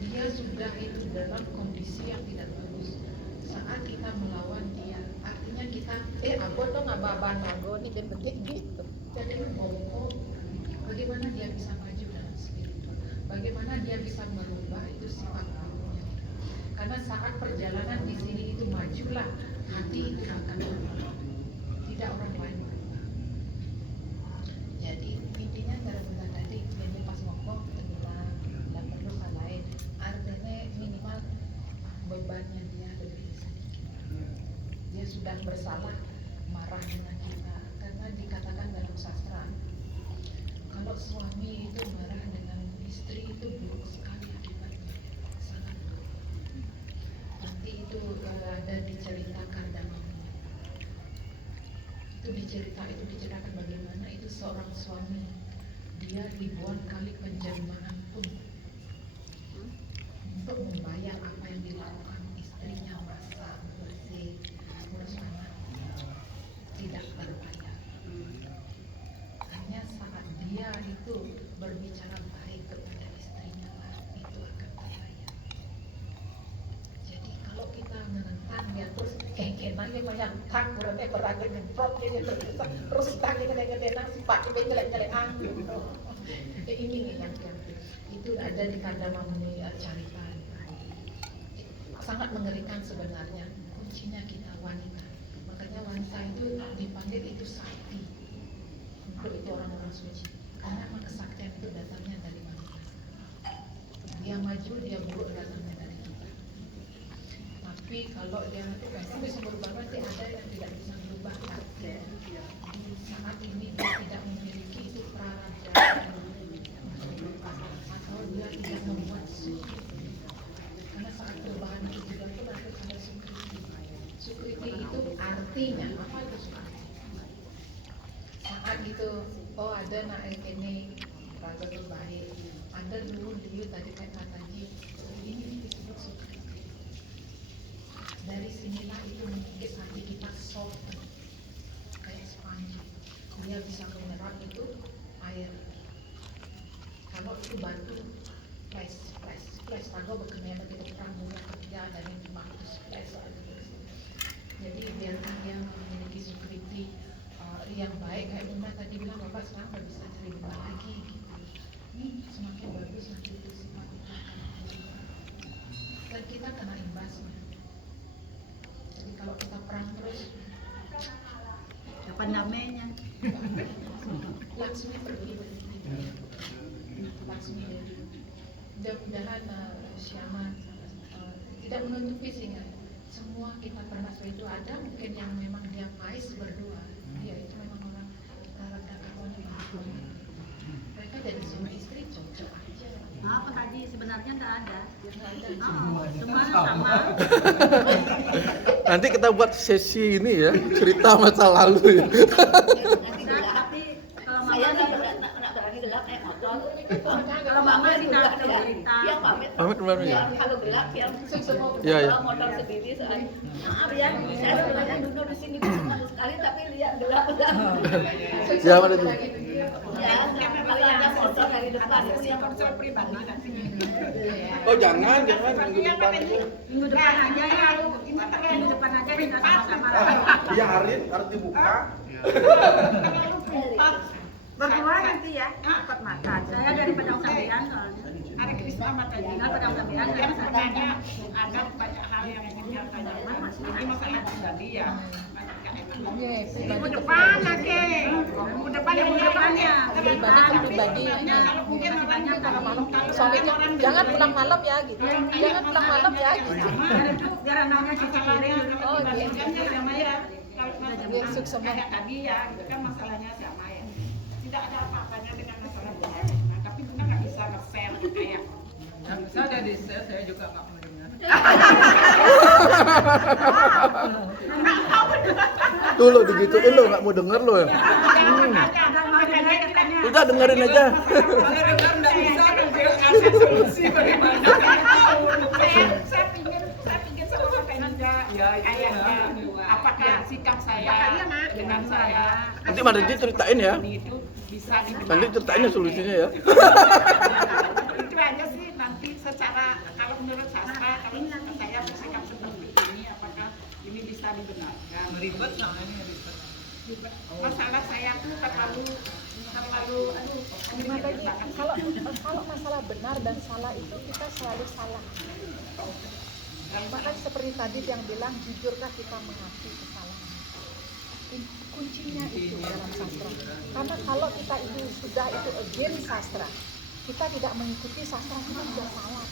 dia sudah itu dalam kondisi yang tidak bagus. Saat kita melawan dia, artinya kita aku tuh nggak baban aku nih betik gitu. Jadi ngomong bagaimana dia bisa maju dalam spiritual, bagaimana dia bisa merubah itu sifat akunya. Karena saat perjalanan di sini itu majulah hati itu akan berubah, tidak orang lain berubah. Jadi intinya cara Bunda tadi ini pas ngomong kita bilang tidak perlu hal lain, artinya minimal bebannya dia lebih sedikit. Dia sudah bersalah marah dengan kita karena dikatakan dalam sastra kalau suami itu marah dengan istri itu buruk sekali akibatnya, sangat buruk. Nanti itu ada diceritakan dalam itu diceritakan bagaimana itu seorang suami dia ribuan kali penjerimaan pun untuk membayar apa yang dilakukan istrinya merasa tak kurang beragam gemprot dia terus tak gede-gede nasi pakai nyelek-nyelek angin. Ini yang itu ada di Kardamamuni Carita. Sangat mengerikan sebenarnya. Kuncinya kita wanita. Makanya wanita itu dipanggil itu sakti. Untuk itu orang-orang suci. Karena memang kesaktian itu datangnya dari wanita. Dia maju, dia buruk datangnya dari kita. Tapi kalau dia nanti bisa berubah, nanti ada yang tidak bisa berubah. Saat ini dia tidak memiliki itu praraja atau dia tidak membuat suci. Karena saat perubahan itu juga pun ada sukriti. Sukriti itu artinya apa itu sukriti? Saat gitu, oh ada naik ini raga terbaik, ada dulu tadi kayak tadi ini disebut sukriti. Dari sinilah itu mengikis hati kita soft kayak sponge. Dia bisa menyerap itu air. Kalau itu batu flash tago berkenaan begitu perang dunia ketiga dan yang dimaksud flash jadi biarkan dia memiliki sukriti yang baik kayak Bunda tadi bilang Bapak sekarang nggak bisa cari Bunda lagi gitu. Ini semakin bagus nanti itu sifat itu dan kita kena imbasnya. Jadi kalau kita perang terus apa namanya? Laksmi pergi Laksmi mudah-mudahan Syama tidak menutupi sehingga semua kita pernah seperti itu. Ada mungkin yang memang dia pais berdua, dia itu memang orang rada kawan mereka dari suami istri cocok aja. Apa tadi sebenarnya nggak ada. Semua sama. Nanti kita buat sesi ini ya, cerita masa lalu ya. Tapi kalau Saya mama nggak berani gelap kayak motor. kalau mama sih nggak cerita. Dia pamit. Pamit kemana ya? Kalau gelap dia Iya, iya. bawa motor sendiri soalnya. Maaf ya, saya sebenarnya duduk di sini bagus sekali tapi lihat gelap. Ya, mana tuh? Ya, kalau ada motor dari depan itu yang pribadi nanti. Oh jangan minggu depan aja. Minggu depan aja ya. Minggu depan aja kita sama-sama. Iya harus dibuka. Berdua nanti ya, dapat makan. Saya dari Padang Sambian soalnya. Hari Krisma matanya. Tinggal Padang Sambian. Yang sebenarnya ada banyak hal yang ingin dia tanyakan. Ini masalah pribadi ya. Minggu depan lagi. Minggu depan yang depannya. pribadi Kalau mungkin orangnya kalau malam suaminya jangan pulang malam ya gitu, jangan pulang malam ya gitu. Biar anaknya cuci piring. Oh gitu. sama ya. Kalau Biar sukses semua. kayak tadi ya, itu kan masalahnya sama ya. Tidak ada apa-apanya dengan masalah Bunda. Nah, tapi Bunda nggak bisa nge-share kayak. Yang bisa ada di share, saya juga nggak mendengar. Tuh lo digituin lo nggak mau denger lo ya. Udah dengerin aja. Kalau dengar nggak bisa kan dia kasih solusi bagaimana. Saya pingin sama Bapak Nanda kayaknya apakah sikap saya dengan saya. Nanti Mbak Redi ceritain ya. Itu bisa Nanti ceritain ya solusinya ya. Itu aja sih nanti secara kalau menurut sastra kalau saya bersikap seperti ini apakah ini bisa dibenarkan? Ribet namanya ribet. Masalah saya tuh terlalu Kalau masalah benar dan salah itu kita selalu salah. Bahkan seperti tadi yang bilang jujurkah kita mengakui kesalahan. Kuncinya itu dalam sastra. Karena kalau kita itu sudah itu against sastra, kita tidak mengikuti sastra kita sudah salah.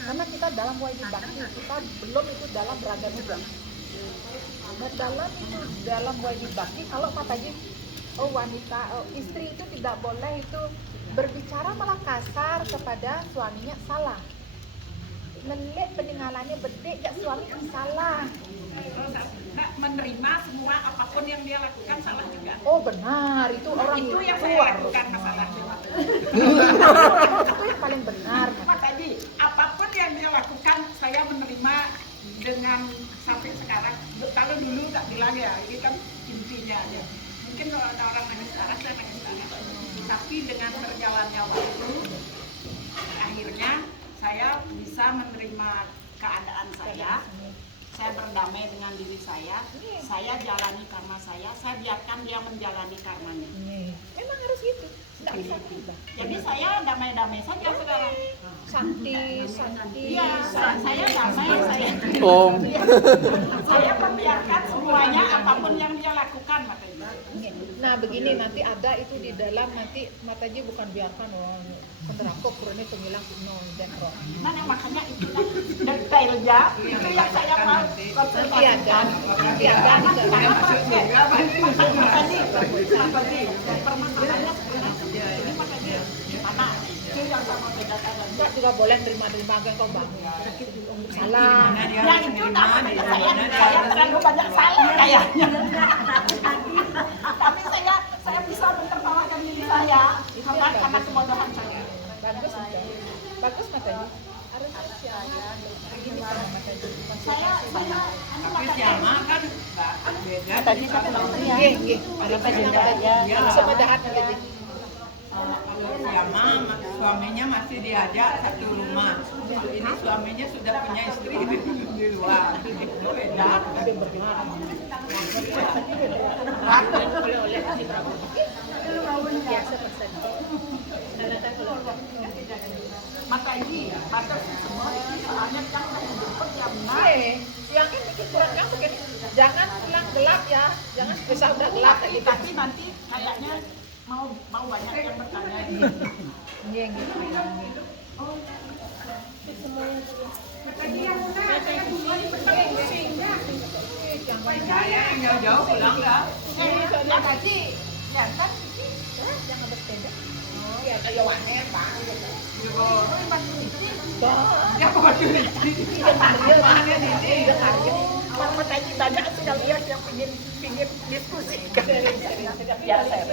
Karena kita dalam wajib bakti, kita belum itu dalam raga juga. Dan dalam wajib bakti kalau katanya wanita istri itu tidak boleh itu berbicara malah kasar kepada suaminya salah. Melek peninggalannya bedek gak suami kan salah. Menerima semua apapun yang dia lakukan salah juga. Oh benar, itu orang itu yang saya lakukan masalahnya. Itu yang paling benar. Pak tadi apapun yang dia lakukan saya menerima dengan sampai sekarang. Kalau dulu tak bilang ya ini kan intinya aja. Mungkin kalau ada orang nangis darah saya nangis darah. Tapi dengan berjalannya waktu akhirnya saya bisa menerima keadaan saya saya berdamai dengan diri saya jalani karma saya biarkan dia menjalani karmanya. Memang harus gitu, nggak bisa berubah. Jadi saya damai-damai saja sekarang. Santi. Iya, saya damai, Om. saya membiarkan semuanya apapun yang dia lakukan, Mataji. Nah begini, nanti ada itu di dalam, nanti Mataji bukan biarkan kontrako kurangnya penghilang no dekro. Nah, makanya itu detailnya itu yang saya mau konsentrasikan. Nanti ada Karena Mataji, permasalahannya sebenarnya ini Mataji gimana? Itu yang saya mau bedakan. Enggak juga boleh terima agen kau bang. Salah. Nah itu namanya saya terlalu banyak salah kayaknya. Tapi saya bisa menertawakan diri saya karena kebodohan saya. Bagus Mataji. Harus siapa? Begini sama Mataji. Saya Tapi siapa kan beda. tadi saya Nggih. Semedahan Mataji. Siapa suaminya masih diajak satu rumah. Ini suaminya sudah punya istri di luar. Beda. Oleh kasih berapa? Biasa persen. Mataji, batasi semua ini soalnya yang menjemput yang benar. Yang ini bikin kurang yang begini. Jangan bilang gelap ya. Jangan bisa udah gelap Tapi nanti kayaknya mau banyak yang bertanya. Iya gitu. Saya yang jauh-jauh pulang dah. Mataji, jangan Jangan bersepeda. Ya kayak wanet bang. Ya kok cuci. Orang Mataji banyak sekali yang pingin diskusikan. Ya saya.